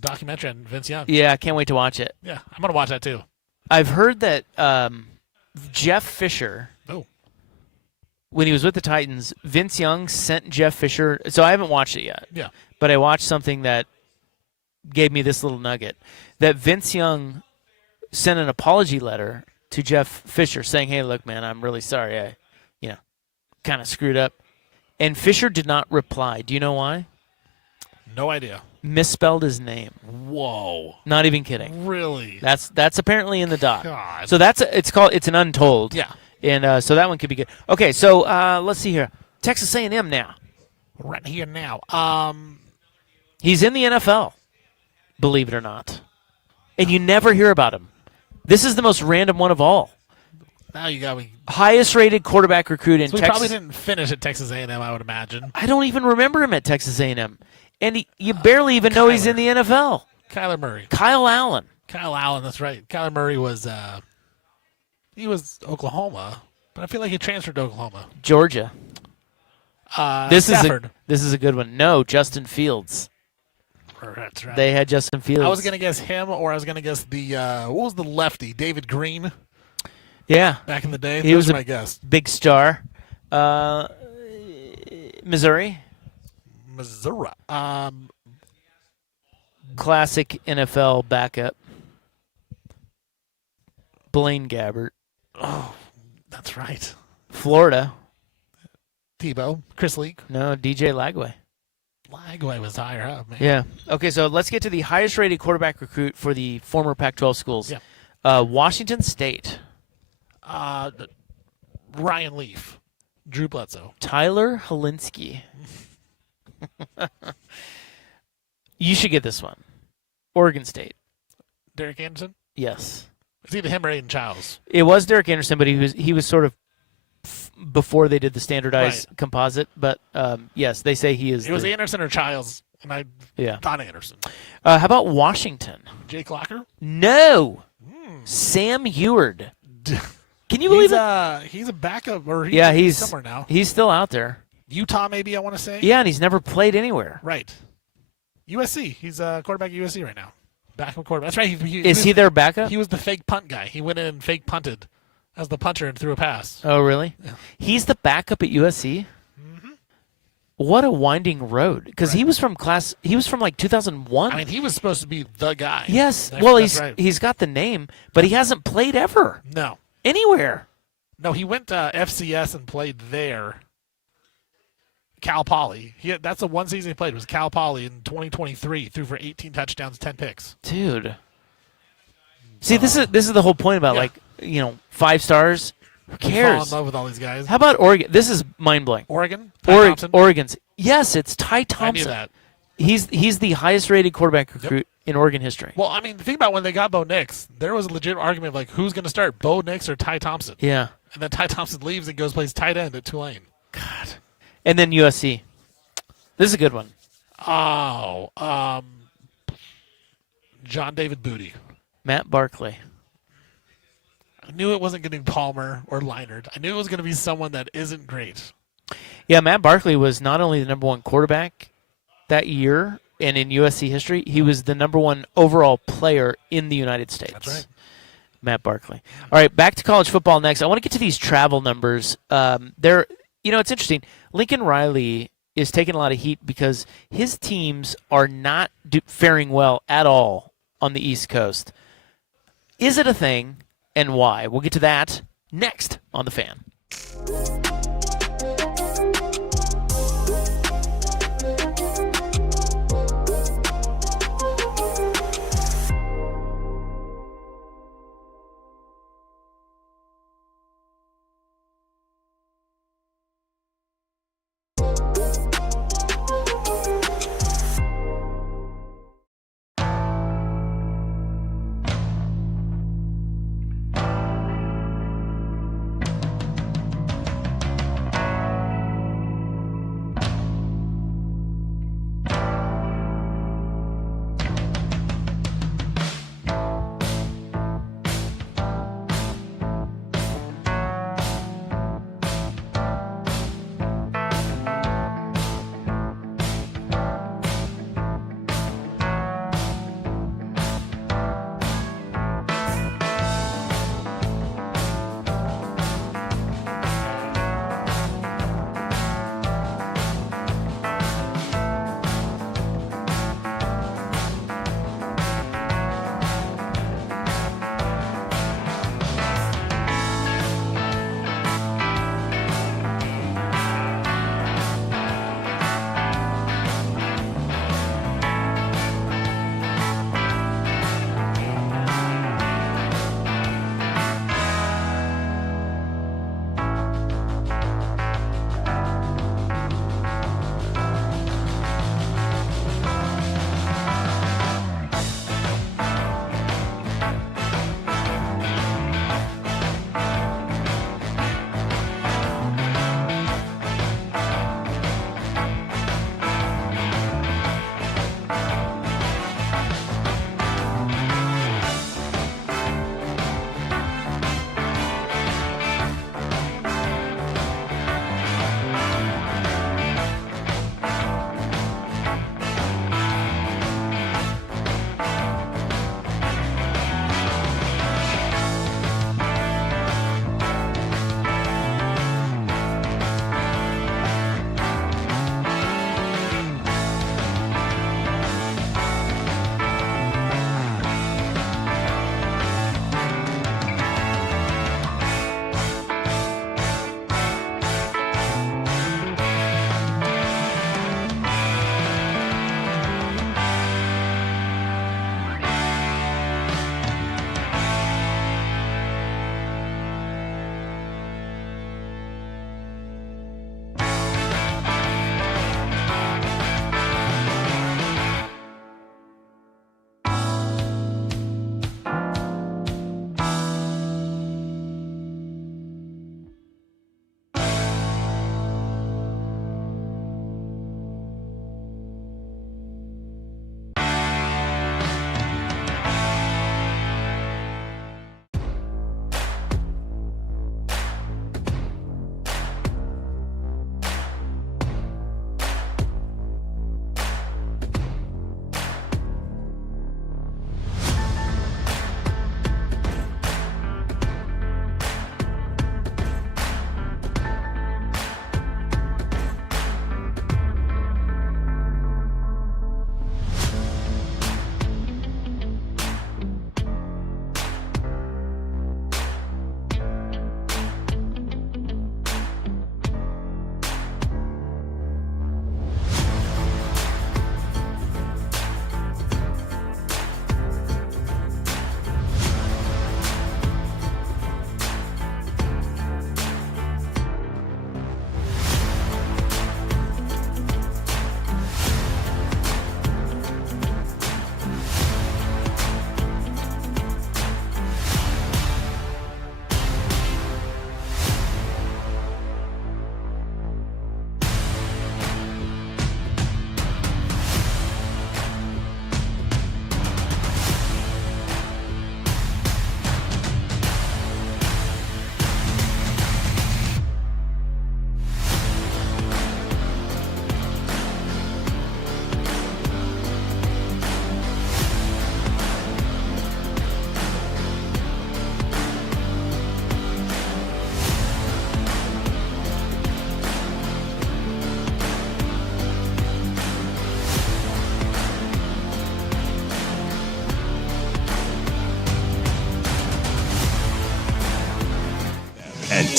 documentary on Vince Young. Yeah, I can't wait to watch it. Yeah, I'm going to watch that too. I've heard that Jeff Fisher... Oh. When he was with the Titans, Vince Young sent Jeff Fisher... So I haven't watched it yet. Yeah. But I watched something that gave me this little nugget. That Vince Young sent an apology letter to Jeff Fisher saying, hey, look, man, I'm really sorry. I, kind of screwed up. And Fisher did not reply. Do you know why? No idea. Misspelled his name. Whoa. Not even kidding. Really? That's apparently in the doc. God. So it's an untold. Yeah. And so that one could be good. Okay, so let's see here. Texas A&M now. Right here now. He's in the NFL, believe it or not. And you never hear about him. This is the most random one of all. Now you got me. Highest rated quarterback recruit in So he Texas. probably didn't finish at Texas A&M, I would imagine. I don't even remember him at Texas A&M. And you barely even know he's in the NFL. Kyler Murray. Kyle Allen. Kyle Allen, that's right. Kyler Murray was he was Oklahoma, but I feel like he transferred to Oklahoma. Georgia. Stafford. This is a good one. No, Justin Fields. That's right. They had Justin Fields. I was going to guess him, or I was going to guess the what was the lefty, David Green. Yeah, back in the day. He was my guess. Big star. Missouri. Classic NFL backup. Blaine Gabbert. Oh, that's right. Florida. Tebow. Chris Leak. No, DJ Lagway. Lagway was higher up, man. Yeah. Okay, so let's get to the highest rated quarterback recruit for the former Pac-12 schools. Yeah. Washington State. Ryan Leaf. Drew Bledsoe. Tyler Helinski. You should get this one. Oregon State. Derek Anderson? Yes. It's either him or Aiden Childs. It was Derek Anderson, but he was sort of before they did the standardized composite. But yes, they say he is. It was Anderson or Childs, and I thought Anderson. How about Washington? Jake Locker? No. Sam Heward. Can you believe it? He's a backup, or he's somewhere now. He's still out there. Utah, maybe, I want to say. Yeah, and he's never played anywhere. Right. USC. He's a quarterback at USC right now. Backup quarterback. That's right. Is he their backup? He was the fake punt guy. He went in and fake punted as the punter and threw a pass. Oh, really? Yeah. He's the backup at USC? Mm-hmm. What a winding road. Because he was from like 2001. I mean, he was supposed to be the guy. Yes. That's He's got the name, but he hasn't played ever. No. Anywhere. No, he went to FCS and played there. Cal Poly. That's the one season he played was Cal Poly in 2023. Threw for 18 touchdowns, 10 picks. Dude. See, this is the whole point about 5 stars. Who cares? Fall in love with all these guys. How about Oregon? This is mind blowing. Oregon. Thompson? Oregon's. Yes, it's Ty Thompson. I knew that. He's the highest rated quarterback recruit in Oregon history. Well, I mean, think about when they got Bo Nix. There was a legit argument of like who's going to start, Bo Nix or Ty Thompson. Yeah. And then Ty Thompson leaves and goes plays tight end at Tulane. God. And then USC. This is a good one. Oh, John David Booty. Matt Barkley. I knew it wasn't going to be Palmer or Leinart. I knew it was going to be someone that isn't great. Yeah, Matt Barkley was not only the number one quarterback that year and in USC history, he was the number one overall player in the United States. That's right. Matt Barkley. All right, back to college football next. I want to get to these travel numbers. It's interesting. Lincoln Riley is taking a lot of heat because his teams are not faring well at all on the East Coast. Is it a thing, and why? We'll get to that next on The Fan.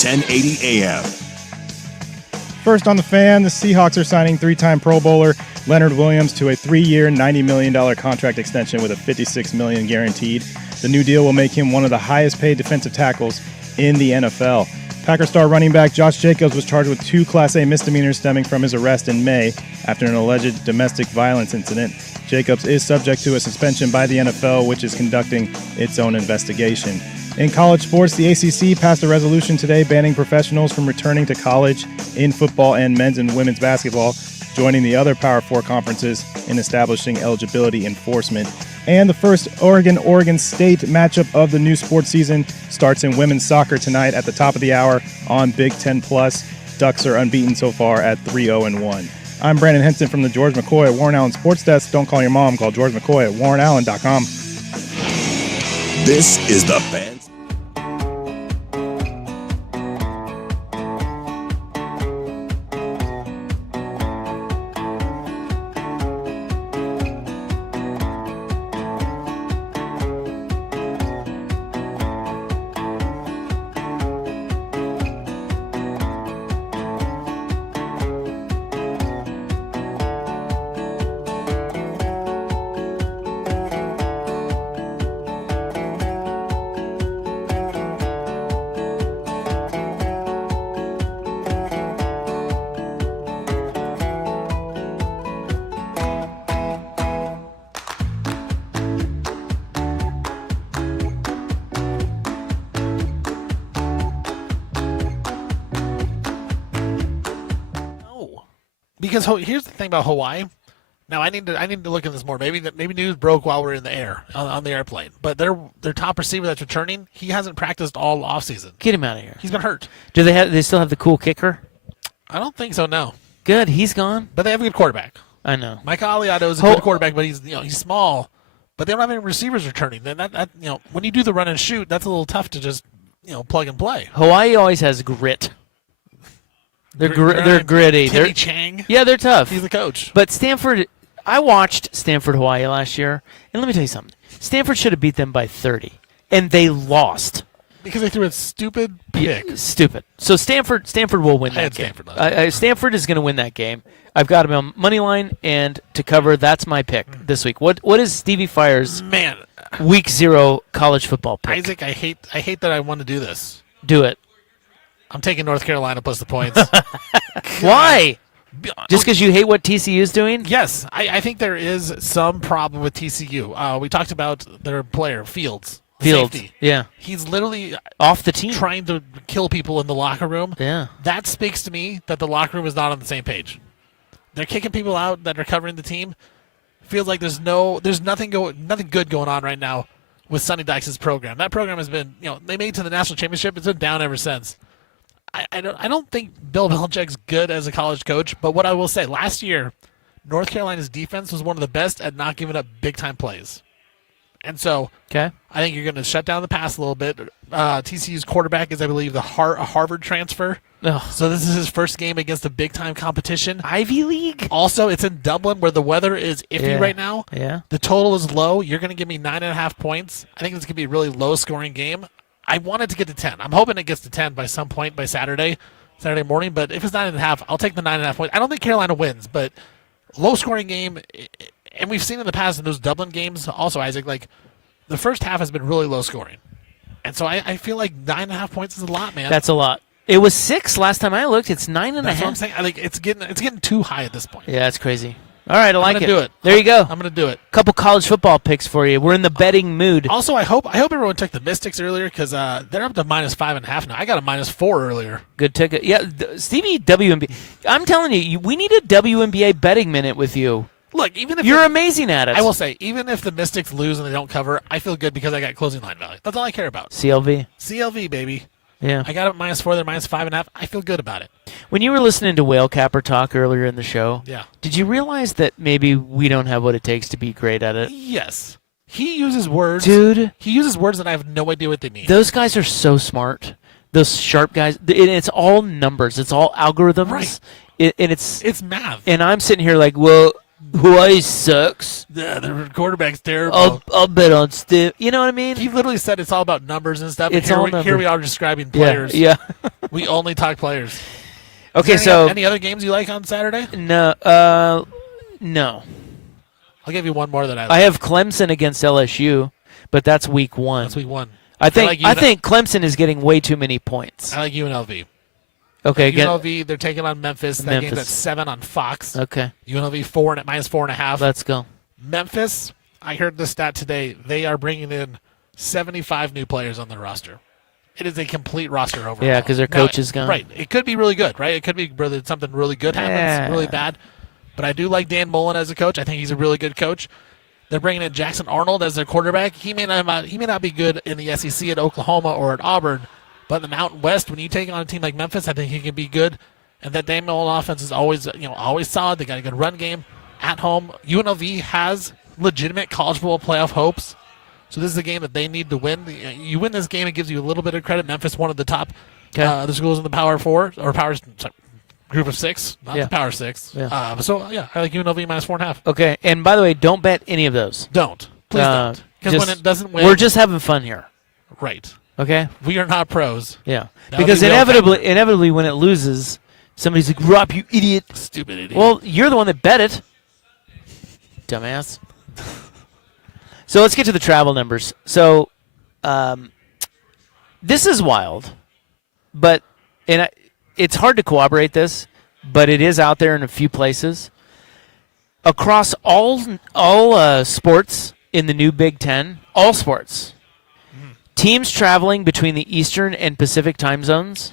1080 AM. First on the fan, the Seahawks are signing three-time Pro Bowler Leonard Williams to a 3-year, $90 million contract extension with a $56 million guaranteed. The new deal will make him one of the highest-paid defensive tackles in the NFL. Packer star running back Josh Jacobs was charged with 2 Class A misdemeanors stemming from his arrest in May after an alleged domestic violence incident. Jacobs is subject to a suspension by the NFL, which is conducting its own investigation. In college sports, the ACC passed a resolution today banning professionals from returning to college in football and men's and women's basketball, joining the other Power 4 conferences in establishing eligibility enforcement. And the first Oregon State matchup of the new sports season starts in women's soccer tonight at the top of the hour on Big Ten Plus. Ducks are unbeaten so far at 3-0-1. I'm Brandon Henson from the George McCoy at Warren Allen Sports Desk. Don't call your mom. Call George McCoy at warrenallen.com. This is the Fan. Because here's the thing about Hawaii. Now I need to look into this more. Maybe news broke while we're in the air on the airplane. But their top receiver that's returning, he hasn't practiced all offseason. Get him out of here. He's been hurt. Do they still have the cool kicker? I don't think so. No. Good. He's gone. But they have a good quarterback. I know. Mike Aliotto is a good quarterback, but he's small. But they don't have any receivers returning. Then that when you do the run and shoot, that's a little tough to just plug and play. Hawaii always has grit. They're gritty. Timmy Chang. Yeah, they're tough. He's the coach. But Stanford, I watched Stanford Hawaii last year, and let me tell you something. Stanford should have beat them by 30, and they lost. Because they threw a stupid pick. Yeah, stupid. So Stanford will win that game. Stanford is going to win that game. I've got them on money line and to cover. That's my pick this week. What is Stevie Fire's week 0 college football pick? Isaac, I hate that I want to do this. Do it. I'm taking North Carolina plus the points. Why? Just because you hate what TCU is doing? Yes. I think there is some problem with TCU. We talked about their player, Fields. Safety. Yeah. He's literally off the team, trying to kill people in the locker room. Yeah. That speaks to me that the locker room is not on the same page. They're kicking people out that are covering the team. Feels like there's nothing good going on right now with Sonny Dykes' program. That program has been, they made it to the national championship. It's been down ever since. I don't think Bill Belichick's good as a college coach, but what I will say, last year, North Carolina's defense was one of the best at not giving up big-time plays. And so I think you're going to shut down the pass a little bit. TCU's quarterback is, I believe, a Harvard transfer. Ugh. So this is his first game against a big-time competition. Ivy League? Also, it's in Dublin where the weather is iffy right now. Yeah. The total is low. You're going to give me 9.5 points. I think it's going to be a really low-scoring game. I want it to get to 10. I'm hoping it gets to 10 by some point by Saturday morning. But if it's 9.5, I'll take the 9.5 points. I don't think Carolina wins, but low-scoring game. And we've seen in the past in those Dublin games also, Isaac, like the first half has been really low-scoring. And so I feel like 9.5 points is a lot, man. That's a lot. It was 6 last time I looked. It's 9.5. That's what I'm saying. It's getting too high at this point. Yeah, it's crazy. All right, I like it. I'm going to do it. There you go. I'm going to do it. Couple college football picks for you. We're in the betting mood. Also, I hope everyone took the Mystics earlier because they're up to -5.5 now. I got a -4 earlier. Good ticket. Yeah, Stevie, WNBA. I'm telling you, we need a WNBA betting minute with you. Look, even if you're amazing at it. I will say, even if the Mystics lose and they don't cover, I feel good because I got closing line value. That's all I care about. CLV, baby. Yeah. I got it -4, they're -5.5. I feel good about it. When you were listening to Whale Capper talk earlier in the show, did you realize that maybe we don't have what it takes to be great at it? Yes. He uses words. Dude. He uses words that I have no idea what they mean. Those guys are so smart. Those sharp guys. And it's all numbers. It's all algorithms. Right. And it's math. And I'm sitting here like, well, Hawaii sucks. Yeah, their quarterback's terrible. I'll bet on Steve. You know what I mean? He literally said it's all about numbers and stuff. It's and all here numbers. we are describing players. Yeah. We only talk players. Okay, Is there so any other games you like on Saturday? no. No. I'll give you one more that I like. I have Clemson against LSU, but that's week 1. That's week 1. I think like I think Clemson is getting way too many points. I like UNLV. Okay, again. UNLV, they're taking on Memphis. That game's at 7 on Fox. Okay. UNLV -4.5. Let's go. Memphis, I heard this stat today. They are bringing in 75 new players on their roster. It is a complete roster overall. Yeah, because their coach is gone. Right. It could be really good, right? It could be something really good happens, really bad. But I do like Dan Mullen as a coach. I think he's a really good coach. They're bringing in Jackson Arnold as their quarterback. He may not be good in the SEC at Oklahoma or at Auburn, but in the Mountain West, when you take on a team like Memphis, I think he can be good. And that Dan Mullen offense is always solid. They got a good run game at home. UNLV has legitimate college football playoff hopes. So this is a game that they need to win. You win this game, it gives you a little bit of credit. Memphis, one of the top the schools in the Power Four or Group of 6, not the Power 6. Yeah. I like UNLV -4.5. Okay, and by the way, don't bet any of those. Don't. Please don't. Because when it doesn't win. We're just having fun here. Right. Okay? We are not pros. Yeah. That would Because be real inevitably when it loses, somebody's like, Rob, you idiot. Stupid idiot. Well, you're the one that bet it. Dumbass. So let's get to the travel numbers. So this is wild, but it's hard to corroborate this, but it is out there in a few places. Across all sports in the new Big Ten, all sports, teams traveling between the Eastern and Pacific time zones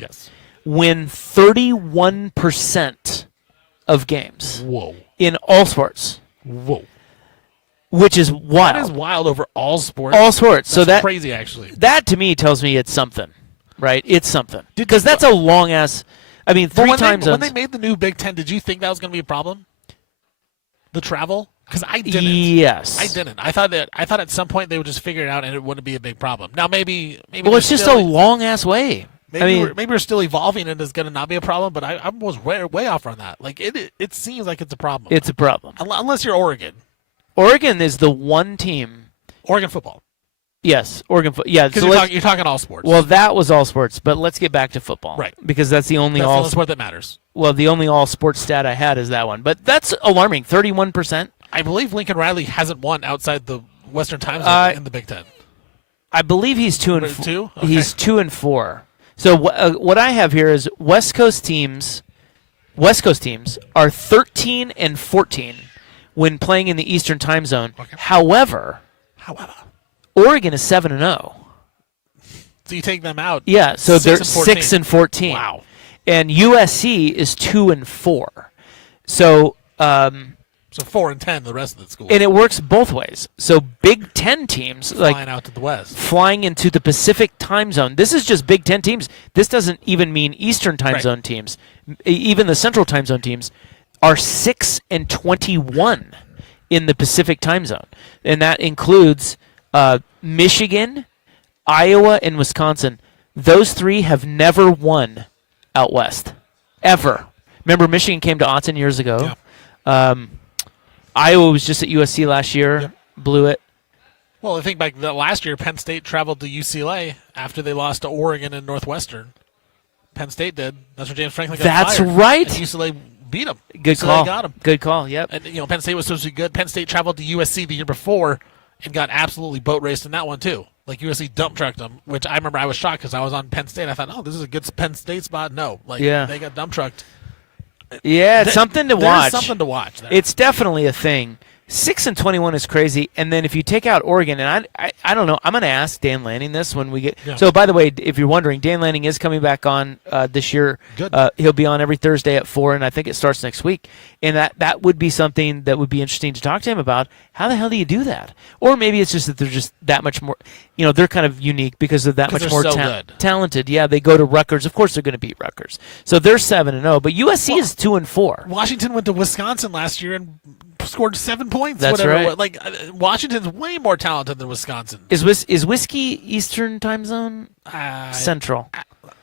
win 31% of games. Whoa. In all sports. Whoa. Which is wild. That is wild over all sports. All sports. So That's crazy, actually. That to me tells me it's something, right? It's something because that's a long ass. I mean, three times when they made the new Big Ten, did you think that was going to be a problem? The travel, because I didn't. Yes, I didn't. I thought at some point they would just figure it out and it wouldn't be a big problem. Now maybe. Well, it's just a long ass way. Maybe we're still evolving and it's going to not be a problem, but I was way off on that. Like it seems like it's a problem. It's a problem unless you're Oregon. Oregon is the one team. Oregon football. Yes, Oregon football. Yeah, because you're talking all sports. Well, that was all sports, but let's get back to football, right? Because that's the only sport that matters. Well, the only all sports stat I had is that one, but that's alarming. 31%. I believe Lincoln Riley hasn't won outside the Western Time Zone in the Big Ten. I believe he's 2-4. 2? Okay. He's 2-4. So what I have here is West Coast teams are 13-14 when playing in the Eastern Time Zone. Okay. However, Oregon is 7-0. So you take them out. Yeah, so they're 6-14. Wow. And USC is 2-4. So 4-10 the rest of the schools. And it works both ways. So Big Ten teams flying out to the West, flying into the Pacific time zone. This is just Big Ten teams. This doesn't even mean Eastern time zone teams. Even the Central time zone teams are 6-21 in the Pacific time zone, and that includes Michigan, Iowa, and Wisconsin. Those three have never won out west, ever. Remember, Michigan came to Autzen years ago. Yeah. Iowa was just at USC last year, blew it. Well, I think back last year, Penn State traveled to UCLA after they lost to Oregon and Northwestern. Penn State did. That's where James Franklin got That's fired. right. And UCLA beat them. Good UCLA call. got them. Good call. Yep. And Penn State was supposed to be good. Penn State traveled to USC the year before and got absolutely boat raced in that one too. Like USC dump trucked them, which I remember I was shocked because I was on Penn State. I thought, oh, this is a good Penn State spot. No, they got dump trucked. Yeah, it's something to watch. There's something to watch there. It's definitely a thing. 6-21 is crazy, and then if you take out Oregon, and I don't know, I'm going to ask Dan Lanning this when we get. Yeah. So by the way, if you're wondering, Dan Lanning is coming back on this year. Good. He'll be on every Thursday at 4, and I think it starts next week. And that would be something that would be interesting to talk to him about. How the hell do you do that? Or maybe it's just that they're just that much more. They're kind of unique because they're that much more talented. Yeah, they go to Rutgers. Of course, they're going to beat Rutgers. So they're 7-0, but USC is 2-4. Washington went to Wisconsin last year and scored 7 points. That's whatever. right. Like Washington's way more talented than Wisconsin. Is Whiskey Eastern time zone? Central.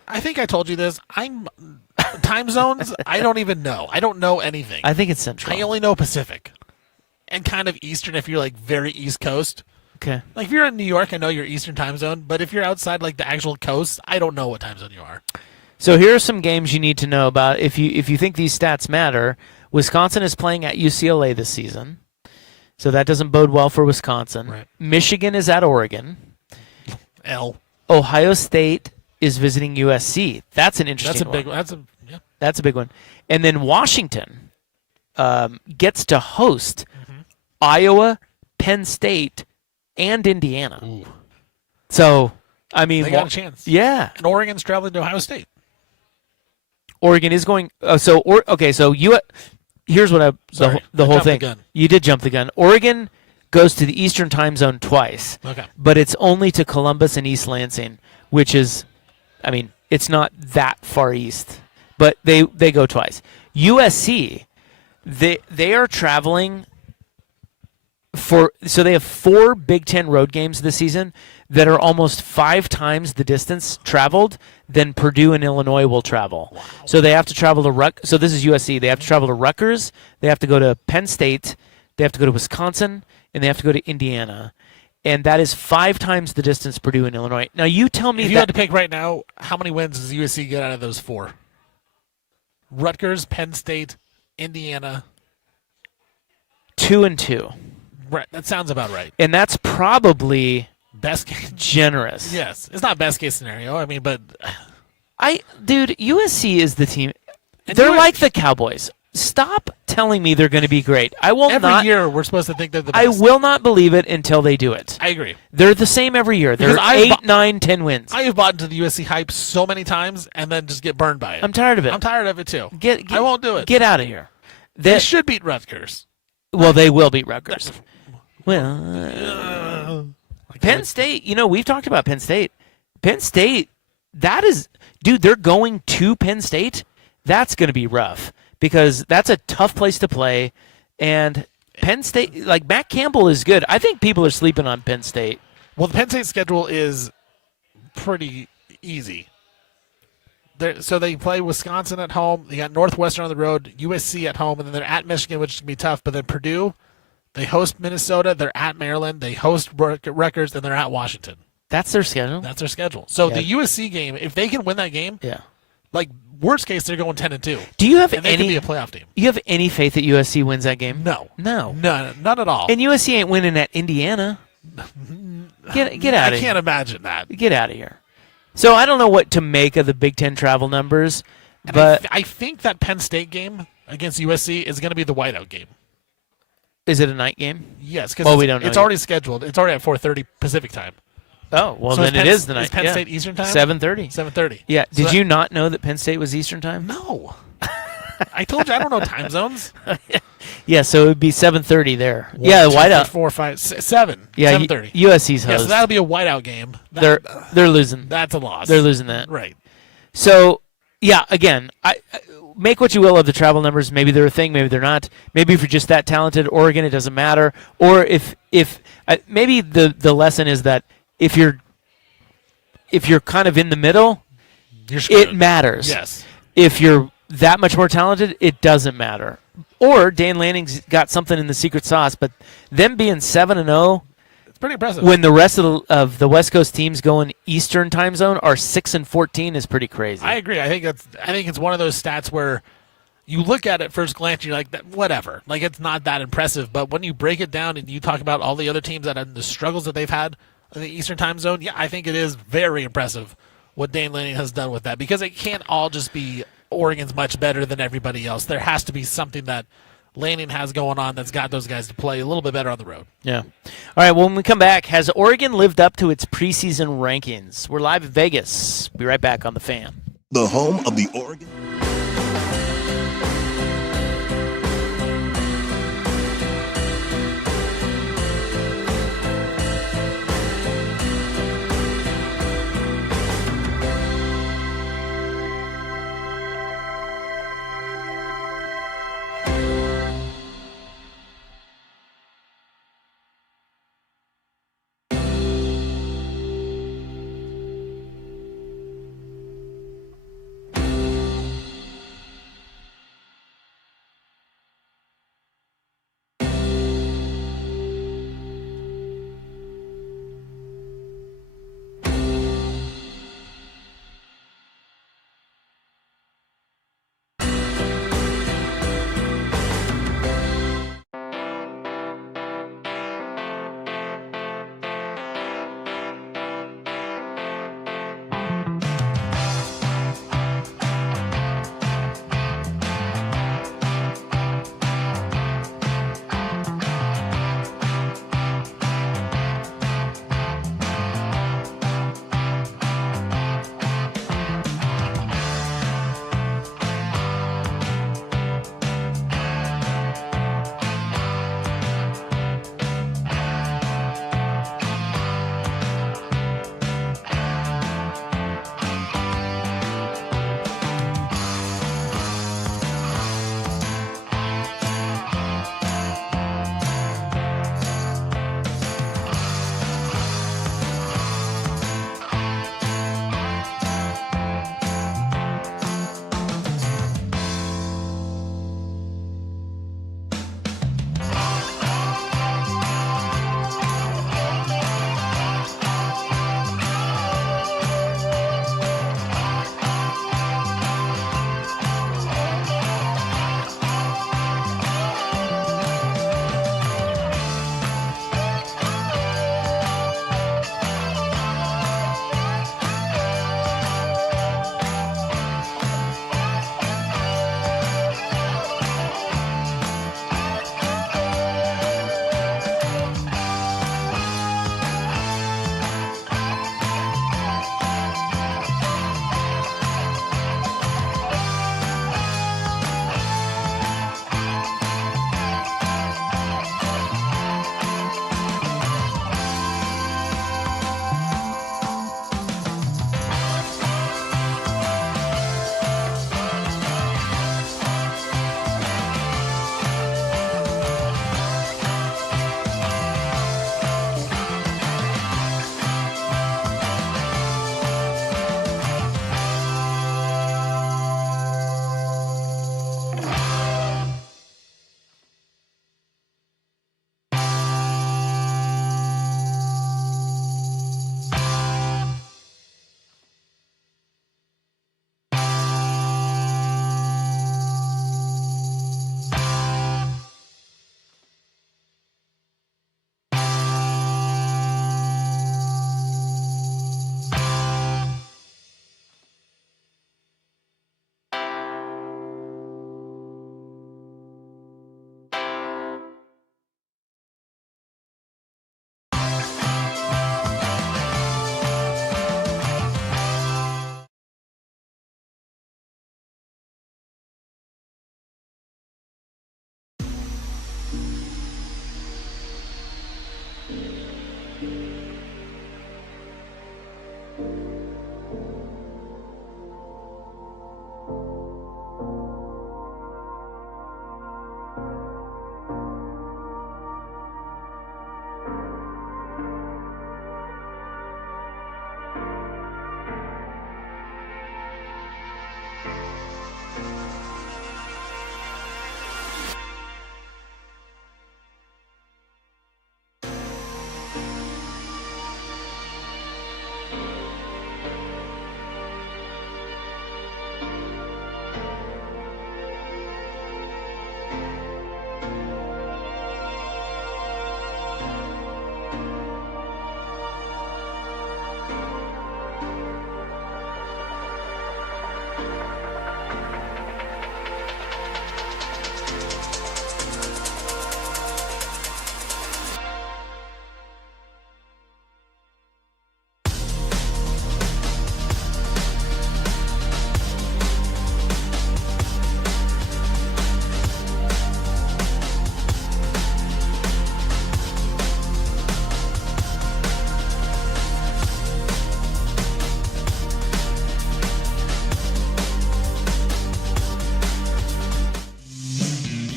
I think I told you this. I'm time zones. I don't even know. I don't know anything. I think it's Central. I only know Pacific. and kind of Eastern if you're like very East Coast. Okay. Like if you're in New York, I know you're Eastern time zone, but if you're outside like the actual coast, I don't know what time zone you are. So here are some games you need to know about if you think these stats matter. Wisconsin is playing at UCLA this season, so that doesn't bode well for Wisconsin. Right. Michigan is at Oregon. Ohio State is visiting USC. That's an interesting That's a big one. yeah. That's a big one. And then Washington gets to host Iowa, Penn State, and Indiana. Ooh. So, I mean, They got a chance. Yeah. And Oregon's traveling to Ohio State. Oregon is going. Here's what Sorry, the I whole jumped the thing. gun. You did jump the gun. Oregon goes to the Eastern time zone twice. Okay. But it's only to Columbus and East Lansing, which is, I mean, it's not that far east. But they go twice. USC, they are traveling so they have 4 Big Ten road games this season that are almost 5 times the distance traveled than Purdue and Illinois will travel. Wow. So they have to travel to So this is USC. They have to travel to Rutgers. They have to go to Penn State. They have to go to Wisconsin, and they have to go to Indiana. And that is 5 times the distance Purdue and Illinois. Now you tell me If you had to pick right now, how many wins does USC get out of those 4? Rutgers, Penn State, Indiana. 2-2. Right, that sounds about right. And that's probably best case. Generous. Yes, it's not best case scenario. I mean, but dude, USC is the team. They're like the Cowboys. Stop telling me they're going to be great. I will every not. year we're supposed to think they're the best. I will not believe it until they do it. I agree. They're the same every year. They're Because 8, 9, 10 wins. I have bought into the USC hype so many times and then just get burned by it. I'm tired of it. I'm tired of it too. Get I won't do it. Get out of here. They should beat Rutgers. Well, they will beat Rutgers. Well, Penn State, we've talked about Penn State. Penn State, dude, they're going to Penn State. That's going to be rough because that's a tough place to play. And Penn State, like Matt Campbell is good. I think people are sleeping on Penn State. Well, the Penn State schedule is pretty easy. So they play Wisconsin at home. They got Northwestern on the road, USC at home, and then they're at Michigan, which is going to be tough. But then Purdue, they host Minnesota, they're at Maryland, they host Rutgers, and they're at Washington. That's their schedule? That's their schedule. So Yeah. the USC game, if they can win that game, yeah, like worst case, they're going 10-2. Do you have and they any? could be a playoff team. You have any faith that USC wins that game? No, no, none at all. And USC ain't winning at Indiana. Get out of here. I can't imagine that. Get out of here. So I don't know what to make of the Big Ten travel numbers, And but I think that Penn State game against USC is going to be the whiteout game. is it a night game? Yes, because we don't know. It's yet. already scheduled. It's already at 4:30 Pacific time. Oh, well, So then Penn, it is the night. Is Penn yeah. State Eastern time? 7:30. 7:30. Yeah. So Did you not know that Penn State was Eastern time? No. I told you I don't know time zones. Yeah, so it would be 7:30 there. 1, yeah, 2, 3, whiteout. 4, 5, 7. Yeah, 7:30. USC's Yeah, host. so that'll be a whiteout game. They're losing. That's a loss. They're losing that. Right. So, yeah, again, I make what you will of the travel numbers. Maybe they're a thing, maybe they're not. Maybe if you're just that talented, Oregon, it doesn't matter. Or if maybe the lesson is that if you're kind of in the middle, it matters. Yes. If you're that much more talented, it doesn't matter. Or Dan Lanning's got something in the secret sauce, but them being 7-0. It's pretty impressive. When the rest of the West Coast teams going Eastern time zone are 6-14 is pretty crazy. I agree. I think it's one of those stats where you look at it first glance, you're like, whatever. Like it's not that impressive. But when you break it down and you talk about all the other teams that have the struggles that they've had in the Eastern time zone, yeah, I think it is very impressive what Dan Lanning has done with that because it can't all just be Oregon's much better than everybody else. There has to be something that Lanning has going on that's got those guys to play a little bit better on the road. Yeah. All right, well, when we come back, has Oregon lived up to its preseason rankings? We're live in Vegas. Be right back on The Fan. The home of the Oregon.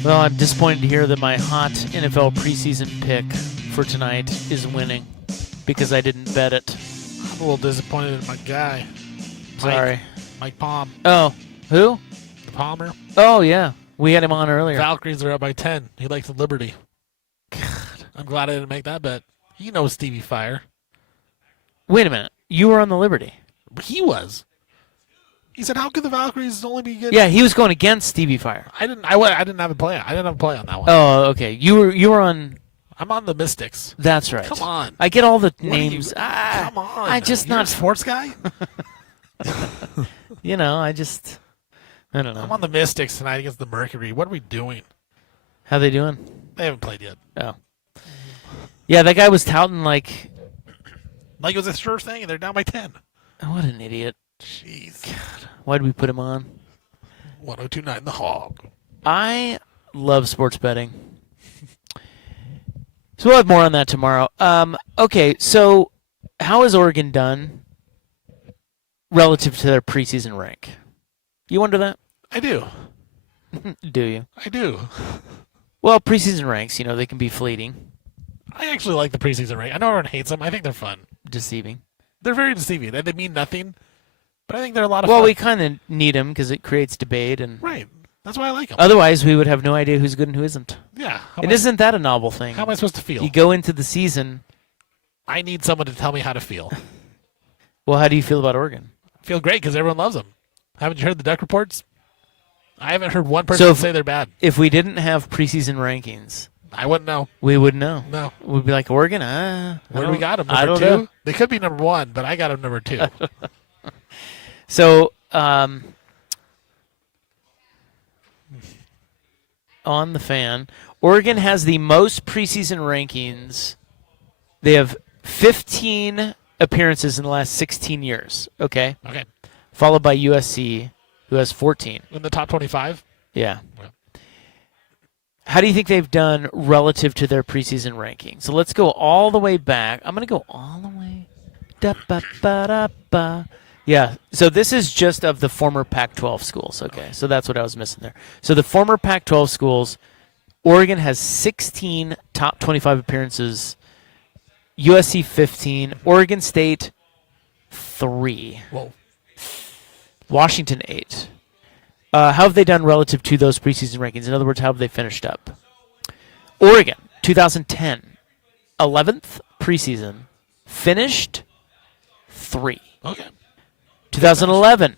Well, I'm disappointed to hear that my hot NFL preseason pick for tonight is winning because I didn't bet it. I'm a little disappointed in my guy. Sorry. Mike Palm. Oh, who? The Palmer. Oh, yeah. We had him on earlier. Valkyries are up by 10. He likes the Liberty. God. I'm glad I didn't make that bet. He knows Stevie Fire. Wait a minute. You were on the Liberty. He was. He said, "How could the Valkyries only be good?" Yeah, he was going against Stevie Fire. I didn't have a play. I didn't have a play on that one. Oh, okay. You were on. I'm on the Mystics. That's right. Come on. I get all the What names. Come on. I just You're not a sports guy. I don't know. I'm on the Mystics tonight against the Mercury. What are we doing? How they doing? They haven't played yet. Oh. Yeah, that guy was touting like it was a sure thing, and they're down by 10. Oh, what an idiot. Jeez. God, why'd we put him on? 1029 The Hog. I love sports betting. So we'll have more on that tomorrow. Okay, so how has Oregon done relative to their preseason rank? You wonder that? I do. Do you? I do. Well, preseason ranks, they can be fleeting. I actually like the preseason rank. I know everyone hates them. I think they're fun. Deceiving. They're very deceiving. They mean nothing, but I think they're a lot of fun. Well, we kind of need them because it creates debate. Right. That's why I like them. Otherwise, we would have no idea who's good and who isn't. Yeah. And isn't that a novel thing? How am I supposed to feel? You go into the season. I need someone to tell me how to feel. Well, how do you feel about Oregon? I feel great because everyone loves them. Haven't you heard the Duck reports? I haven't heard one person say they're bad. If we didn't have preseason rankings, I wouldn't know. We wouldn't know. No. We'd be like, Oregon, where do we got them? I don't Number 2? know. They could be number 1, but I got them number 2. So, on the fan, Oregon has the most preseason rankings. They have 15 appearances in the last 16 years. Okay. Okay. Followed by USC, who has 14. In the top 25? Yeah. How do you think they've done relative to their preseason ranking? So let's go all the way back. I'm going to go all the way. Da-ba-ba-da-ba. Yeah, so this is just of the former Pac-12 schools. Okay, so that's what I was missing there. So the former Pac-12 schools, Oregon has 16 top 25 appearances, USC 15, Oregon State 3. Whoa. Washington 8. How have they done relative to those preseason rankings? In other words, how have they finished up? Oregon, 2010, 11th preseason, finished 3. Okay. 2011,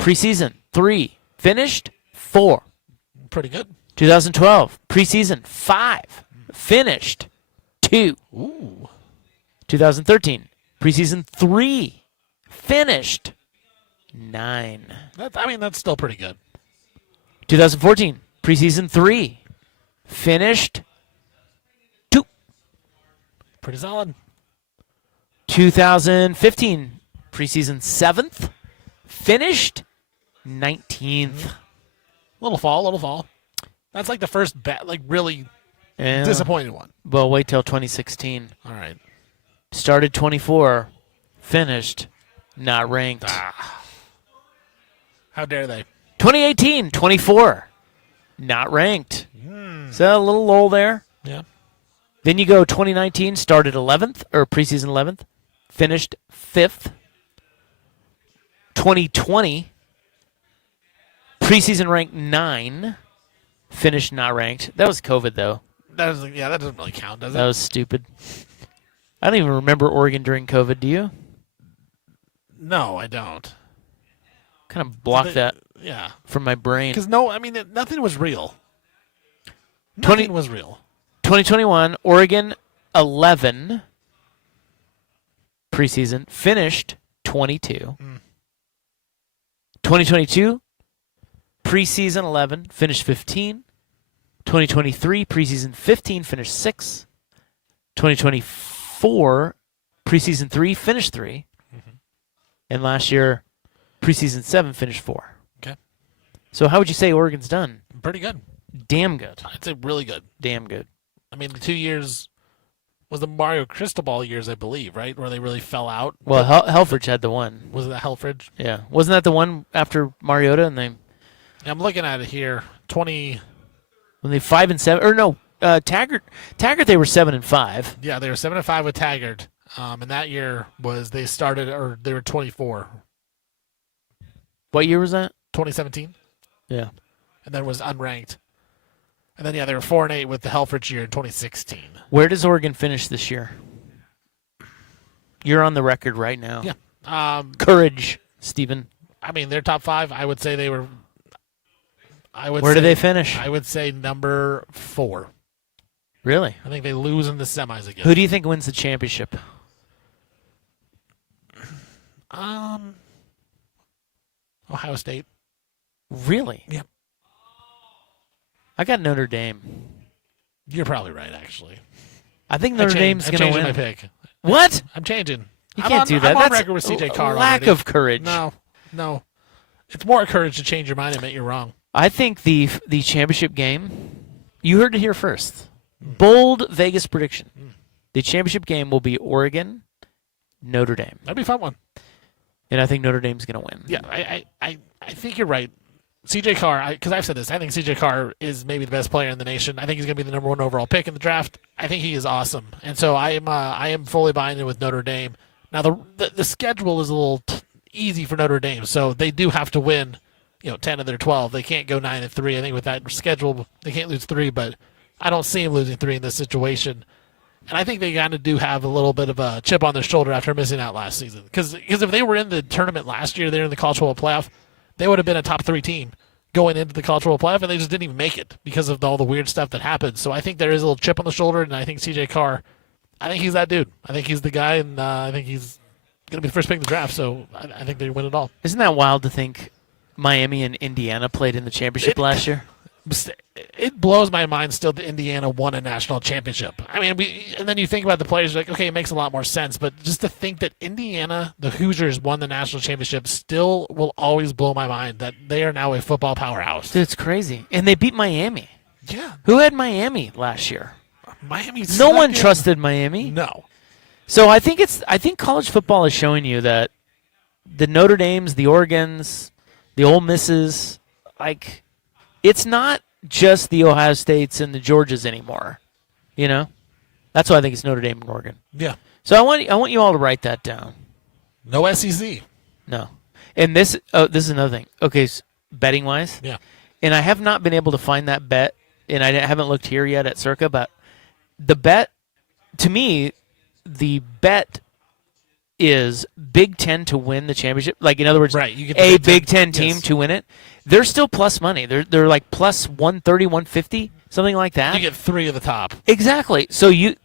preseason 3, finished 4. Pretty good. 2012, preseason 5, finished 2. Ooh. 2013, preseason 3, finished 9. That's still pretty good. 2014, preseason 3, finished 2. Pretty solid. 2015, preseason 7th, finished 19th. Little fall. That's like the first really disappointing one. Well, wait till 2016. All right. Started 24, finished not ranked. How dare they? 2018, 24, not ranked. So a little lull there. Yeah. Then you go 2019, started 11th, or preseason 11th, finished 5th. 2020, preseason ranked 9, finished not ranked. That was COVID, though. That doesn't really count, does it? That was stupid. I don't even remember Oregon during COVID, do you? No, I don't. Kind of blocked that from my brain. Because nothing was real. Nothing was real. 2021, Oregon 11 preseason, finished 22. 2022, preseason 11, finished 15. 2023, preseason 15, finished 6. 2024, preseason 3, finished 3. And last year, preseason 7, finished 4. Okay. So how would you say Oregon's done? Pretty good. Damn good. I'd say really good. Damn good. The 2 years was the Mario Cristobal years, I believe, right? Where they really fell out. Well, Helfrich had the one. Was it the Helfrich? Yeah. Wasn't that the one after Mariota and they... I'm looking at it here. When they 5-7, or no, Taggart they were 7-5. Yeah, they were 7-5 with Taggart, and that year was they were 24. What year was that? 2017. Yeah. And then was unranked. And then they were 4-8 with the Helfrich year in 2016. Where does Oregon finish this year? You're on the record right now. Yeah. Courage, Stephen. I mean, they're top 5. I would say they were. Where do they finish? I would say number 4. Really? I think they lose in the semis again. Who do you think wins the championship? Ohio State. Really? Yeah. I got Notre Dame. You're probably right, actually. I think Notre Dame's going to win. I'm changing my pick. What? I'm changing. You can't do that. I'm on That's record with CJ Carr lack already. of courage. No. It's more courage to change your mind and admit you're wrong. I think the championship game, you heard it here first. Bold Vegas prediction. The championship game will be Oregon, Notre Dame. That'd be a fun one. And I think Notre Dame's going to win. Yeah, I think you're right. CJ Carr, because I've said this, I think CJ Carr is maybe the best player in the nation. I think he's going to be the number 1 overall pick in the draft. I think he is awesome. And so I am fully buying in with Notre Dame. Now, the schedule is a little easy for Notre Dame, so they do have to win 10 of their 12. They can't go 9-3. I think with that schedule, they can't lose 3, but I don't see them losing 3 in this situation. And I think they kind of do have a little bit of a chip on their shoulder after missing out last season. Because if they were in the tournament last year, they were in the college football playoff, they would have been a top 3 team going into the college football playoff, and they just didn't even make it because of all the weird stuff that happened. So I think there is a little chip on the shoulder, and I think CJ Carr, I think he's that dude. I think he's the guy, and I think he's going to be the first pick in the draft, so I think they win it all. Isn't that wild to think Miami and Indiana played in the championship last year? It blows my mind still that Indiana won a national championship. I mean, and then you think about the players, like, okay, it makes a lot more sense, but just to think that Indiana, the Hoosiers, won the national championship still will always blow my mind that they are now a football powerhouse. Dude, it's crazy. And they beat Miami. Yeah. Who had Miami last year? Miami's no one trusted Miami. No. So I think college football is showing you that the Notre Dames, the Oregons, the Ole Misses, like, it's not just the Ohio States and the Georgias anymore. That's why I think it's Notre Dame and Oregon. Yeah. So I want you all to write that down. No SEC. No. And this is another thing. Okay, so betting wise. Yeah. And I have not been able to find that bet, and I haven't looked here yet at Circa, but the bet, to me, the bet is Big Ten to win the championship. Like, in other words, right, you get a Big Ten team to win it. They're still plus money. They're like plus 130, 150, something like that. You get 3 of the top. Exactly. So you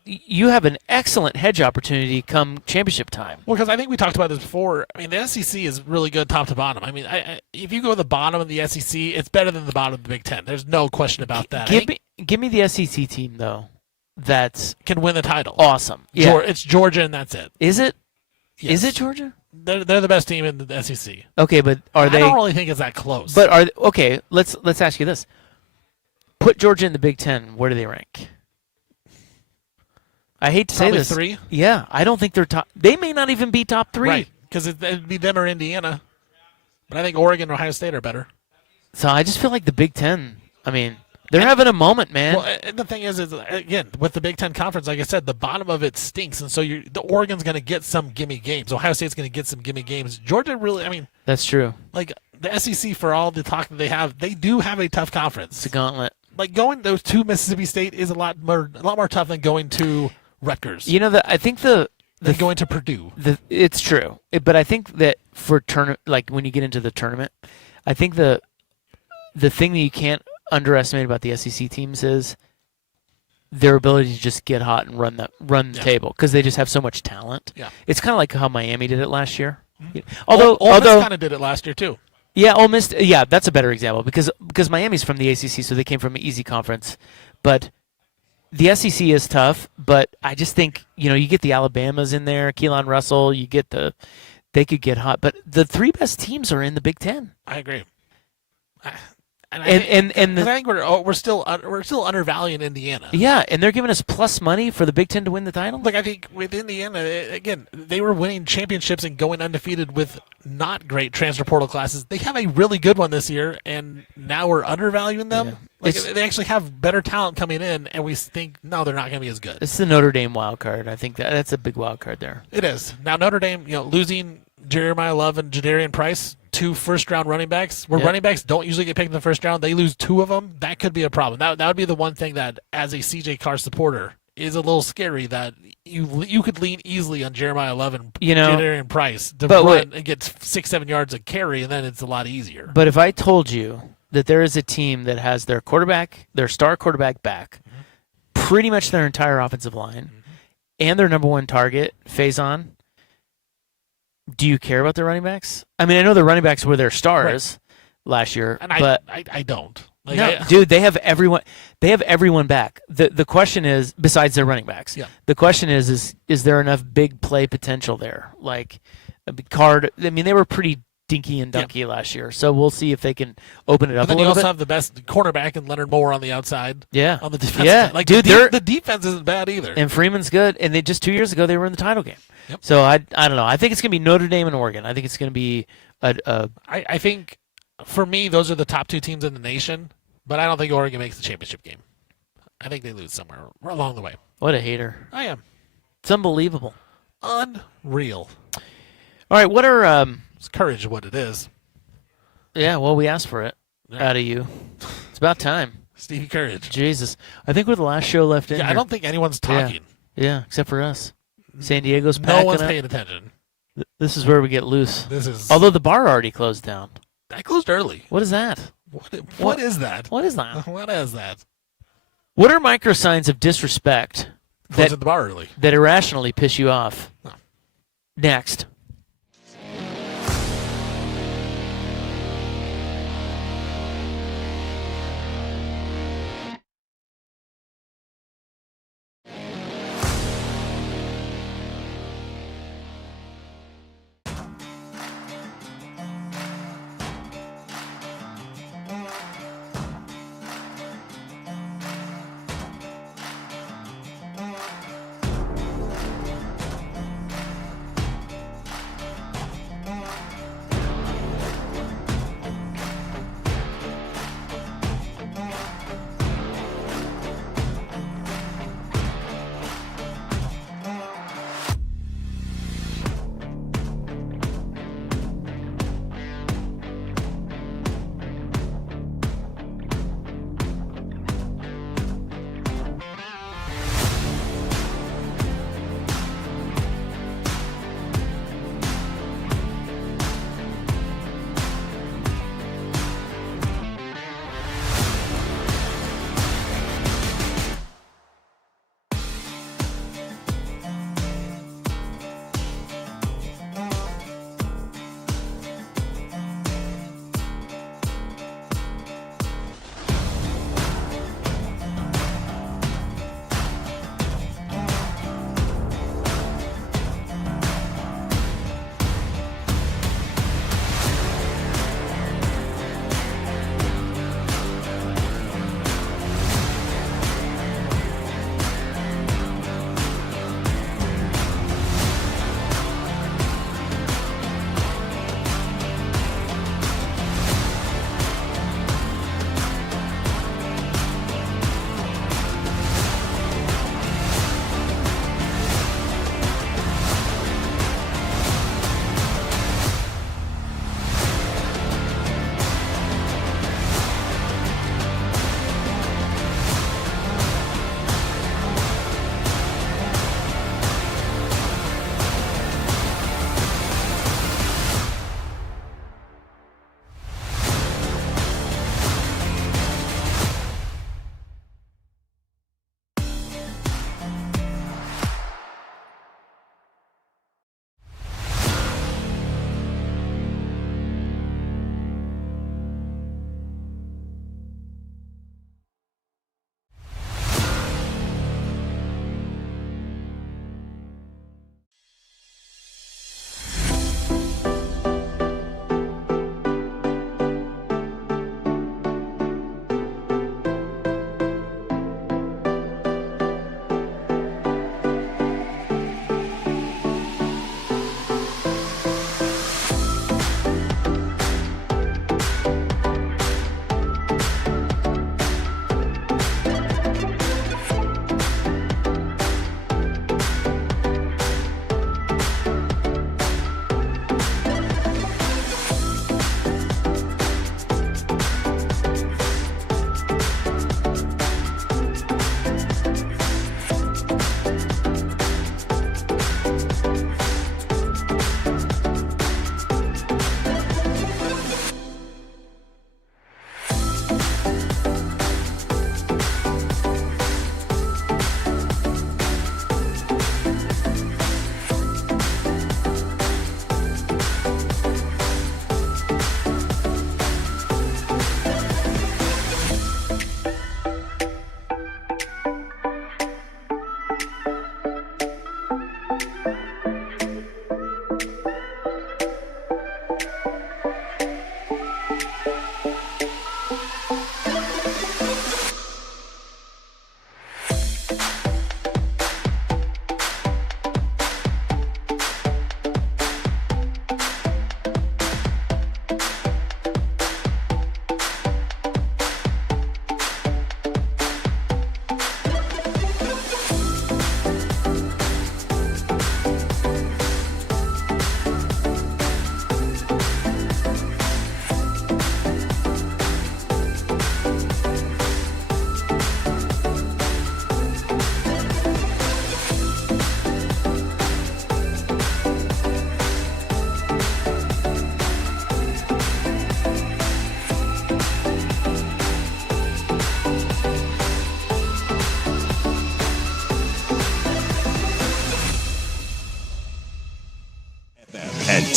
have an excellent hedge opportunity come championship time. Well, because I think we talked about this before. I mean, the SEC is really good top to bottom. I mean, if you go to the bottom of the SEC, it's better than the bottom of the Big Ten. There's no question about that. Give me the SEC team, though, that can win the title. Awesome. Yeah. It's Georgia, and that's it. Is it? Yes. Is it Georgia? They're the best team in the SEC. Okay, but are they? I don't really think it's that close. But let's ask you this: put Georgia in the Big Ten. Where do they rank? I hate to Probably say this. 3. Yeah, I don't think they're top. They may not even be top 3. Right, because it'd be them or Indiana. But I think Oregon and Ohio State are better. So I just feel like the Big Ten. I mean, they're having a moment, man. Well, and the thing is again, with the Big Ten Conference, like I said, the bottom of it stinks, and so the Oregon's going to get some gimme games. Ohio State's going to get some gimme games. Georgia really, I mean, that's true. Like the SEC, for all the talk that they do have a tough conference. It's a gauntlet. Like going those to Mississippi State is a lot more tough than going to Rutgers. I think than going to Purdue. It's true, but I think that for like when you get into the tournament, I think the thing that you can't underestimate about the SEC teams is their ability to just get hot and run the table because they just have so much talent. Yeah. It's kind of like how Miami did it last year. Mm-hmm. Although Ole Miss kind of did it last year too. Yeah, Ole Miss. Yeah, that's a better example because Miami's from the ACC, so they came from an easy conference. But the SEC is tough. But I just think you get the Alabamas in there, Keelan Russell. They could get hot. But the 3 best teams are in the Big Ten. I agree. And I think we're still undervaluing Indiana. Yeah, and they're giving us plus money for the Big Ten to win the title. Like I think with Indiana, again, they were winning championships and going undefeated with not great transfer portal classes. They have a really good one this year, and now we're undervaluing them. Yeah. Like they actually have better talent coming in, and we think no, they're not going to be as good. It's the Notre Dame wild card. I think that's a big wild card there. It is. Now Notre Dame, losing Jeremiah Love and Jadarian Price, 2 first-round running backs, where running backs don't usually get picked in the first round. They lose 2 of them. That could be a problem. That would be the one thing that, as a CJ Carr supporter, is a little scary that you could lean easily on Jeremiah Love and Jadarian Price to run and get 6-7 yards a carry, and then it's a lot easier. But if I told you that there is a team that has their star quarterback back, pretty much their entire offensive line, and their number 1 target, Faison, do you care about their running backs? I mean, I know the running backs were their stars last year, but I don't. Dude, they have everyone. They have everyone back. The question is, besides their running backs, the question is there enough big play potential there? Like a big card. I mean, they were pretty dinky and dunky last year, so we'll see if they can open it up a little bit. But then you also have the best cornerback in Leonard Moore on the outside. Yeah, on the defense. Yeah, like dude, the defense isn't bad either. And Freeman's good. And they just 2 years ago they were in the title game. Yep. So I don't know. I think it's gonna be Notre Dame and Oregon. I think it's gonna be I think for me those are the top 2 teams in the nation. But I don't think Oregon makes the championship game. I think they lose somewhere along the way. What a hater. I am. It's unbelievable. Unreal. All right, what are it's courage what it is. Yeah, well, we asked for it out of you. It's about time. Stevie Courage. Jesus. I think we're the last show left in here. I don't think anyone's talking. Yeah, except for us. San Diego's packing No one's up. paying attention. This is where we get loose. This is. Although the bar already closed down. I closed early. What is that? What is that? What is that? What is that? What are micro signs of disrespect Closing the bar early that irrationally piss you off? No. Next.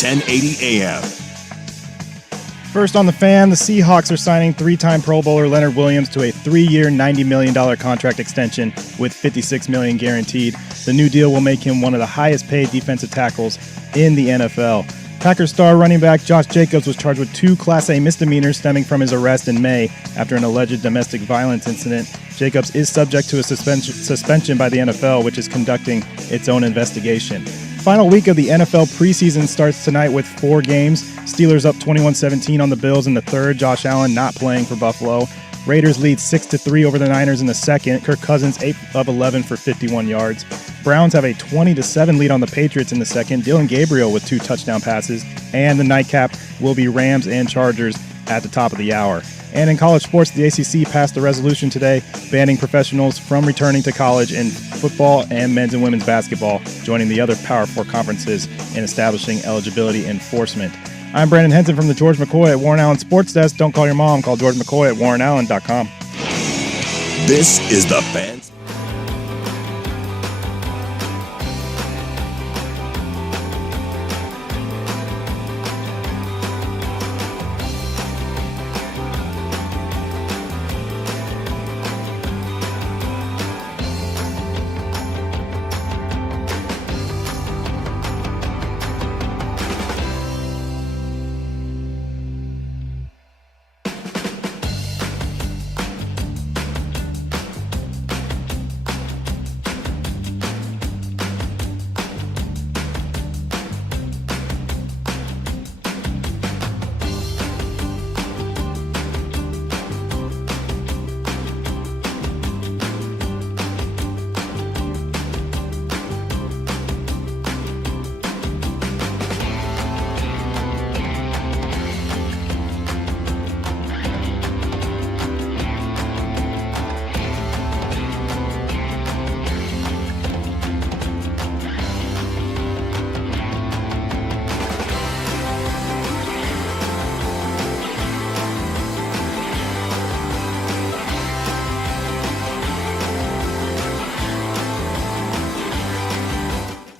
1080 AM. First on the fan, the Seahawks are signing three-time Pro Bowler Leonard Williams to a 3-year, $90 million contract extension with $56 million guaranteed. The new deal will make him one of the highest-paid defensive tackles in the NFL. Packers star running back Josh Jacobs was charged with 2 Class A misdemeanors stemming from his arrest in May after an alleged domestic violence incident. Jacobs is subject to a suspension by the NFL, which is conducting its own investigation. Final week of the NFL preseason starts tonight with 4 games. Steelers up 21-17 on the Bills in the third. Josh Allen not playing for Buffalo. Raiders lead 6-3 over the Niners in the second. Kirk Cousins 8 of 11 for 51 yards. Browns have a 20-7 lead on the Patriots in the second. Dylan Gabriel with 2 touchdown passes. And the nightcap will be Rams and Chargers at the top of the hour. And in college sports, the ACC passed a resolution today banning professionals from returning to college in football and men's and women's basketball, joining the other Power 4 conferences in establishing eligibility enforcement. I'm Brandon Henson from the George McCoy at Warren Allen Sports Desk. Don't call your mom. Call George McCoy at warrenallen.com. This is the Fans.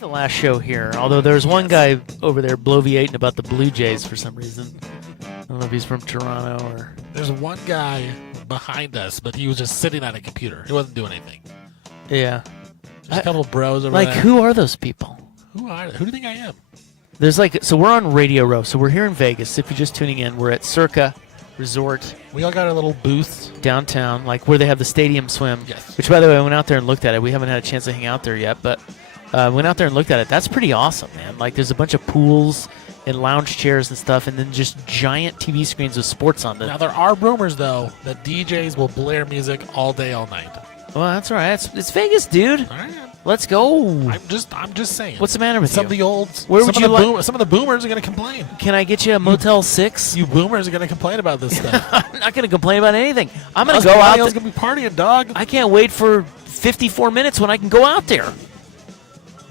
Last show here, although there's one guy over there bloviating about the Blue Jays for some reason. I don't know if he's from Toronto or... There's one guy behind us, but he was just sitting at a computer. He wasn't doing anything. Yeah. There's a couple of bros over there. Like, who are those people? Who do you think I am? There's so we're on Radio Row, so we're here in Vegas. If you're just tuning in, we're at Circa Resort. We all got our little booths. Downtown, where they have the stadium swim. Yes. Which, by the way, I went out there and looked at it. We haven't had a chance to hang out there yet, but... went out there and looked at it. That's pretty awesome, man. There's a bunch of pools and lounge chairs and stuff, and then just giant TV screens with sports on them. Now, there are rumors, though, that DJs will blare music all day, all night. Well, that's all right. It's Vegas, dude. All right. Let's go. I'm just saying. What's the matter with some you? Of the old, Where some would of you the like? Some of the boomers are going to complain. Can I get you a Motel 6? You boomers are going to complain about this stuff. I'm not going to complain about anything. I'm going to Us go out. Millennials going to be partying, dog. I can't wait for 54 minutes when I can go out there.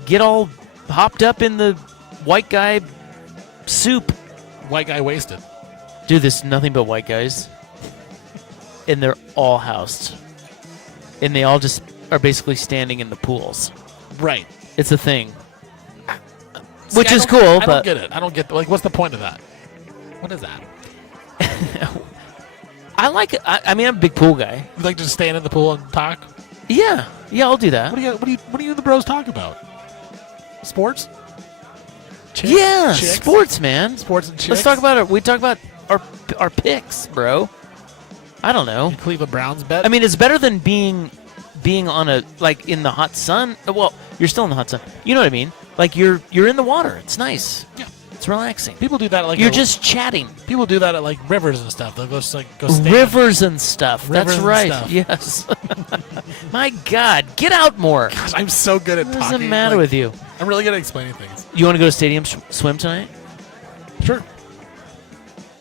Get all hopped up in the white guy soup. White guy wasted. Dude, there's nothing but white guys. And they're all housed. And they all just are basically standing in the pools. Right. It's a thing. See, Which is cool, I but... don't get it. I don't get... what's the point of that? What is that? I like it. I mean, I'm a big pool guy. You like to just stand in the pool and talk? Yeah. Yeah, I'll do that. What do you and the bros talk about? Sports? Chicks? Chicks? Sports, man. Sports and chicks? Let's talk about it. We talk about our picks, bro. I don't know. Your Cleveland Browns bet? I mean, it's better than being on a in the hot sun. Well, you're still in the hot sun. You know what I mean? You're in the water. It's nice. Yeah. It's relaxing. People do that you're just chatting. People do that at rivers and stuff. They'll go stand. Rivers and stuff. Rivers That's right. and stuff. Yes. My God, get out more. Gosh, I'm so good at what talking. What's the matter with you? I'm really good at explaining things. You want to go to Stadium Swim tonight? Sure.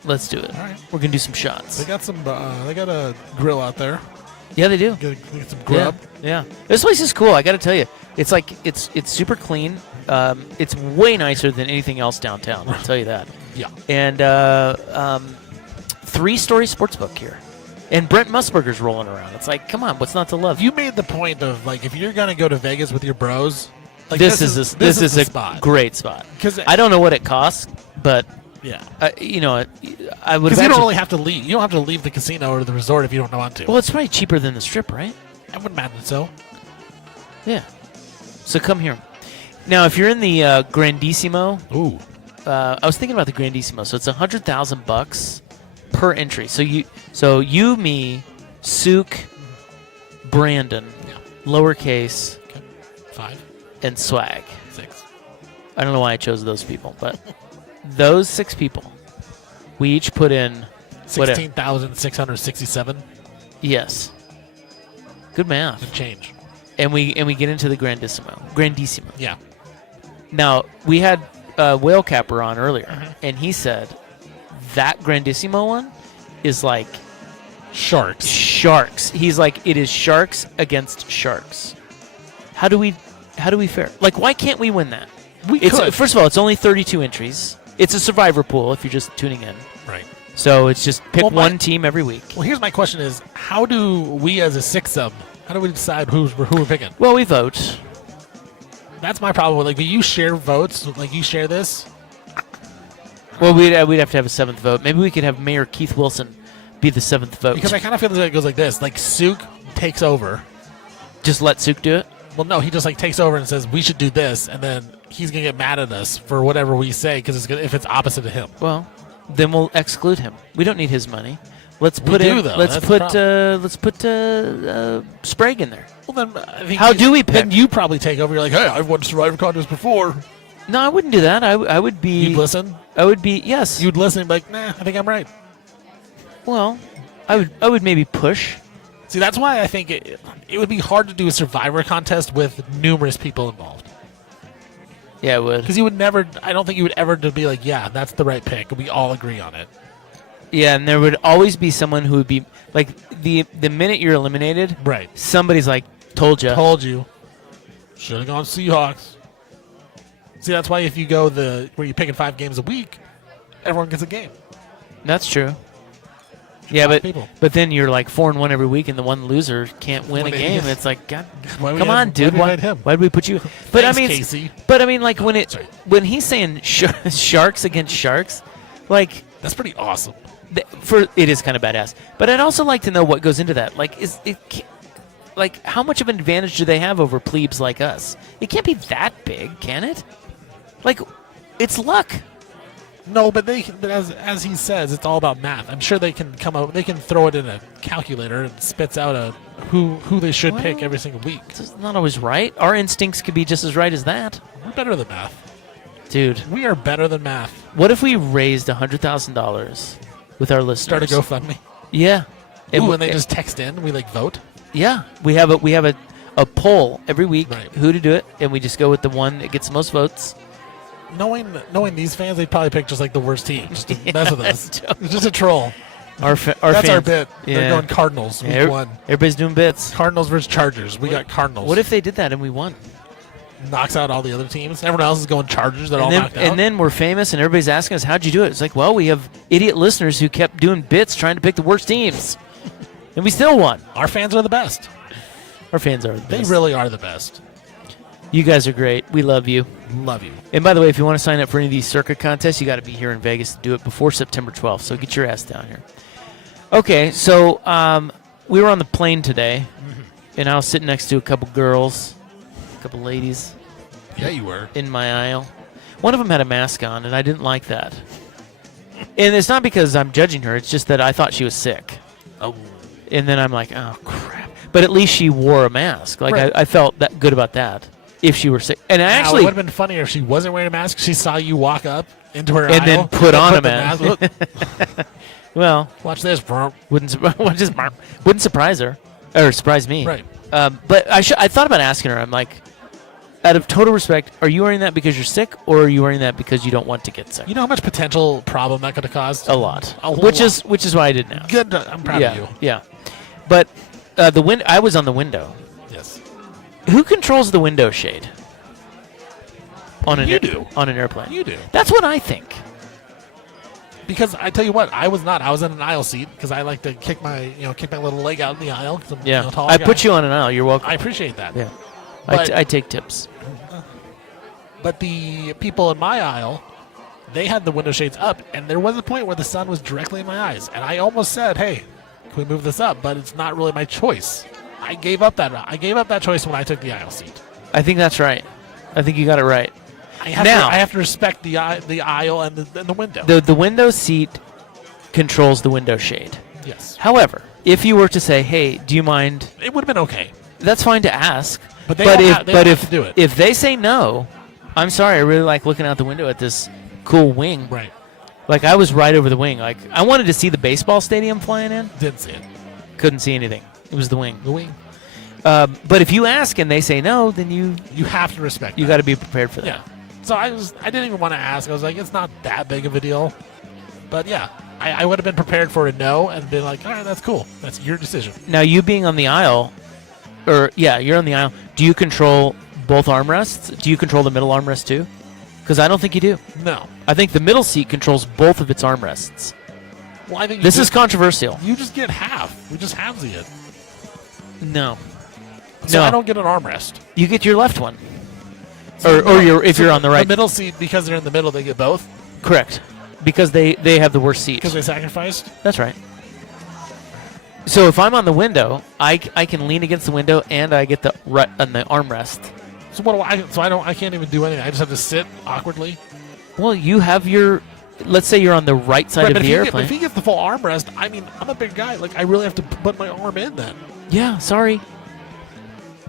Let's do it. All right. We're gonna do some shots. They got some. They got a grill out there. Yeah, they do. Get some grub. Yeah. This place is cool. I got to tell you, it's it's super clean. It's way nicer than anything else downtown. I'll tell you that. Yeah. And 3-story sportsbook here, and Brent Musburger's rolling around. It's come on, what's not to love? You made the point of if you're gonna go to Vegas with your bros, Like, this is the a spot. great spot. 'Cause I don't know what it costs, but Yeah. you know, I would. Because you imagine, don't really have to leave. You don't have to leave the casino or the resort if you don't want to. Well, it's probably cheaper than the Strip, right? I wouldn't imagine so. Yeah. So come here. Now, if you're in the Grandissimo, I was thinking about the Grandissimo. So it's $100,000 per entry. So you, me, Sook, Brandon, lowercase, 5, and Swag. 6. I don't know why I chose those people, but those 6 people, we each put in 16,667. Yes. Good math. Good change. And we get into the Grandissimo. Yeah. Now, we had Whale Capper on earlier, Mm-hmm. and he said that Grandissimo one is like sharks. He's like, it is sharks against sharks. How do we fare? Like, why can't we win that? We could. First of all, it's only 32 entries. It's a survivor pool if you're just tuning in. Right. So it's just pick one team every week. Well, here's my question is, how do we as a six-sub, how do we decide who we're picking? Well, we vote. That's my problem. Like, do you share votes? Like, you share this? Well, we'd have to have a 7th vote. Maybe we could have Mayor Keith Wilson be the 7th vote. Because I kind of feel like it goes like this. Like, Sook takes over. Just let Sook do it? Well, no, he just like takes over and says, we should do this, and then he's going to get mad at us for whatever we say because if it's opposite of him. Well, then we'll exclude him. We don't need his money. Let's We put do, in. though. Let's That's put. the Let's put Sprague in there. Well, then I think How do we pick? Then you probably take over. You're like, hey, I've won Survivor Contest before. No, I wouldn't do that. I would be. You'd listen. I would be. Yes. You'd listen and be like, nah, I think I'm right. Well, I would maybe push. See, that's why I think it would be hard to do a Survivor Contest with numerous people involved. Yeah, it would. Because you would never. I don't think you would ever be like, yeah, that's the right pick. We all agree on it. Yeah, and there would always be someone who would be like the minute you're eliminated, right? Somebody's like, "Told you, told you, should have gone Seahawks." See, that's why if you go where you're picking 5 games a week, everyone gets a game. That's true. Yeah, but people. then you're like 4-1 every week, and the one loser can't win a game. It's like, God, come on, dude. Why did we put you? But Thanks, I mean, Casey. But I mean, like when he's saying sharks against sharks, like that's pretty awesome. It is kind of badass. But I'd also like to know what goes into that. Like, like how much of an advantage do they have over plebes like us? It can't be that big, can it? Like, it's luck. No, but as he says, it's all about math. I'm sure they can come up. They can throw it in a calculator and spits out who they should pick every single week. It's not always right. Our instincts could be just as right as that. We're better than math, dude. We are better than math. What if we raised $100,000 with our listeners? Start a GoFundMe. Yeah. And they just text in, we like vote. Yeah, we have a poll every week who to do it, and we just go with the one that gets the most votes. Knowing these fans, they'd probably pick just like the worst team, just to mess with us. It's just a troll. That's our fans. bit. Yeah. They're going Cardinals. We won. Everybody's doing bits. Cardinals versus Chargers. We got Cardinals. What if they did that and we won? Knocks out all the other teams. Everyone else is going Chargers. They're all knocked out. And then we're famous, and everybody's asking us, "How'd you do it?" It's like, well, we have idiot listeners who kept doing bits trying to pick the worst teams, and we still won. Our fans are the best. Our fans are the best. They really are the best. You guys are great. We love you. Love you. And by the way, if you want to sign up for any of these circuit contests, you got to be here in Vegas to do it before September 12th. So get your ass down here. Okay, so we were on the plane today, and I was sitting next to a couple girls, a couple ladies. Yeah, you were. In my aisle. One of them had a mask on, and I didn't like that. And it's not because I'm judging her. It's just that I thought she was sick. Oh. And then I'm like, oh, crap. But at least she wore a mask. Like, Right. I felt that good about that. If she were sick. And I Now, actually... it would have been funnier if she wasn't wearing a mask. She saw you walk up into her and aisle. then put on a the mask. Look. Well... Watch this. Wouldn't surprise her. Or surprise me. Right. But I thought about asking her. I'm like, out of total respect, are you wearing that because you're sick, or are you wearing that because you don't want to get sick? You know how much potential problem that could have caused? A lot. Which is why I didn't ask. Good. I'm proud of you. Yeah. But I was on the window. Yes. Who controls the window shade? On an do. On an airplane. You do. That's what I think. Because I tell you what, I was not. I was in an aisle seat because I like to kick my little leg out in the aisle. 'Cause I'm, Yeah. tall I guy. put you on an aisle. You're welcome. I appreciate that. Yeah. But I take tips. But the people in my aisle, they had the window shades up, and there was a point where the sun was directly in my eyes. And I almost said, hey, can we move this up? But it's not really my choice. I gave up that choice when I took the aisle seat. I think that's right. I think you got it right. I have to respect the aisle and the window. The window seat controls the window shade. Yes. However, if you were to say, hey, do you mind? It would have been okay. That's fine to ask. But they have to do it. If they say no, I'm sorry, I really like looking out the window at this cool wing. Right. Like, I was right over the wing. Like, I wanted to see the baseball stadium flying in. Didn't see it. Couldn't see anything. It was the wing. The wing. But if you ask and they say no, then you have to respect. You got to be prepared for that. Yeah. So I didn't even want to ask. I was like, it's not that big of a deal. But yeah, I would have been prepared for a no and been like, all right, that's cool. That's your decision. Now, you being on the aisle, you're on the aisle. Do you control both armrests? Do you control the middle armrest too? Because I don't think you do. No. I think the middle seat controls both of its armrests. Well, I think this is controversial. You just get half. We just halvesy it. No. So no. I don't get an armrest. You get your left one. So If you're on the right. The middle seat, because they're in the middle, they get both? Correct. Because they have the worst seat. Because they sacrificed? That's right. So if I'm on the window, I can lean against the window and I get the armrest. So what do I? So I can't even do anything. I just have to sit awkwardly. Well, you have your. Let's say you're on the right side of the airplane. If he gets the full armrest, I mean, I'm a big guy. Like, I really have to put my arm in then. Yeah, sorry.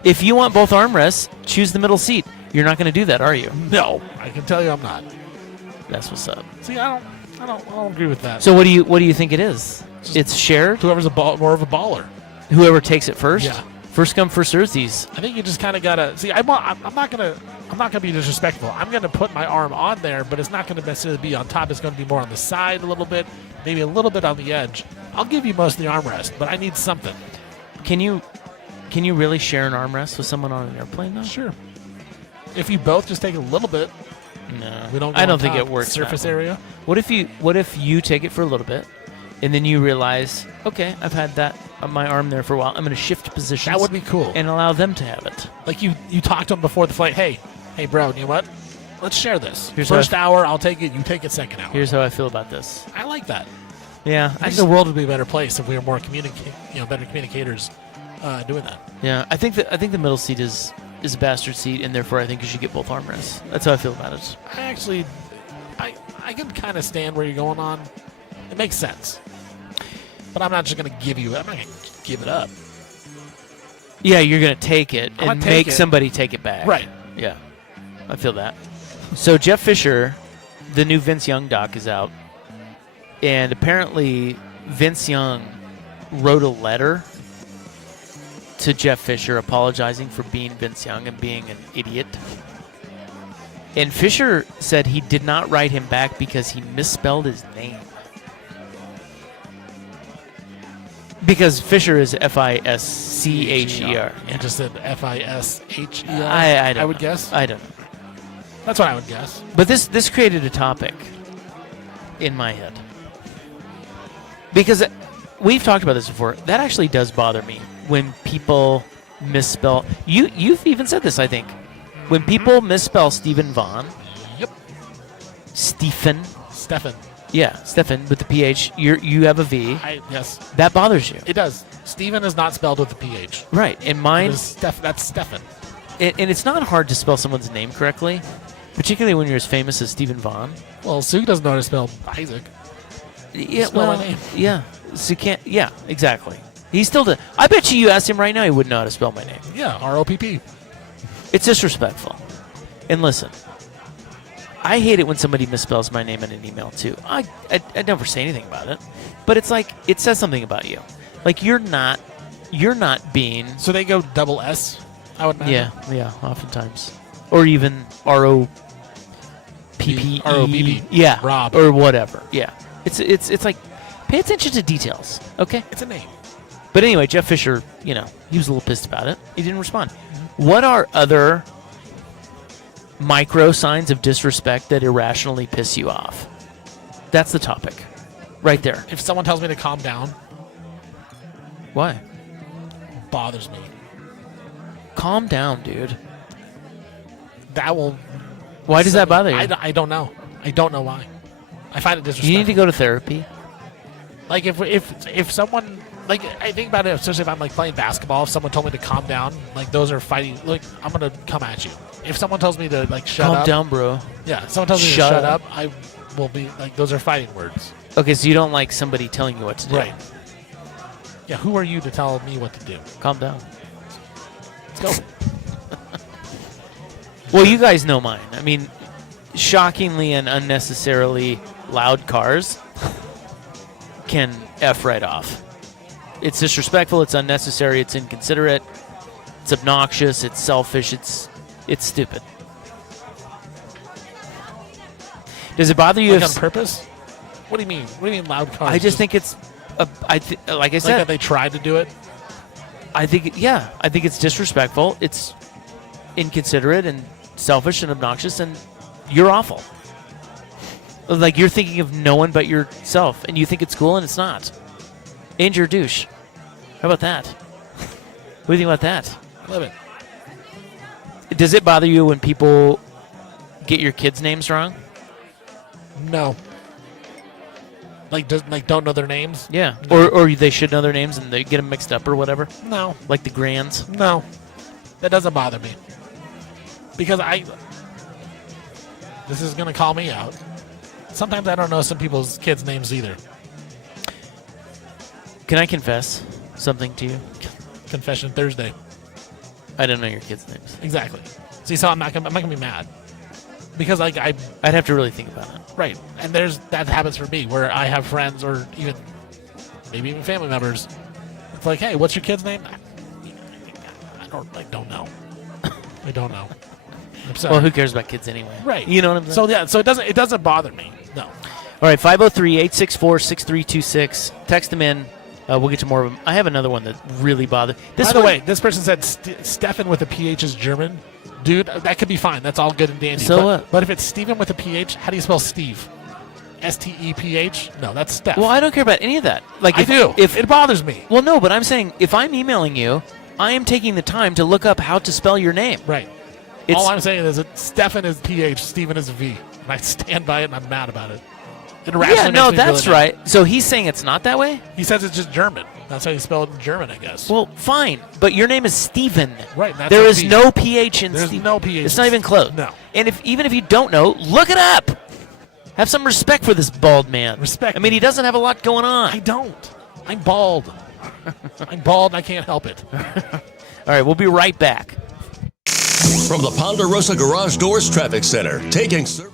If you want both armrests, choose the middle seat. You're not going to do that, are you? No, I can tell you I'm not. That's what's up. See, I don't agree with that. So what do you think it is? It's shared. Whoever's more of a baller. Whoever takes it first. Yeah. First come, first serves these. I think you just kind of gotta see. I'm not gonna be disrespectful. I'm gonna put my arm on there, but it's not gonna necessarily be on top. It's gonna be more on the side a little bit, maybe a little bit on the edge. I'll give you most of the armrest, but I need something. Can you really share an armrest with someone on an airplane though? Sure. If you both just take a little bit. No, we don't. I don't think it works. Surface area. What if you take it for a little bit, and then you realize, okay, I've had that on my arm there for a while. I'm going to shift positions. That would be cool. And allow them to have it. Like you talked to them before the flight. Hey, bro, you know what? Let's share this. Here's First hour, I'll take it. You take it second hour. Here's how I feel about this. I like that. Yeah, I think the world would be a better place if we were more better communicators doing that. Yeah, I think the middle seat is a bastard seat, and therefore I think you should get both armrests. That's how I feel about it. I can kind of stand where you're going on. It makes sense. But I'm not just going to give you it. I'm not going to give it up. Yeah, you're going to take it and make somebody take it back. Right. Yeah, I feel that. So Jeff Fisher, the new Vince Young doc is out. And apparently Vince Young wrote a letter to Jeff Fisher apologizing for being Vince Young and being an idiot. And Fisher said he did not write him back because he misspelled his name. Because Fisher is Fischer. You just said Fisher. I would guess. I don't know. That's what I would guess. But this created a topic in my head. Because we've talked about this before. That actually does bother me when people misspell. You've even said this, I think. When people misspell Stephen Vaughn. Yep. Stephen. Yeah, Stephen with the PH. You have a V. Yes. That bothers you. It does. Stephen is not spelled with a PH. Right. And mine. That's Stephen. And it's not hard to spell someone's name correctly, particularly when you're as famous as Stephen Vaughn. Well, Sue doesn't know how to spell Isaac. Yeah, spell my name. Yeah. Sue can't. Yeah, exactly. He still does. I bet you asked him right now, he wouldn't know how to spell my name. Yeah, ROPP. It's disrespectful. And listen, I hate it when somebody misspells my name in an email too. I never say anything about it, but it's like it says something about you. Like you're not being. So they go double S, I would imagine. Yeah, oftentimes, or even ROPPE. Yeah, Rob, or whatever. Yeah, it's like pay attention to details. Okay, it's a name. But anyway, Jeff Fisher, he was a little pissed about it. He didn't respond. What are other micro signs of disrespect that irrationally piss you off? That's the topic. Right there. If someone tells me to calm down. Why? Bothers me. Calm down, dude. That will Why does that bother you? I don't know. I don't know why. I find it disrespectful. You need to go to therapy. Like if someone, like, I think about it, especially if I'm like playing basketball. If someone told me to calm down, like, those are fighting. Like, I'm gonna come at you. If someone tells me to, like, shut up, calm down, bro. Yeah, if someone tells me to shut up, I will be like, those are fighting words. Okay, so you don't like somebody telling you what to do. Right. Yeah, who are you to tell me what to do? Calm down. Let's go. Well, you guys know mine. I mean, shockingly and unnecessarily loud cars can F right off. It's disrespectful, it's unnecessary, it's inconsiderate, it's obnoxious, it's selfish, it's stupid. Does it bother you Like, if on purpose? What do you mean? What do you mean loud cars? I just think it's like I like said, that they tried to do it? I think it's disrespectful, it's inconsiderate and selfish and obnoxious, and you're awful. Like, you're thinking of no one but yourself, and you think it's cool, and it's not. And you're a douche. How about that? What do you think about that? Love it. Does it bother you when people get your kids' names wrong? No. Like, don't know their names? Yeah. No. Or they should know their names and they get them mixed up or whatever? No. Like the Grands? No. That doesn't bother me. Because this is going to call me out. Sometimes I don't know some people's kids' names either. Can I confess something to you? Confession Thursday. I don't know your kids' names. Exactly. See, so I'm not gonna be mad. Because, like, I'd have to really think about it. Right. And that happens for me where I have friends or maybe even family members. It's like, hey, what's your kid's name? I don't know. I don't know. I'm sorry. Well, who cares about kids anyway? Right. You know what I'm saying? So yeah, so it doesn't bother me. No. All right, 503-864-6326. Text them in. We'll get to more of them. I have another one that really bothered. By the way, this person said Stefan with a PH is German. Dude, that could be fine. That's all good and dandy. So what? But if it's Steven with a PH, how do you spell Steve? S-T-E-P-H? No, that's Steph. Well, I don't care about any of that. Like, I do. If it bothers me. Well, no, but I'm saying if I'm emailing you, I am taking the time to look up how to spell your name. Right. All I'm saying is that Stefan is PH, Steven is V. And I stand by it, and I'm mad about it. Yeah, no, that's right. So he's saying it's not that way? He says it's just German. That's how you spell it in German, I guess. Well, fine. But your name is Steven. Right. That's There a is P. no PH in There's Steven. no PH. It's not even close. No. And even if you don't know, look it up. Have some respect for this bald man. Respect. I mean, he doesn't have a lot going on. I don't. I'm bald. I'm bald and I can't help it. All right, we'll be right back. From the Ponderosa Garage Doors Traffic Center, taking service.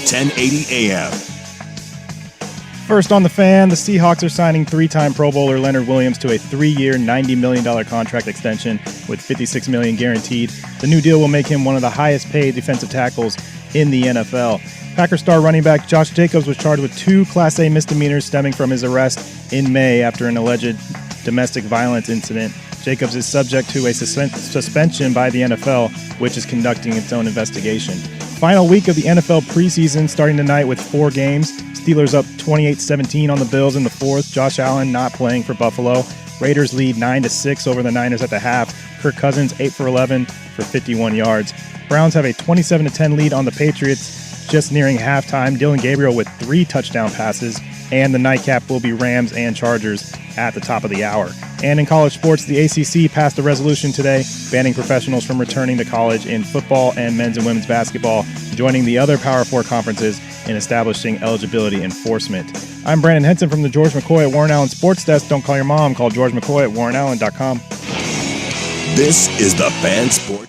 1080 AM. First on the fan, the Seahawks are signing three-time Pro Bowler Leonard Williams to a 3-year, $90 million contract extension with $56 million guaranteed. The new deal will make him one of the highest-paid defensive tackles in the NFL. Packers star running back Josh Jacobs was charged with 2 Class A misdemeanors stemming from his arrest in May after an alleged domestic violence incident. Jacobs is subject to a suspension by the NFL, which is conducting its own investigation. Final week of the NFL preseason starting tonight with 4 games. Steelers up 28-17 on the Bills in the fourth. Josh Allen not playing for Buffalo. Raiders lead 9-6 over the Niners at the half. Kirk Cousins 8 for 11 for 51 yards. Browns have a 27-10 lead on the Patriots just nearing halftime. Dylan Gabriel with 3 touchdown passes. And the nightcap will be Rams and Chargers at the top of the hour. And in college sports, the ACC passed a resolution today banning professionals from returning to college in football and men's and women's basketball, joining the other Power 4 conferences in establishing eligibility enforcement. I'm Brandon Henson from the George McCoy at Warren Allen Sports Desk. Don't call your mom. Call George McCoy at warrenallen.com. This is the Fan Sports.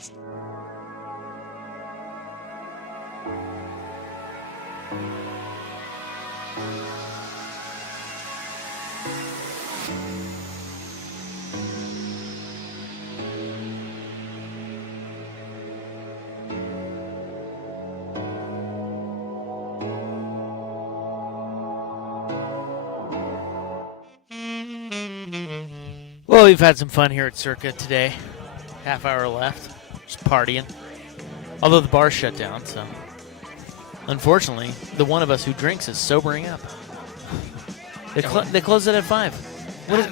Well, we've had some fun here at Circa today. Half hour left. Just partying. Although the bar's shut down, so. Unfortunately, the one of us who drinks is sobering up. They close it at 5. What is,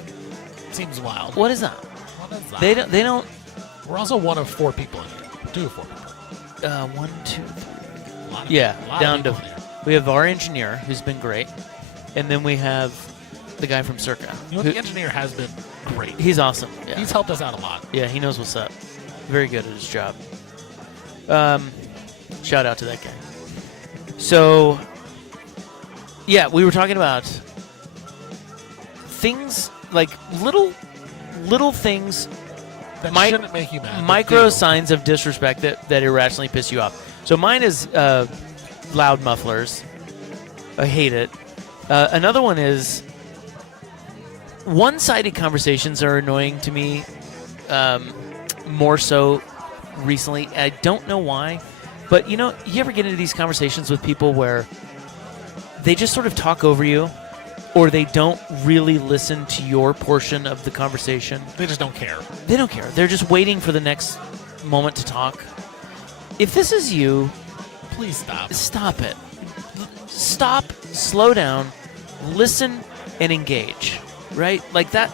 seems wild. What is that? What is that? They don't. We're also one of 4 people in here. 2 of 4 people. 1, 2, 3. A lot of Yeah, people. A lot down of to. people in here. We have our engineer, who's been great, and then we have the guy from Circa. You know, the engineer has been great. He's awesome. Yeah. He's helped us out a lot. Yeah, he knows what's up. Very good at his job. Shout out to that guy. So, yeah, we were talking about things like little things That shouldn't make you mad. micro But do. signs of disrespect that irrationally piss you off. So mine is loud mufflers. I hate it. Another one is one-sided conversations are annoying to me more so recently. I don't know why. But, you know, you ever get into these conversations with people where they just sort of talk over you or they don't really listen to your portion of the conversation? They just don't care. They don't care. They're just waiting for the next moment to talk. If this is you, please stop. Stop it. Stop, slow down, listen, and engage. Right? Like that.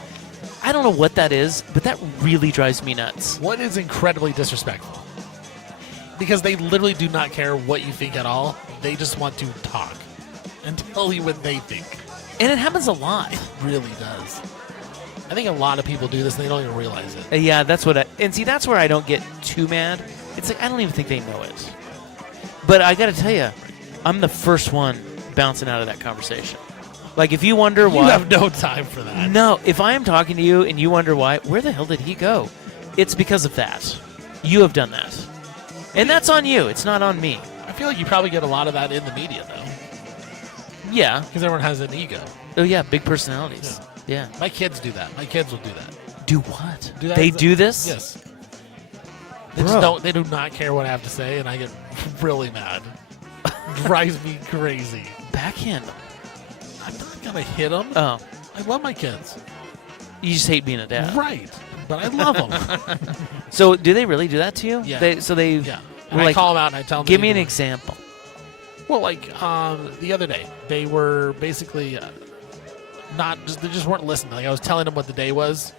I don't know what that is, but that really drives me nuts. What is incredibly disrespectful? Because they literally do not care what you think at all. They just want to talk and tell you what they think. And it happens a lot. It really does. I think a lot of people do this and they don't even realize it. Yeah, that's what and see, that's where I don't get too mad. It's like, I don't even think they know it. But I got to tell you, I'm the first one bouncing out of that conversation. Like, if you wonder why... You have no time for that. No, if I am talking to you and you wonder why, where the hell did he go? It's because of that. You have done that. And that's on you. It's not on me. I feel like you probably get a lot of that in the media, though. Yeah. Because everyone has an ego. Oh, yeah, big personalities. Yeah. My kids do that. My kids will do that. Do what? Do that they do this? Yes. They just don't. They do not care what I have to say, and I get really mad. Drives me crazy. Backhand them. I'm not gonna hit them. Oh. I love my kids. You just hate being a dad. Right. But I love them. So do they really do that to you? Yeah. Yeah. And I call them out and I tell them. Give me an example. Well, like the other day, they were basically they just weren't listening. Like I was telling them what the day was.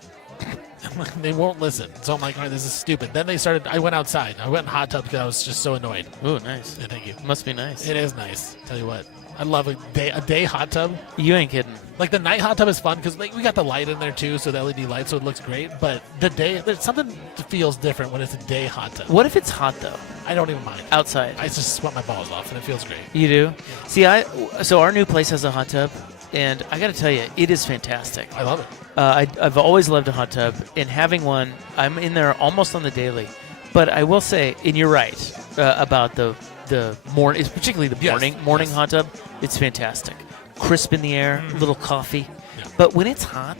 They won't listen. So I'm like, all right, this is stupid. Then I went outside. I went in hot tub because I was just so annoyed. Oh, nice. Yeah, thank you. Must be nice. It is nice. Tell you what. I love a day hot tub. You ain't kidding. Like the night hot tub is fun because we got the light in there too, so the LED light, so it looks great. But the day, there's something that feels different when it's a day hot tub. What if it's hot though? I don't even mind. Outside. I just sweat my balls off and it feels great. You do? Yeah. See, so our new place has a hot tub, and I got to tell you, it is fantastic. I love it. I've always loved a hot tub, and having one, I'm in there almost on the daily. But I will say, and you're right about the morning, particularly the morning hot tub. It's fantastic, crisp in the air, little coffee. Yeah. But when it's hot,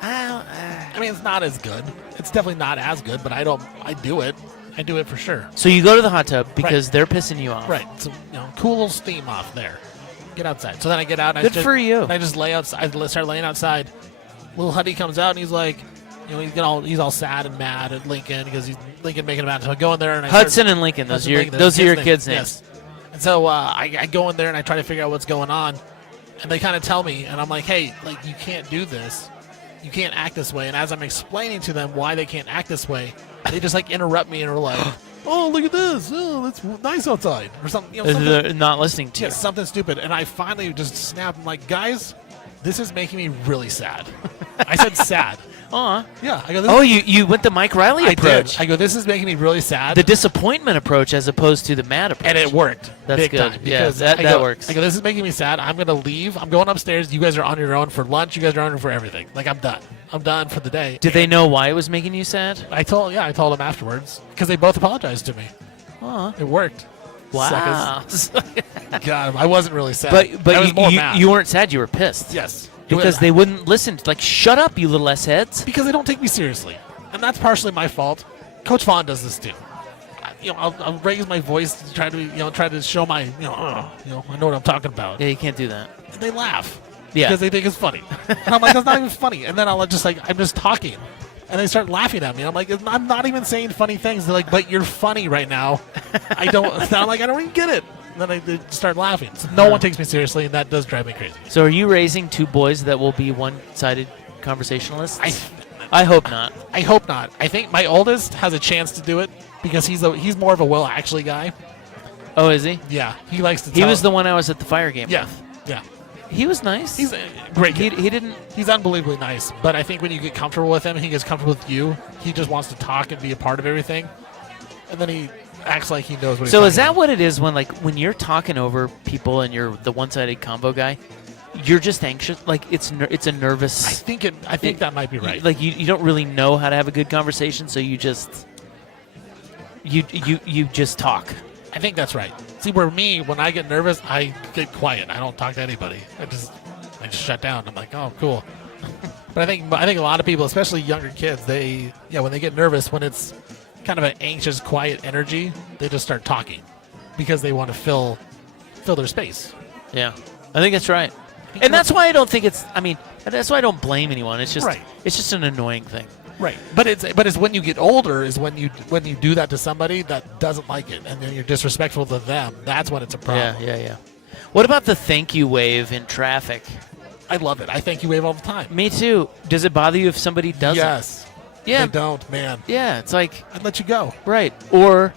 I mean, it's not as good. It's definitely not as good, but I do it. I do it for sure. So you go to the hot tub because they're pissing you off. Right. So, cool little steam off there. Get outside. So then I get out. And Good for you. And I just lay outside. I start laying outside. Little Huddy comes out and he's like, he's all sad and mad at Lincoln because Lincoln making him mad. So I go in there and Hudson and Lincoln. Those are your kids' names. Yes. And so I go in there and I try to figure out what's going on, and they kind of tell me, and I'm like, hey, like you can't do this. You can't act this way. And as I'm explaining to them why they can't act this way, they just like interrupt me and are like, oh, look at this. Oh, that's nice outside. Or something. They're not listening to you. Something stupid. And I finally just snapped. I'm like, guys, this is making me really sad. I said sad. Aw. Yeah. I go, you went the Mike Riley approach. I go, this is making me really sad. The disappointment approach as opposed to the mad approach. And it worked. That's big good. Time Yeah, that works. I go, this is making me sad. I'm going to leave. I'm going upstairs. You guys are on your own for lunch. You guys are on your own for everything. Like, I'm done. I'm done for the day. Did they know why it was making you sad? I told them afterwards because they both apologized to me. Aw. It worked. Wow. God, I wasn't really sad. But I was more mad. you weren't sad. You were pissed. Yes. Because they wouldn't listen. Like, shut up, you little S-heads. Because they don't take me seriously. And that's partially my fault. Coach Vaughn does this too. I'll raise my voice to try to show my, I know what I'm talking about. Yeah, you can't do that. And they laugh. Yeah. Because they think it's funny. And I'm like, that's not even funny. And then I'm just talking. And they start laughing at me. I'm like, I'm not even saying funny things. They're like, but you're funny right now. I'm like, I don't even get it. And then they start laughing. So no one takes me seriously, and that does drive me crazy. So are you raising two boys that will be one-sided conversationalists? I hope not. I hope not. I think my oldest has a chance to do it because he's more of a Will Actually guy. Oh, is he? Yeah, he likes to. He was the one I was at the fire game with. Yeah. He was nice. He's a great kid. He didn't. He's unbelievably nice. But I think when you get comfortable with him, and he gets comfortable with you. He just wants to talk and be a part of everything, and then he acts like he knows what he's So talking is that about. what it is when you're talking over people and you're the one-sided combo guy? You're just anxious. Like it's a nervous. I think that might be right. Like you don't really know how to have a good conversation, so you just you just talk. I think that's right. See, where me, when I get nervous, I get quiet. I don't talk to anybody. I just shut down. I'm like, oh, cool. But I think a lot of people, especially younger kids, when they get nervous, when it's kind of an anxious, quiet energy, they just start talking because they want to fill their space. Yeah, I think that's right. And that's why I don't think it's. I mean, that's why I don't blame anyone. It's just It's just an annoying thing. Right, but it's when you get older is when you do that to somebody that doesn't like it, and then you're disrespectful to them. That's when it's a problem. Yeah. What about the thank you wave in traffic? I love it. I thank you wave all the time. Me too. Does it bother you if somebody doesn't? Yes. Yeah. They don't, man. Yeah, it's like I'd let you go. Right. Or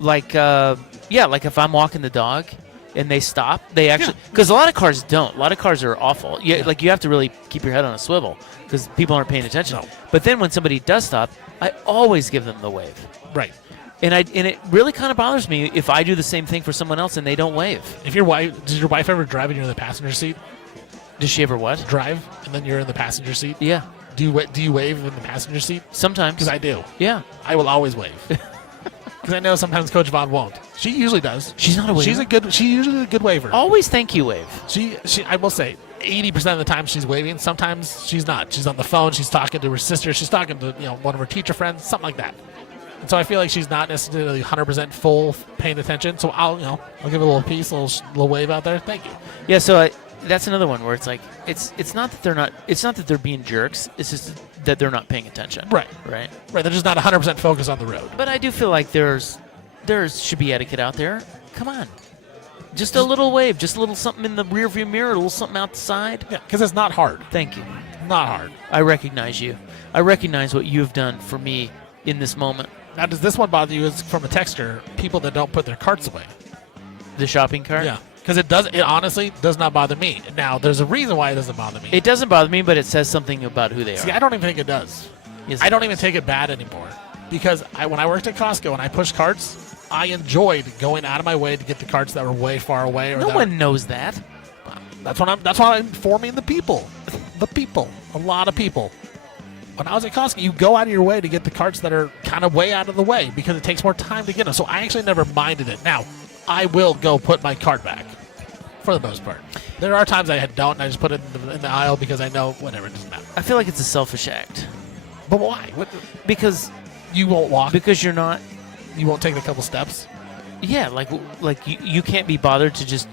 like like if I'm walking the dog and they stop, they actually because a lot of cars don't. A lot of cars are awful. Like you have to really keep your head on a swivel because people aren't paying attention. No. But then when somebody does stop, I always give them the wave. Right. And it really kind of bothers me if I do the same thing for someone else and they don't wave. Does your wife ever drive and you're in the passenger seat? Does she ever what? Drive and then you're in the passenger seat? Yeah. Do you wave in the passenger seat? Sometimes. Because I do. Yeah. I will always wave. Because I know sometimes Coach Vaughn won't. She usually does. She's not a waver. She's usually a good waver. Always thank you wave. She I will say 80% of the time she's waving. Sometimes she's not. She's on the phone. She's talking to her sister. She's talking to one of her teacher friends. Something like that. And so I feel like she's not necessarily 100% full paying attention. So I'll give a little piece, a little wave out there. Thank you. Yeah. So that's another one where it's like it's not that they're being jerks. It's just that they're not paying attention. Right. Right. Right. They're just not 100% focused on the road. But I do feel like there should be etiquette out there. Come on. Just a little wave, just a little something in the rearview mirror, a little something out the side. Yeah, because it's not hard. Thank you. Not hard. I recognize you. I recognize what you've done for me in this moment. Now, does this one bother you? It's from a texter, people that don't put their carts away. The shopping cart? Yeah. Because it honestly does not bother me. Now, there's a reason why it doesn't bother me. It doesn't bother me, but it says something about who they See, are. I don't even think it does. Yes, I don't even take it bad anymore. Because when I worked at Costco and I pushed carts, I enjoyed going out of my way to get the carts that were way far away. No one knows that. That's why I'm informing the people. The people. A lot of people. When I was at Costco, you go out of your way to get the carts that are kind of way out of the way because it takes more time to get them. So I actually never minded it. Now, I will go put my cart back for the most part. There are times I don't, and I just put it in the aisle because I know whatever, it doesn't matter. I feel like it's a selfish act. But why? Because you won't walk. Because you're not. You won't take a couple steps. Yeah, like you can't be bothered to just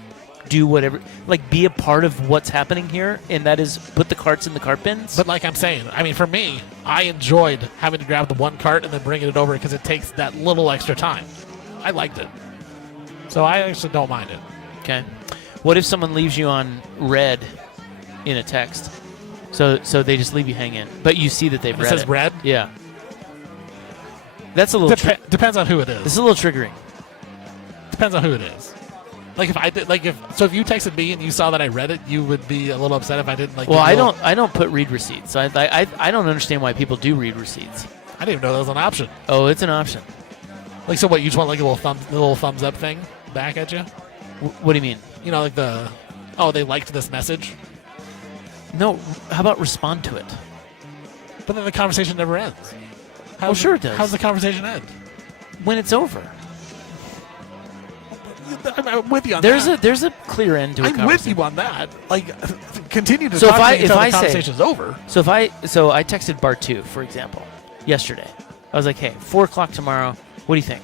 do whatever, like be a part of what's happening here, and that is put the carts in the cart bins. But like I'm saying, I mean, for me, I enjoyed having to grab the one cart and then bringing it over because it takes that little extra time. I liked it. So I actually don't mind it. Okay. What if someone leaves you on red in a text? So they just leave you hanging, but you see that they've read it. It says red? Yeah. That's a little... Depends on who it is. It's a little triggering. Depends on who it is. Like if I did, if you texted me and you saw that I read it, you would be a little upset if I didn't. Well, I don't put read receipts. I don't understand why people do read receipts. I didn't even know that was an option. Oh, it's an option. Like, so what? You just want like a little thumbs up thing back at you? What do you mean? You know, like they liked this message. No, how about respond to it? But then the conversation never ends. Well, sure it does. How's the conversation end? When it's over. I'm with you on that. There's a clear end to a conversation. I'm with you on that. Like, continue to so talk if I, to me until if the I conversation's say, over. So I texted Bartu, for example, yesterday. I was like, hey, 4 o'clock tomorrow. What do you think?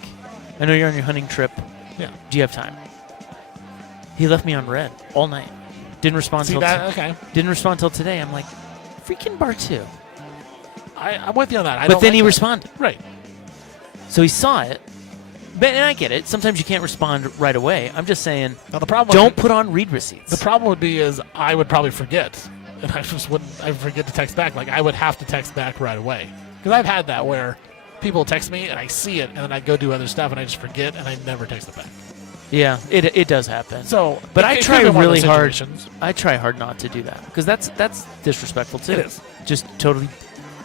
I know you're on your hunting trip. Yeah. Do you have time? He left me on red all night. Didn't respond till Didn't respond till today. I'm like, freaking Bartu. I'm with you on that. But then he responded. Right. So he saw it. And I get it. Sometimes you can't respond right away. I'm just saying, now the problem don't put on read receipts. The problem would be is I would probably forget. And I just wouldn't. I forget to text back. Like, I would have to text back right away. Because I've had that where people text me and I see it and then I go do other stuff and I just forget and I never text it back. Yeah, it does happen. So, but I try really hard. Situations. I try hard not to do that because that's disrespectful too. It is. Just totally.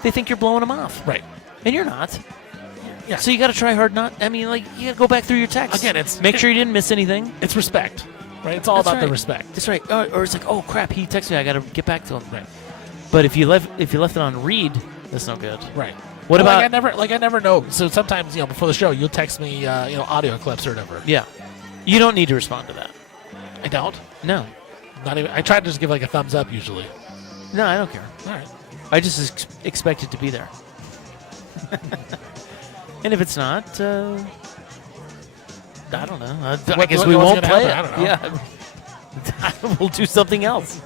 They think you're blowing them off, right? And you're not. Yeah. So you got to try hard not. I mean, like you got to go back through your text again. Make sure you didn't miss anything. It's respect, right? It's all about the respect. That's right. Or it's like, oh crap, he texted me. I got to get back to him. Right. But if you left it on read, that's no good. Right. What about? I never know. So sometimes before the show, you'll text me audio clips or whatever. Yeah. You don't need to respond to that. I don't. No. Not even. I try to just give like a thumbs up usually. No, I don't care. All right. I just expect it to be there. And if it's not, I don't know. I guess we won't play it. I don't know. Yeah. We'll do something else.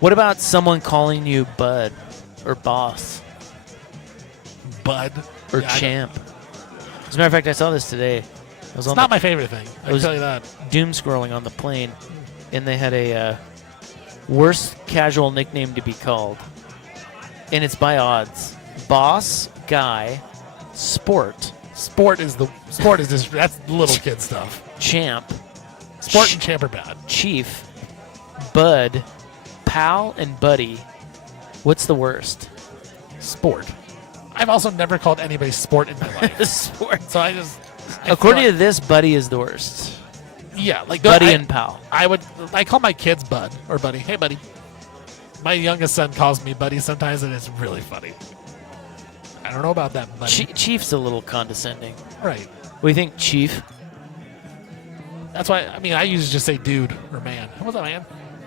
What about someone calling you bud or boss? Bud? Or champ? As a matter of fact, I saw this today. It's not my favorite thing. I can tell you that. Doom scrolling on the plane, and they had a worst casual nickname to be called. And it's by odds. Boss, guy, sport. Sport is just that's little kid stuff. Champ. Sport and champ are bad. Chief, bud, pal, and buddy. What's the worst? Sport. I've also never called anybody sport in my life. Sport. So according to this, buddy is the worst. Yeah, like buddy and pal. I call my kids bud or buddy. Hey, buddy. My youngest son calls me buddy sometimes, and it's really funny. I don't know about that, buddy. Chief's a little condescending. Right. What do you think, Chief? That's why, I usually just say dude or man. What's up, man?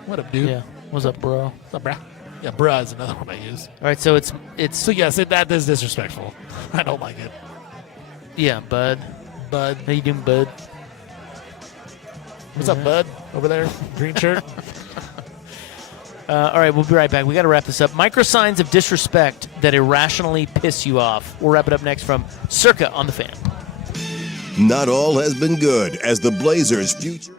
What up, dude? Yeah. What's up, bro? What's up, brah? Yeah, bruh is another one I use. All right, so it's So yes, that is disrespectful. I don't like it. Yeah, bud. Bud. How you doing, bud? What's up, bud? Over there, green shirt. All right, we'll be right back. We got to wrap this up. Micro signs of disrespect that irrationally piss you off. We'll wrap it up next from Circa on the Fan. Not all has been good as the Blazers' future.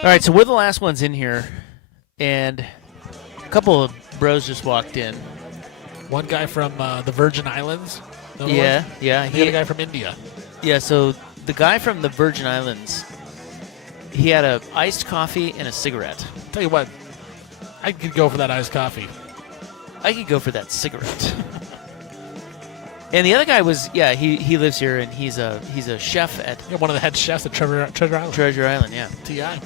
All right, so we're the last ones in here, and a couple of bros just walked in. One guy from the Virgin Islands. Yeah. The other guy from India. Yeah, so the guy from the Virgin Islands, he had a iced coffee and a cigarette. Tell you what, I could go for that iced coffee. I could go for that cigarette. And the other guy was, he lives here, and he's a chef at one of the head chefs at Treasure Island. Treasure Island, yeah. TI.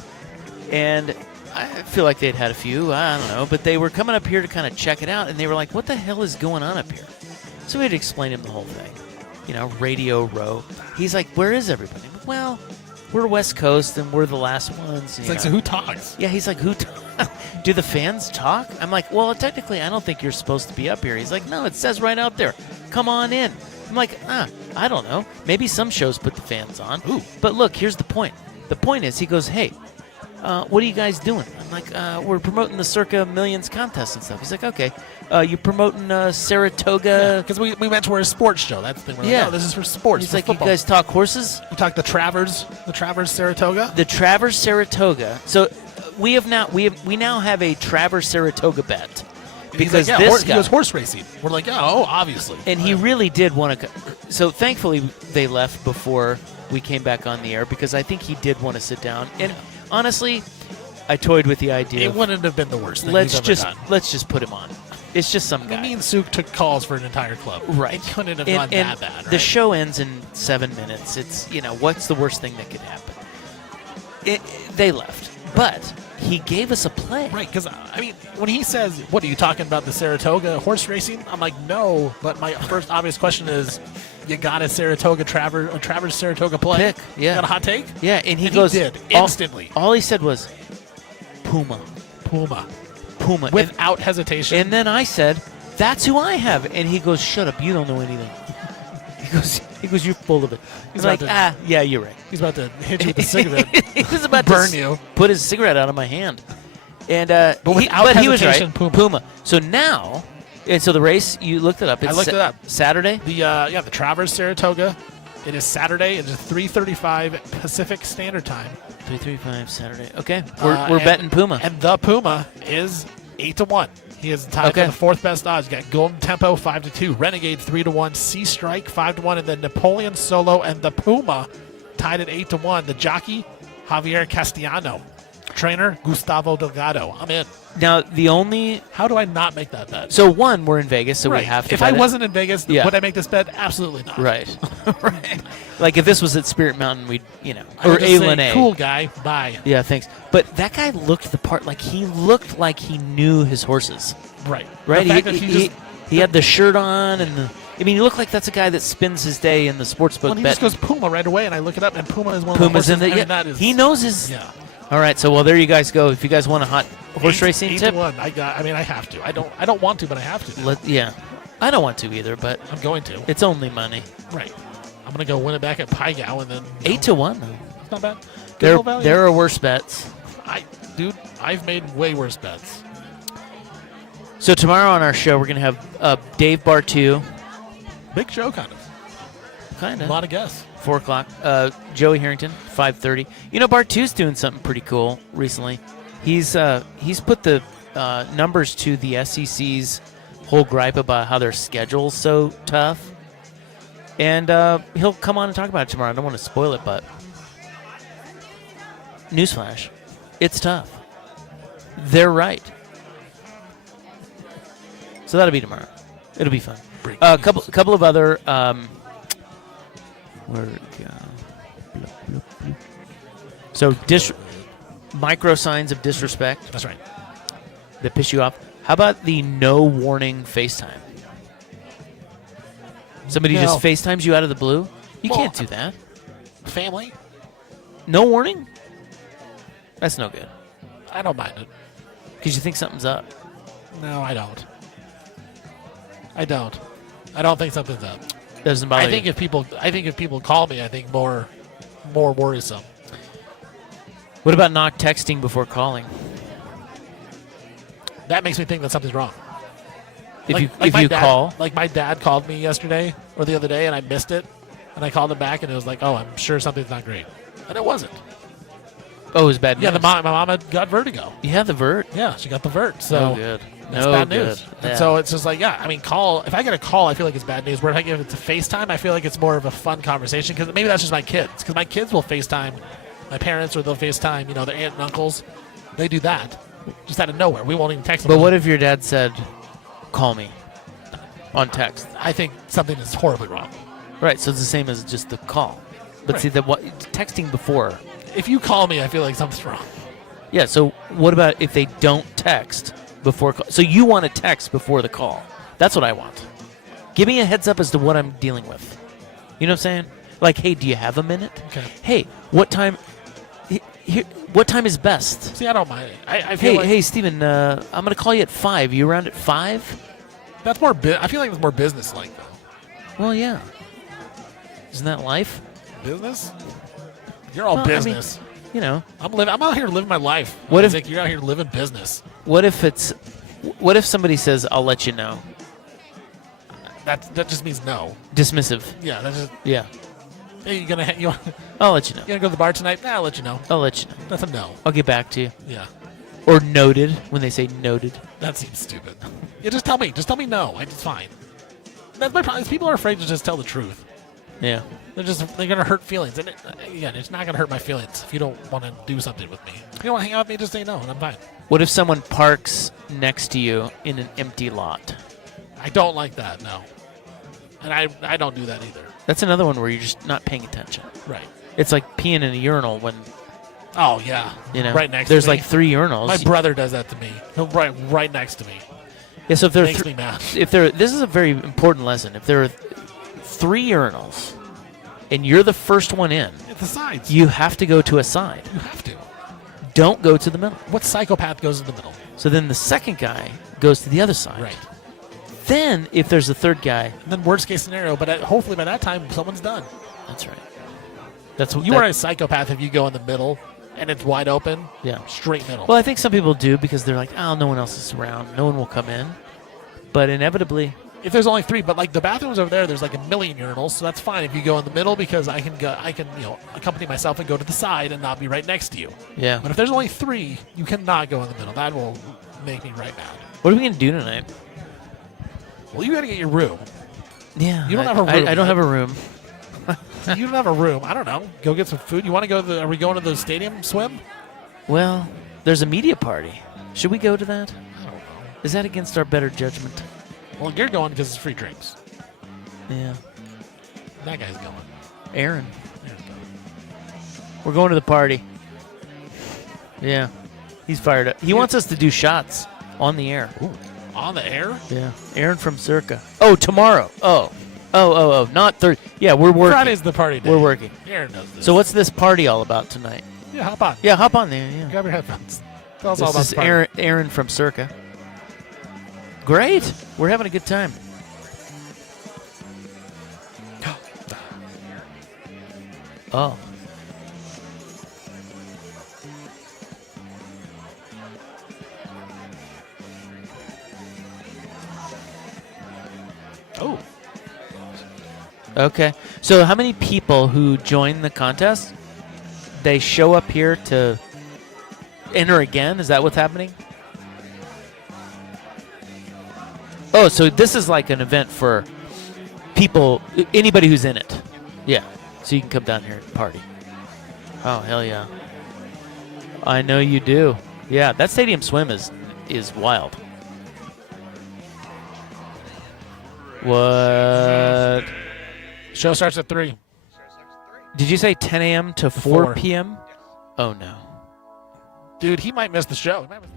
And I feel like they'd had a few, I don't know, but they were coming up here to kind of check it out, and they were like, what the hell is going on up here? So we had to explain to him the whole thing. Radio Row. He's like, where is everybody? Well, we're West Coast, and we're the last ones. It's like, so who talks? Yeah, he's like, do the fans talk? I'm like, well, technically, I don't think you're supposed to be up here. He's like, no, it says right out there. Come on in. I'm like, I don't know. Maybe some shows put the fans on. Ooh. But look, here's the point. The point is, he goes, hey, what are you guys doing? I'm like, we're promoting the Circa Millions contest and stuff. He's like, okay. You promoting Saratoga? Because we went to a sports show. That's the thing. We're like, this is for sports. He's for like, football. you guys talk horses? You talk the Travers Saratoga? The Travers Saratoga. So we now have a Travers Saratoga bet. Because like, this he guy was horse racing. We're like, obviously. And he really did want to. So thankfully, they left before we came back on the air because I think he did want to sit down. And honestly, I toyed with the idea. It wouldn't have been the worst thing let's we've ever done. Let's just put him on. It's just some guy. Me and Suk took calls for an entire club. Right. It couldn't have gone that bad. Right? The show ends in 7 minutes. It's what's the worst thing that could happen? They left, but he gave us a play. Right, because, when he says, what are you talking about, the Saratoga horse racing? I'm like, no, but my first obvious question is, you got a Travers Saratoga play? Pick, yeah. You got a hot take? Yeah, and he goes, did, instantly. All he said was, Puma. Without hesitation. And then I said, that's who I have. And he goes, shut up, you don't know anything. He goes, you're full of it. He's like, yeah, you're right. He's about to hit you with a cigarette. He was about burn to you. Put his cigarette out of my hand. And but he was right. Puma. So now, and so the race, you looked it up. It's I looked it up. Saturday? The Travers Saratoga. It is Saturday. It is 3:35 Pacific Standard Time. 3:35 Saturday. Okay, we're betting Puma. And the Puma is 8-1. He is tied for the fourth best odds. You got Golden Tempo 5-2, Renegade 3-1, Sea Strike 5-1, and then Napoleon Solo and the Puma tied at 8-1. The jockey Javier Castellano, trainer Gustavo Delgado. I'm in. Now the only how do I not make that bet? So one, we're in Vegas, so right. we have to. If I wasn't in Vegas, yeah. would I make this bet? Absolutely not. Right. Right. Like if this was at Spirit Mountain, we'd or A-Lene. Cool guy, bye. Yeah, thanks. But that guy looked the part. Like he looked like he knew his horses. Right. Right. He had the shirt on and he looked like that's a guy that spends his day in the sportsbook. Well, he just goes Puma right away, and I look it up, and Puma is one Puma's of the horses. in the. He knows his. Yeah. All right, so there you guys go. If you guys want a hot horse racing tip, 8-1. I have to. I don't want to, but I have to. I don't want to either, but I'm going to. It's only money. Right. I'm gonna go win it back at Pygow, and then 8-1. It's not bad. There are worse bets. I've made way worse bets. So tomorrow on our show, we're gonna have Dave Bartu. Big show, kind of. A lot of guests. 4 o'clock. Joey Harrington, 5:30. Bartu's doing something pretty cool recently. He's put the numbers to the SEC's whole gripe about how their schedule's so tough. And he'll come on and talk about it tomorrow. I don't want to spoil it, but newsflash, it's tough. They're right. So that'll be tomorrow. It'll be fun. A couple of other. Where it go? So micro signs of disrespect. That's right. That piss you off. How about the no warning FaceTime? Somebody just FaceTimes you out of the blue? You can't do that. Family? No warning? That's no good. I don't mind it. Because you think something's up. No, I don't. I don't think something's up. Doesn't bother I think if people call me, I think more worrisome. What about not texting before calling? That makes me think that something's wrong. If you call, like my dad called me yesterday or the other day, and I missed it, and I called him back, and it was like, oh, I'm sure something's not great, and it wasn't. Oh, it was bad news. Yeah, my mom had got vertigo. You had the vert? Yeah, she got the vert. So No good. that's No bad good. news. Yeah. And so it's just like, yeah, I mean, if I get a call, I feel like it's bad news. Where if I give it to FaceTime, I feel like it's more of a fun conversation because maybe that's just my kids. Because my kids will FaceTime my parents or they'll FaceTime, their aunt and uncles. They do that just out of nowhere. We won't even text them. But what if your dad said, call me on text? I think something is horribly wrong. Right, so it's the same as just the call. But Right. see, texting before. If you call me, I feel like something's wrong. Yeah, so what about if they don't text before call? So you want to text before the call. That's what I want. Give me a heads up as to what I'm dealing with. You know what I'm saying? Like, hey, do you have a minute? Okay. Hey, what time? What time is best? See, I don't mind. I feel like Hey, Steven, I'm going to call you at 5. You around at 5? that's more. I feel like it's more business-like though. Well, yeah. Isn't that life? Business? You're all Well, I mean, business. I'm out here living my life. What if- Isaac, you're out here living business? What if somebody says, I'll let you know? That just means no. Dismissive. Yeah, that's just. Yeah. Hey, you I'll let you know. gonna go to the bar tonight? Nah, I'll let you know. I'll let you know. That's a no. I'll get back to you. Yeah. Or noted, when they say noted. That seems stupid. Yeah, just tell me. Just tell me no. It's fine. That's my problem. Is people are afraid to just tell the truth. Yeah. They're gonna hurt feelings, and again, it's not gonna hurt my feelings if you don't want to do something with me. If you don't want to hang out with me, just say no, and I'm fine. What if someone parks next to you in an empty lot? I don't like that. No. And I don't do that either. That's another one where you're just not paying attention. Right. It's like peeing in a urinal when, Oh yeah. Right next. there's to me. like 3 urinals. My brother does that to me. He'll right next to me. Yeah, so if there Makes are me mad. this is a very important lesson. If there are 3 urinals and you're the first one in, It's the sides. you have to go to a side. You have to. Don't go to the middle. What psychopath goes in the middle? So then the second guy goes to the other side. Right. Then, if there's a third guy, And then worst case scenario, but hopefully by that time someone's done. that's right. That's what You are a psychopath if you go in the middle and it's wide open. Yeah. Straight middle. Well, I think some people do because they're like, oh, no one else is around. No one will come in. But inevitably, if there's only 3, but like the bathrooms over there, there's like 1,000,000 urinals, so that's fine if you go in the middle because I can accompany myself and go to the side and not be right next to you. yeah. But if there's only 3, you cannot go in the middle. That will make me right mad. What are we going to do tonight? Well, you got to get your room. Yeah. You don't have a room. I don't have a room. You don't have a room. I don't know. Go get some food. You want to go are we going to the stadium swim? Well, there's a media party. Should we go to that? I don't know. Is that against our better judgment? Well, you're going because it's free drinks. Yeah. That guy's going. Aaron. Aaron's going. We're going to the party. Yeah. He's fired up. He wants us to do shots on the air. Ooh. On the air? Yeah. Aaron from Circa. Oh, tomorrow. Oh. Not Thursday. Yeah, we're working. Friday's the party day. We're working. Aaron knows this. So what's this party all about tonight? Yeah, hop on. Yeah, hop on there. Yeah. Grab your headphones. Tell us This all about is the party. Aaron from Circa. Great. We're having a good time. Oh. Oh. Okay. So how many people who join the contest, they show up here to enter again? Is that what's happening? Oh, so this is like an event for people, anybody who's in it. Yeah. So you can come down here and party. Oh, hell yeah. I know you do. Yeah, that stadium swim is wild. What? Show starts at 3. Did you say 10 a.m. to 4 p.m.? Oh, no. Dude, he might miss the show. He might miss